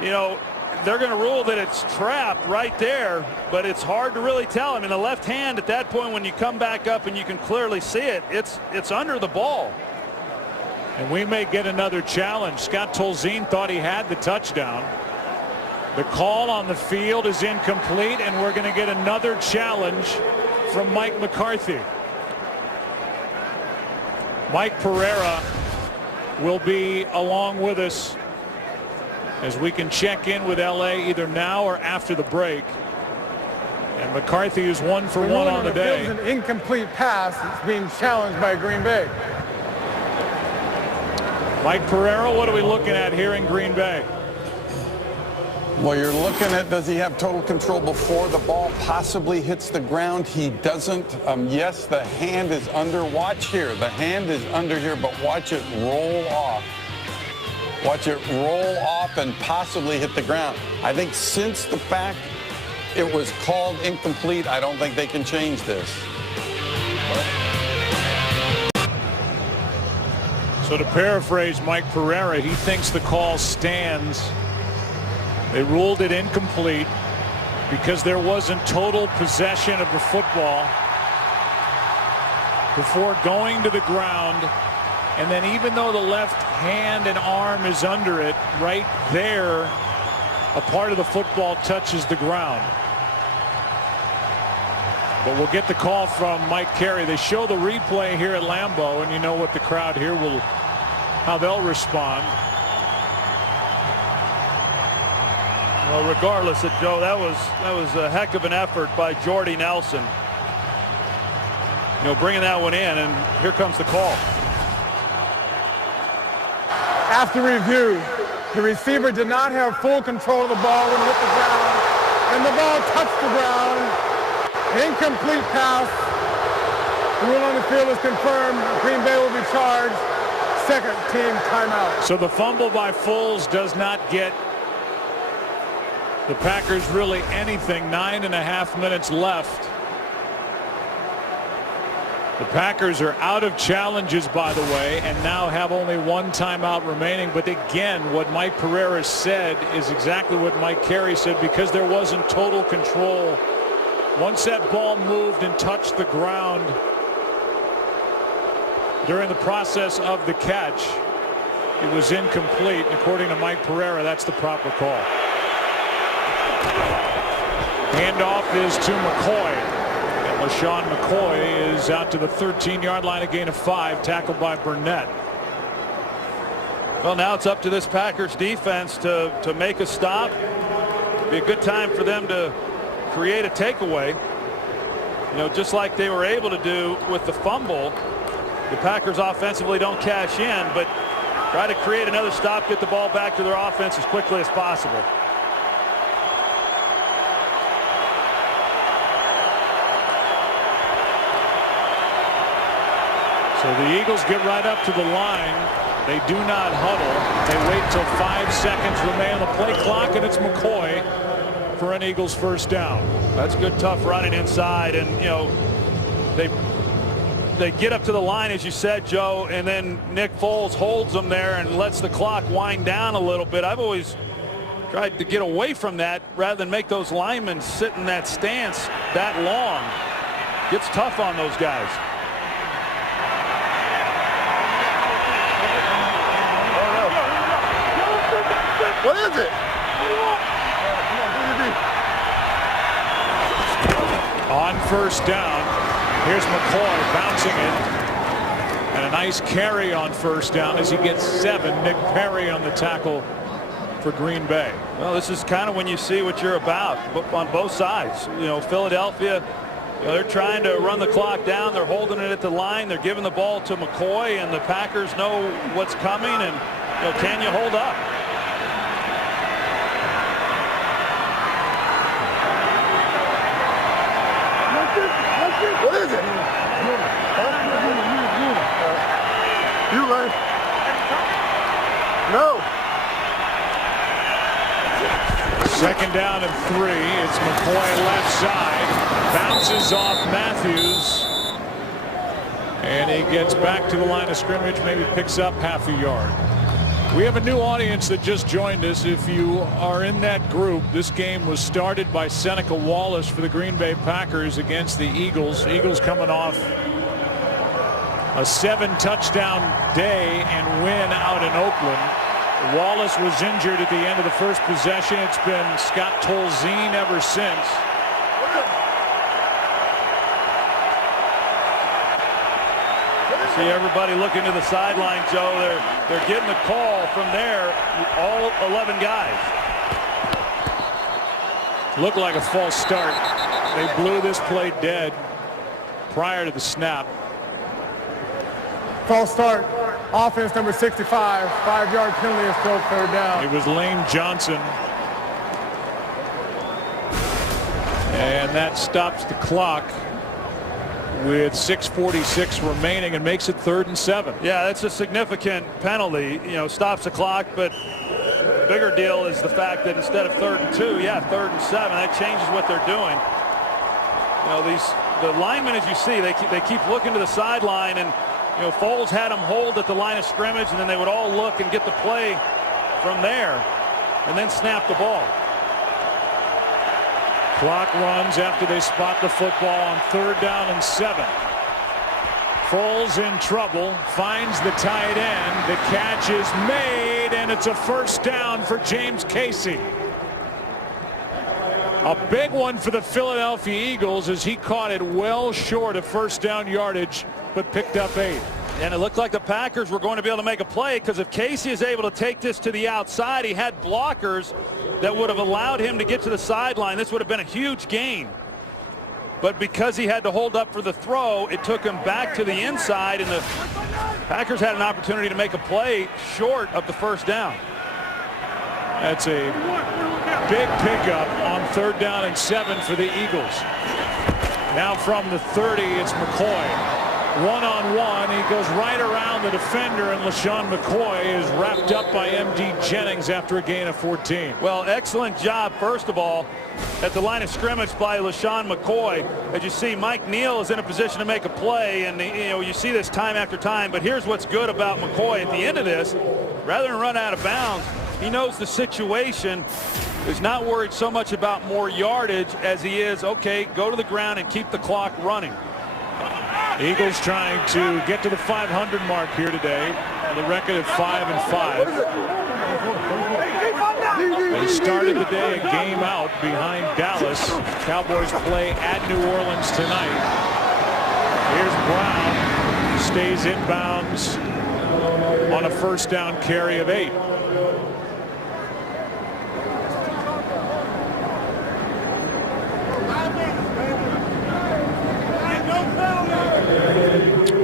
They're going to rule that it's trapped right there, but it's hard to really tell. I mean, the left hand at that point, when you come back up and you can clearly see it, it's under the ball. And we may get another challenge. Scott Tolzien thought he had the touchdown. The call on the field is incomplete, and we're going to get another challenge from Mike McCarthy. Mike Pereira will be along with us as we can check in with LA either now or after the break. And McCarthy is 1 for 1 on the day. An incomplete pass. It's being challenged by Green Bay. Mike Pereira, what are we looking at here in Green Bay? Well, you're looking at, does he have total control before the ball possibly hits the ground? He doesn't. Yes, the hand is under. Watch here. The hand is under here, but watch it roll off. Watch it roll off and possibly hit the ground. I think since the fact it was called incomplete, I don't think they can change this. So to paraphrase Mike Pereira, he thinks the call stands. They ruled it incomplete because there wasn't total possession of the football before going to the ground. And then even though the left hand and arm is under it, right there, a part of the football touches the ground. But we'll get the call from Mike Carey. They show the replay here at Lambeau, and you know what the crowd here will, how they'll respond. Well, regardless of Joe, that was a heck of an effort by Jordy Nelson. Bringing that one in, and here comes the call. After review, the receiver did not have full control of the ball when it hit the ground, and the ball touched the ground. Incomplete pass. The rule on the field is confirmed. Green Bay will be charged. Second team timeout. So the fumble by Foles does not get the Packers really anything. 9.5 minutes left. The Packers are out of challenges, by the way, and now have only one timeout remaining. But again, what Mike Pereira said is exactly what Mike Carey said, because there wasn't total control. Once that ball moved and touched the ground during the process of the catch, it was incomplete. And according to Mike Pereira, that's the proper call. Handoff is to McCoy. And LaShawn McCoy is out to the 13-yard line, a gain of 5, tackled by Burnett. Well, now it's up to this Packers defense to make a stop. It'd be a good time for them to create a takeaway. You know, just like they were able to do with the fumble. The Packers offensively don't cash in, but try to create another stop, get the ball back to their offense as quickly as possible. So the Eagles get right up to the line. They do not huddle. They wait till 5 seconds remain on the play clock, and it's McCoy for an Eagles first down. That's good, tough running inside, and you know they get up to the line, as you said, Joe, and then Nick Foles holds them there and lets the clock wind down a little bit. I've always tried to get away from that rather than make those linemen sit in that stance that long. Gets tough on those guys. What is it? On first down, here's McCoy bouncing it. And a nice carry on first down as he gets 7. Nick Perry on the tackle for Green Bay. Well, this is kind of when you see what you're about on both sides. You know, Philadelphia, you know, they're trying to run the clock down. They're holding it at the line. They're giving the ball to McCoy, and the Packers know what's coming. And you know, can you hold up? What is it? You right. No. Second down and 3. It's McCoy left side. Bounces off Matthews. And he gets back to the line of scrimmage, maybe picks up half a yard. We have a new audience that just joined us. If you are in that group, this game was started by Seneca Wallace for the Green Bay Packers against the Eagles. Eagles coming off a 7-touchdown day and win out in Oakland. Wallace was injured at the end of the first possession. It's been Scott Tolzien ever since. See everybody looking to the sideline, Joe. They're getting the call from there, all 11 guys. Looked like a false start. They blew this play dead prior to the snap. False start. Offense number 65. 5-yard penalty is still third down. It was Lane Johnson. And that stops the clock with 6:46 remaining and makes it 3rd and 7. Yeah, that's a significant penalty. You know, stops the clock, but the bigger deal is the fact that instead of 3rd and 2, yeah, 3rd and 7, that changes what they're doing. You know, the linemen, as you see, they keep looking to the sideline, and you know, Foles had them hold at the line of scrimmage, and then they would all look and get the play from there, and then snap the ball. Clock runs after they spot the football on 3rd down and 7. Foles in trouble, finds the tight end. The catch is made, and it's a first down for James Casey. A big one for the Philadelphia Eagles as he caught it well short of first down yardage, but picked up 8. And it looked like the Packers were going to be able to make a play, because if Casey is able to take this to the outside, he had blockers that would have allowed him to get to the sideline. This would have been a huge gain. But because he had to hold up for the throw, it took him back to the inside, and the Packers had an opportunity to make a play short of the first down. That's a big pickup on 3rd down and 7 for the Eagles. Now from the 30, it's McCoy. one-on-one. He goes right around the defender, and LeSean McCoy is wrapped up by M.D. Jennings after a gain of 14. Well, excellent job, first of all, at the line of scrimmage by LeSean McCoy. As you see, Mike Neal is in a position to make a play, and you see this time after time. But here's what's good about McCoy at the end of this. Rather than run out of bounds, he knows the situation. Is not worried so much about more yardage as he is, okay, go to the ground and keep the clock running. Eagles trying to get to the 500 mark here today with a record of 5-5. They started the day a game out behind Dallas. Cowboys play at New Orleans tonight. Here's Brown. Stays inbounds on a first down carry of 8.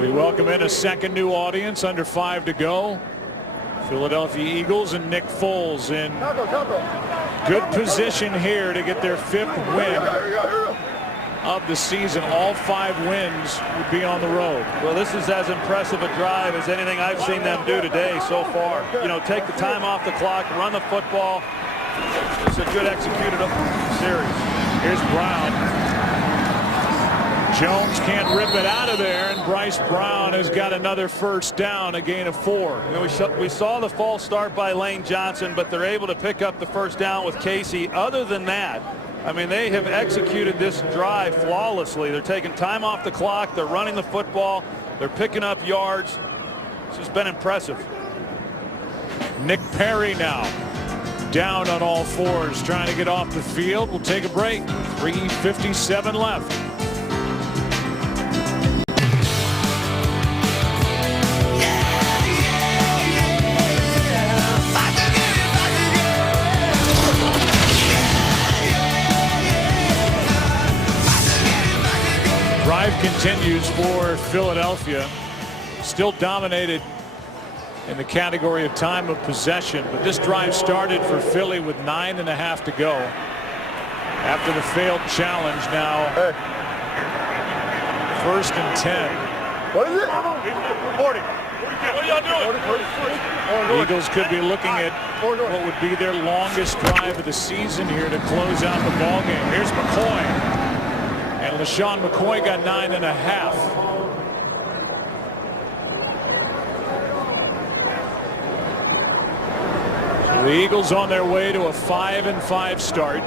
We welcome in a second new audience under 5 to go. Philadelphia Eagles and Nick Foles in good position here to get their 5th win of the season. All 5 wins would be on the road. Well, this is as impressive a drive as anything I've seen them do today so far. Take the time off the clock, run the football. It's a good executed series. Here's Brown. Jones can't rip it out of there, and Bryce Brown has got another first down, a gain of 4. We saw the false start by Lane Johnson, but they're able to pick up the first down with Casey. Other than that, I mean, they have executed this drive flawlessly. They're taking time off the clock. They're running the football. They're picking up yards. It's just been impressive. Nick Perry now down on all 4s, trying to get off the field. We'll take a break. 3:57 left. Drive continues for Philadelphia. Still dominated in the category of time of possession, but this drive started for Philly with 9.5 to go after the failed challenge. Now 1st and 10. What is it? 40. What are y'all doing? Eagles could be looking at what would be their longest drive of the season here to close out the ball game. Here's McCoy. And LeSean McCoy got 9.5. So the Eagles on their way to a 5-5 start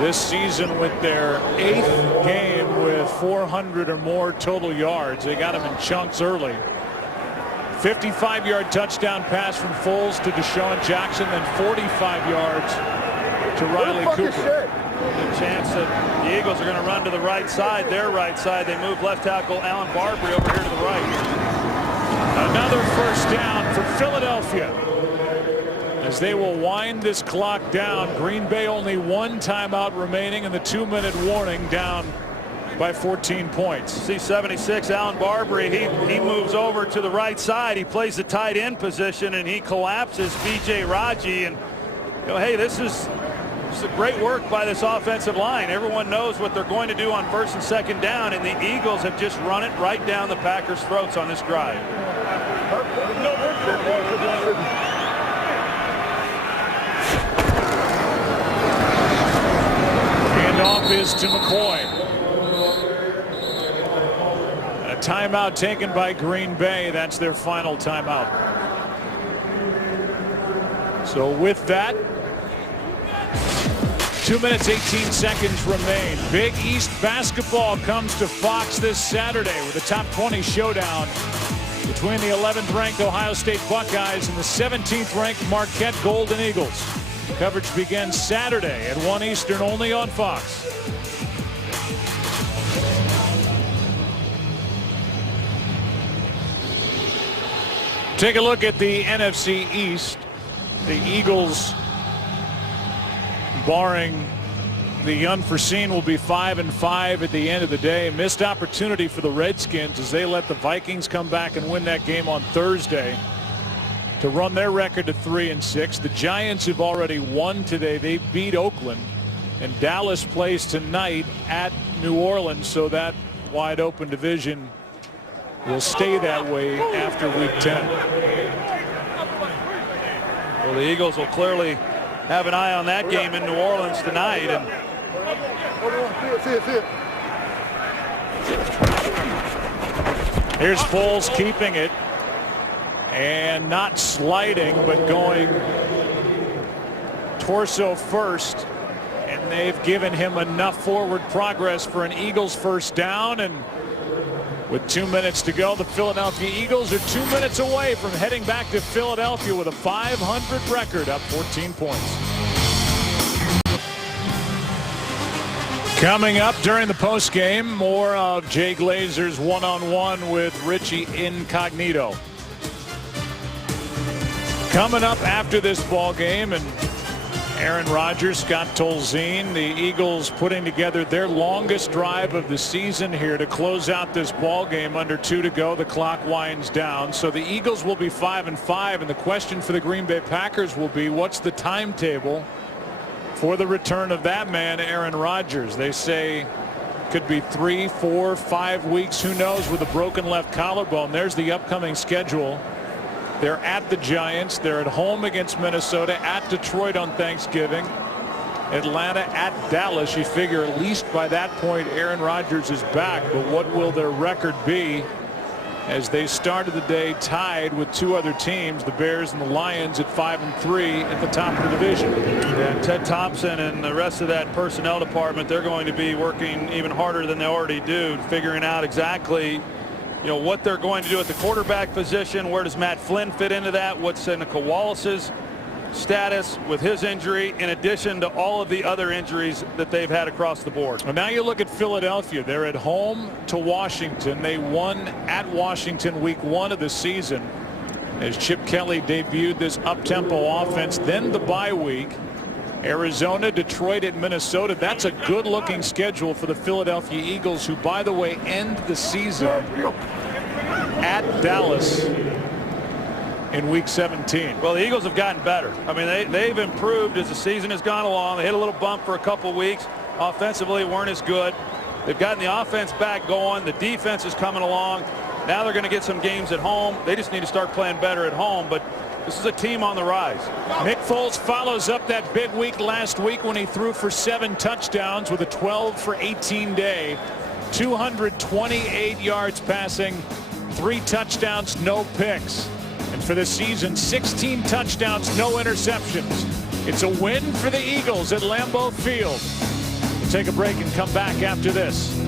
this season with their 8th game with 400 or more total yards. They got them in chunks early. 55-yard touchdown pass from Foles to Deshaun Jackson, then 45 yards to Riley Cooper. The chance that the Eagles are going to run to the right side, their right side. They move left tackle Alan Barbary over here to the right. Another first down for Philadelphia as they will wind this clock down. Green Bay only 1 timeout remaining in the 2-minute warning, down by 14 points. See 76, Alan Barbary, he moves over to the right side. He plays the tight end position and he collapses B.J. Raji. And hey, this is great work by this offensive line. Everyone knows what they're going to do on 1st and 2nd down, and the Eagles have just run it right down the Packers' throats on this drive. Handoff is to McCoy. A timeout taken by Green Bay. That's their final timeout. So with that, 2 minutes 18 seconds remain. Big East basketball comes to Fox this Saturday with a top 20 showdown between the 11th ranked Ohio State Buckeyes and the 17th ranked Marquette Golden Eagles. Coverage begins Saturday at 1 Eastern only on Fox. Take a look at the NFC East. The Eagles, barring the unforeseen, will be 5-5 at the end of the day. Missed opportunity for the Redskins as they let the Vikings come back and win that game on Thursday to run their record to 3-6. The Giants have already won today. They beat Oakland, and Dallas plays tonight at New Orleans, so that wide open division will stay that way after week 10. Well, the Eagles will clearly have an eye on that game in New Orleans tonight. And here's Foles keeping it and not sliding, but going torso first. And they've given him enough forward progress for an Eagles first down. And with 2 minutes to go, the Philadelphia Eagles are 2 minutes away from heading back to Philadelphia with a 500 record, up 14 points. Coming up during the post game, more of Jay Glazer's one-on-one with Richie Incognito. Coming up after this ball game, and Aaron Rodgers, Scott Tolzien, the Eagles putting together their longest drive of the season here to close out this ball game. Under 2 to go, the clock winds down. So the Eagles will be 5-5, and the question for the Green Bay Packers will be, what's the timetable for the return of that man, Aaron Rodgers? They say could be 3, 4, 5 weeks, who knows, with a broken left collarbone. There's the upcoming schedule. They're at the Giants. They're at home against Minnesota, at Detroit on Thanksgiving, Atlanta, at Dallas. You figure at least by that point Aaron Rodgers is back. But what will their record be as they started the day tied with 2 other teams, the Bears and the Lions, at 5-3 at the top of the division? Yeah, Ted Thompson and the rest of that personnel department, they're going to be working even harder than they already do, figuring out exactly what they're going to do at the quarterback position. Where does Matt Flynn fit into that? What's Seneca Wallace's status with his injury, in addition to all of the other injuries that they've had across the board? Well, now you look at Philadelphia. They're at home to Washington. They won at Washington week 1 of the season as Chip Kelly debuted this up-tempo offense. Then the bye week, Arizona, Detroit, and Minnesota. That's a good-looking schedule for the Philadelphia Eagles, who, by the way, end the season at Dallas in week 17. Well, the Eagles have gotten better. I mean, they've improved as the season has gone along. They hit a little bump for a couple weeks. Offensively, weren't as good. They've gotten the offense back going. The defense is coming along. Now they're going to get some games at home. They just need to start playing better at home. But this is a team on the rise. Nick Foles follows up that big week last week when he threw for 7 touchdowns with a 12-for-18 day. 228 yards passing, 3 touchdowns, no picks. And for the season, 16 touchdowns, no interceptions. It's a win for the Eagles at Lambeau Field. We'll take a break and come back after this.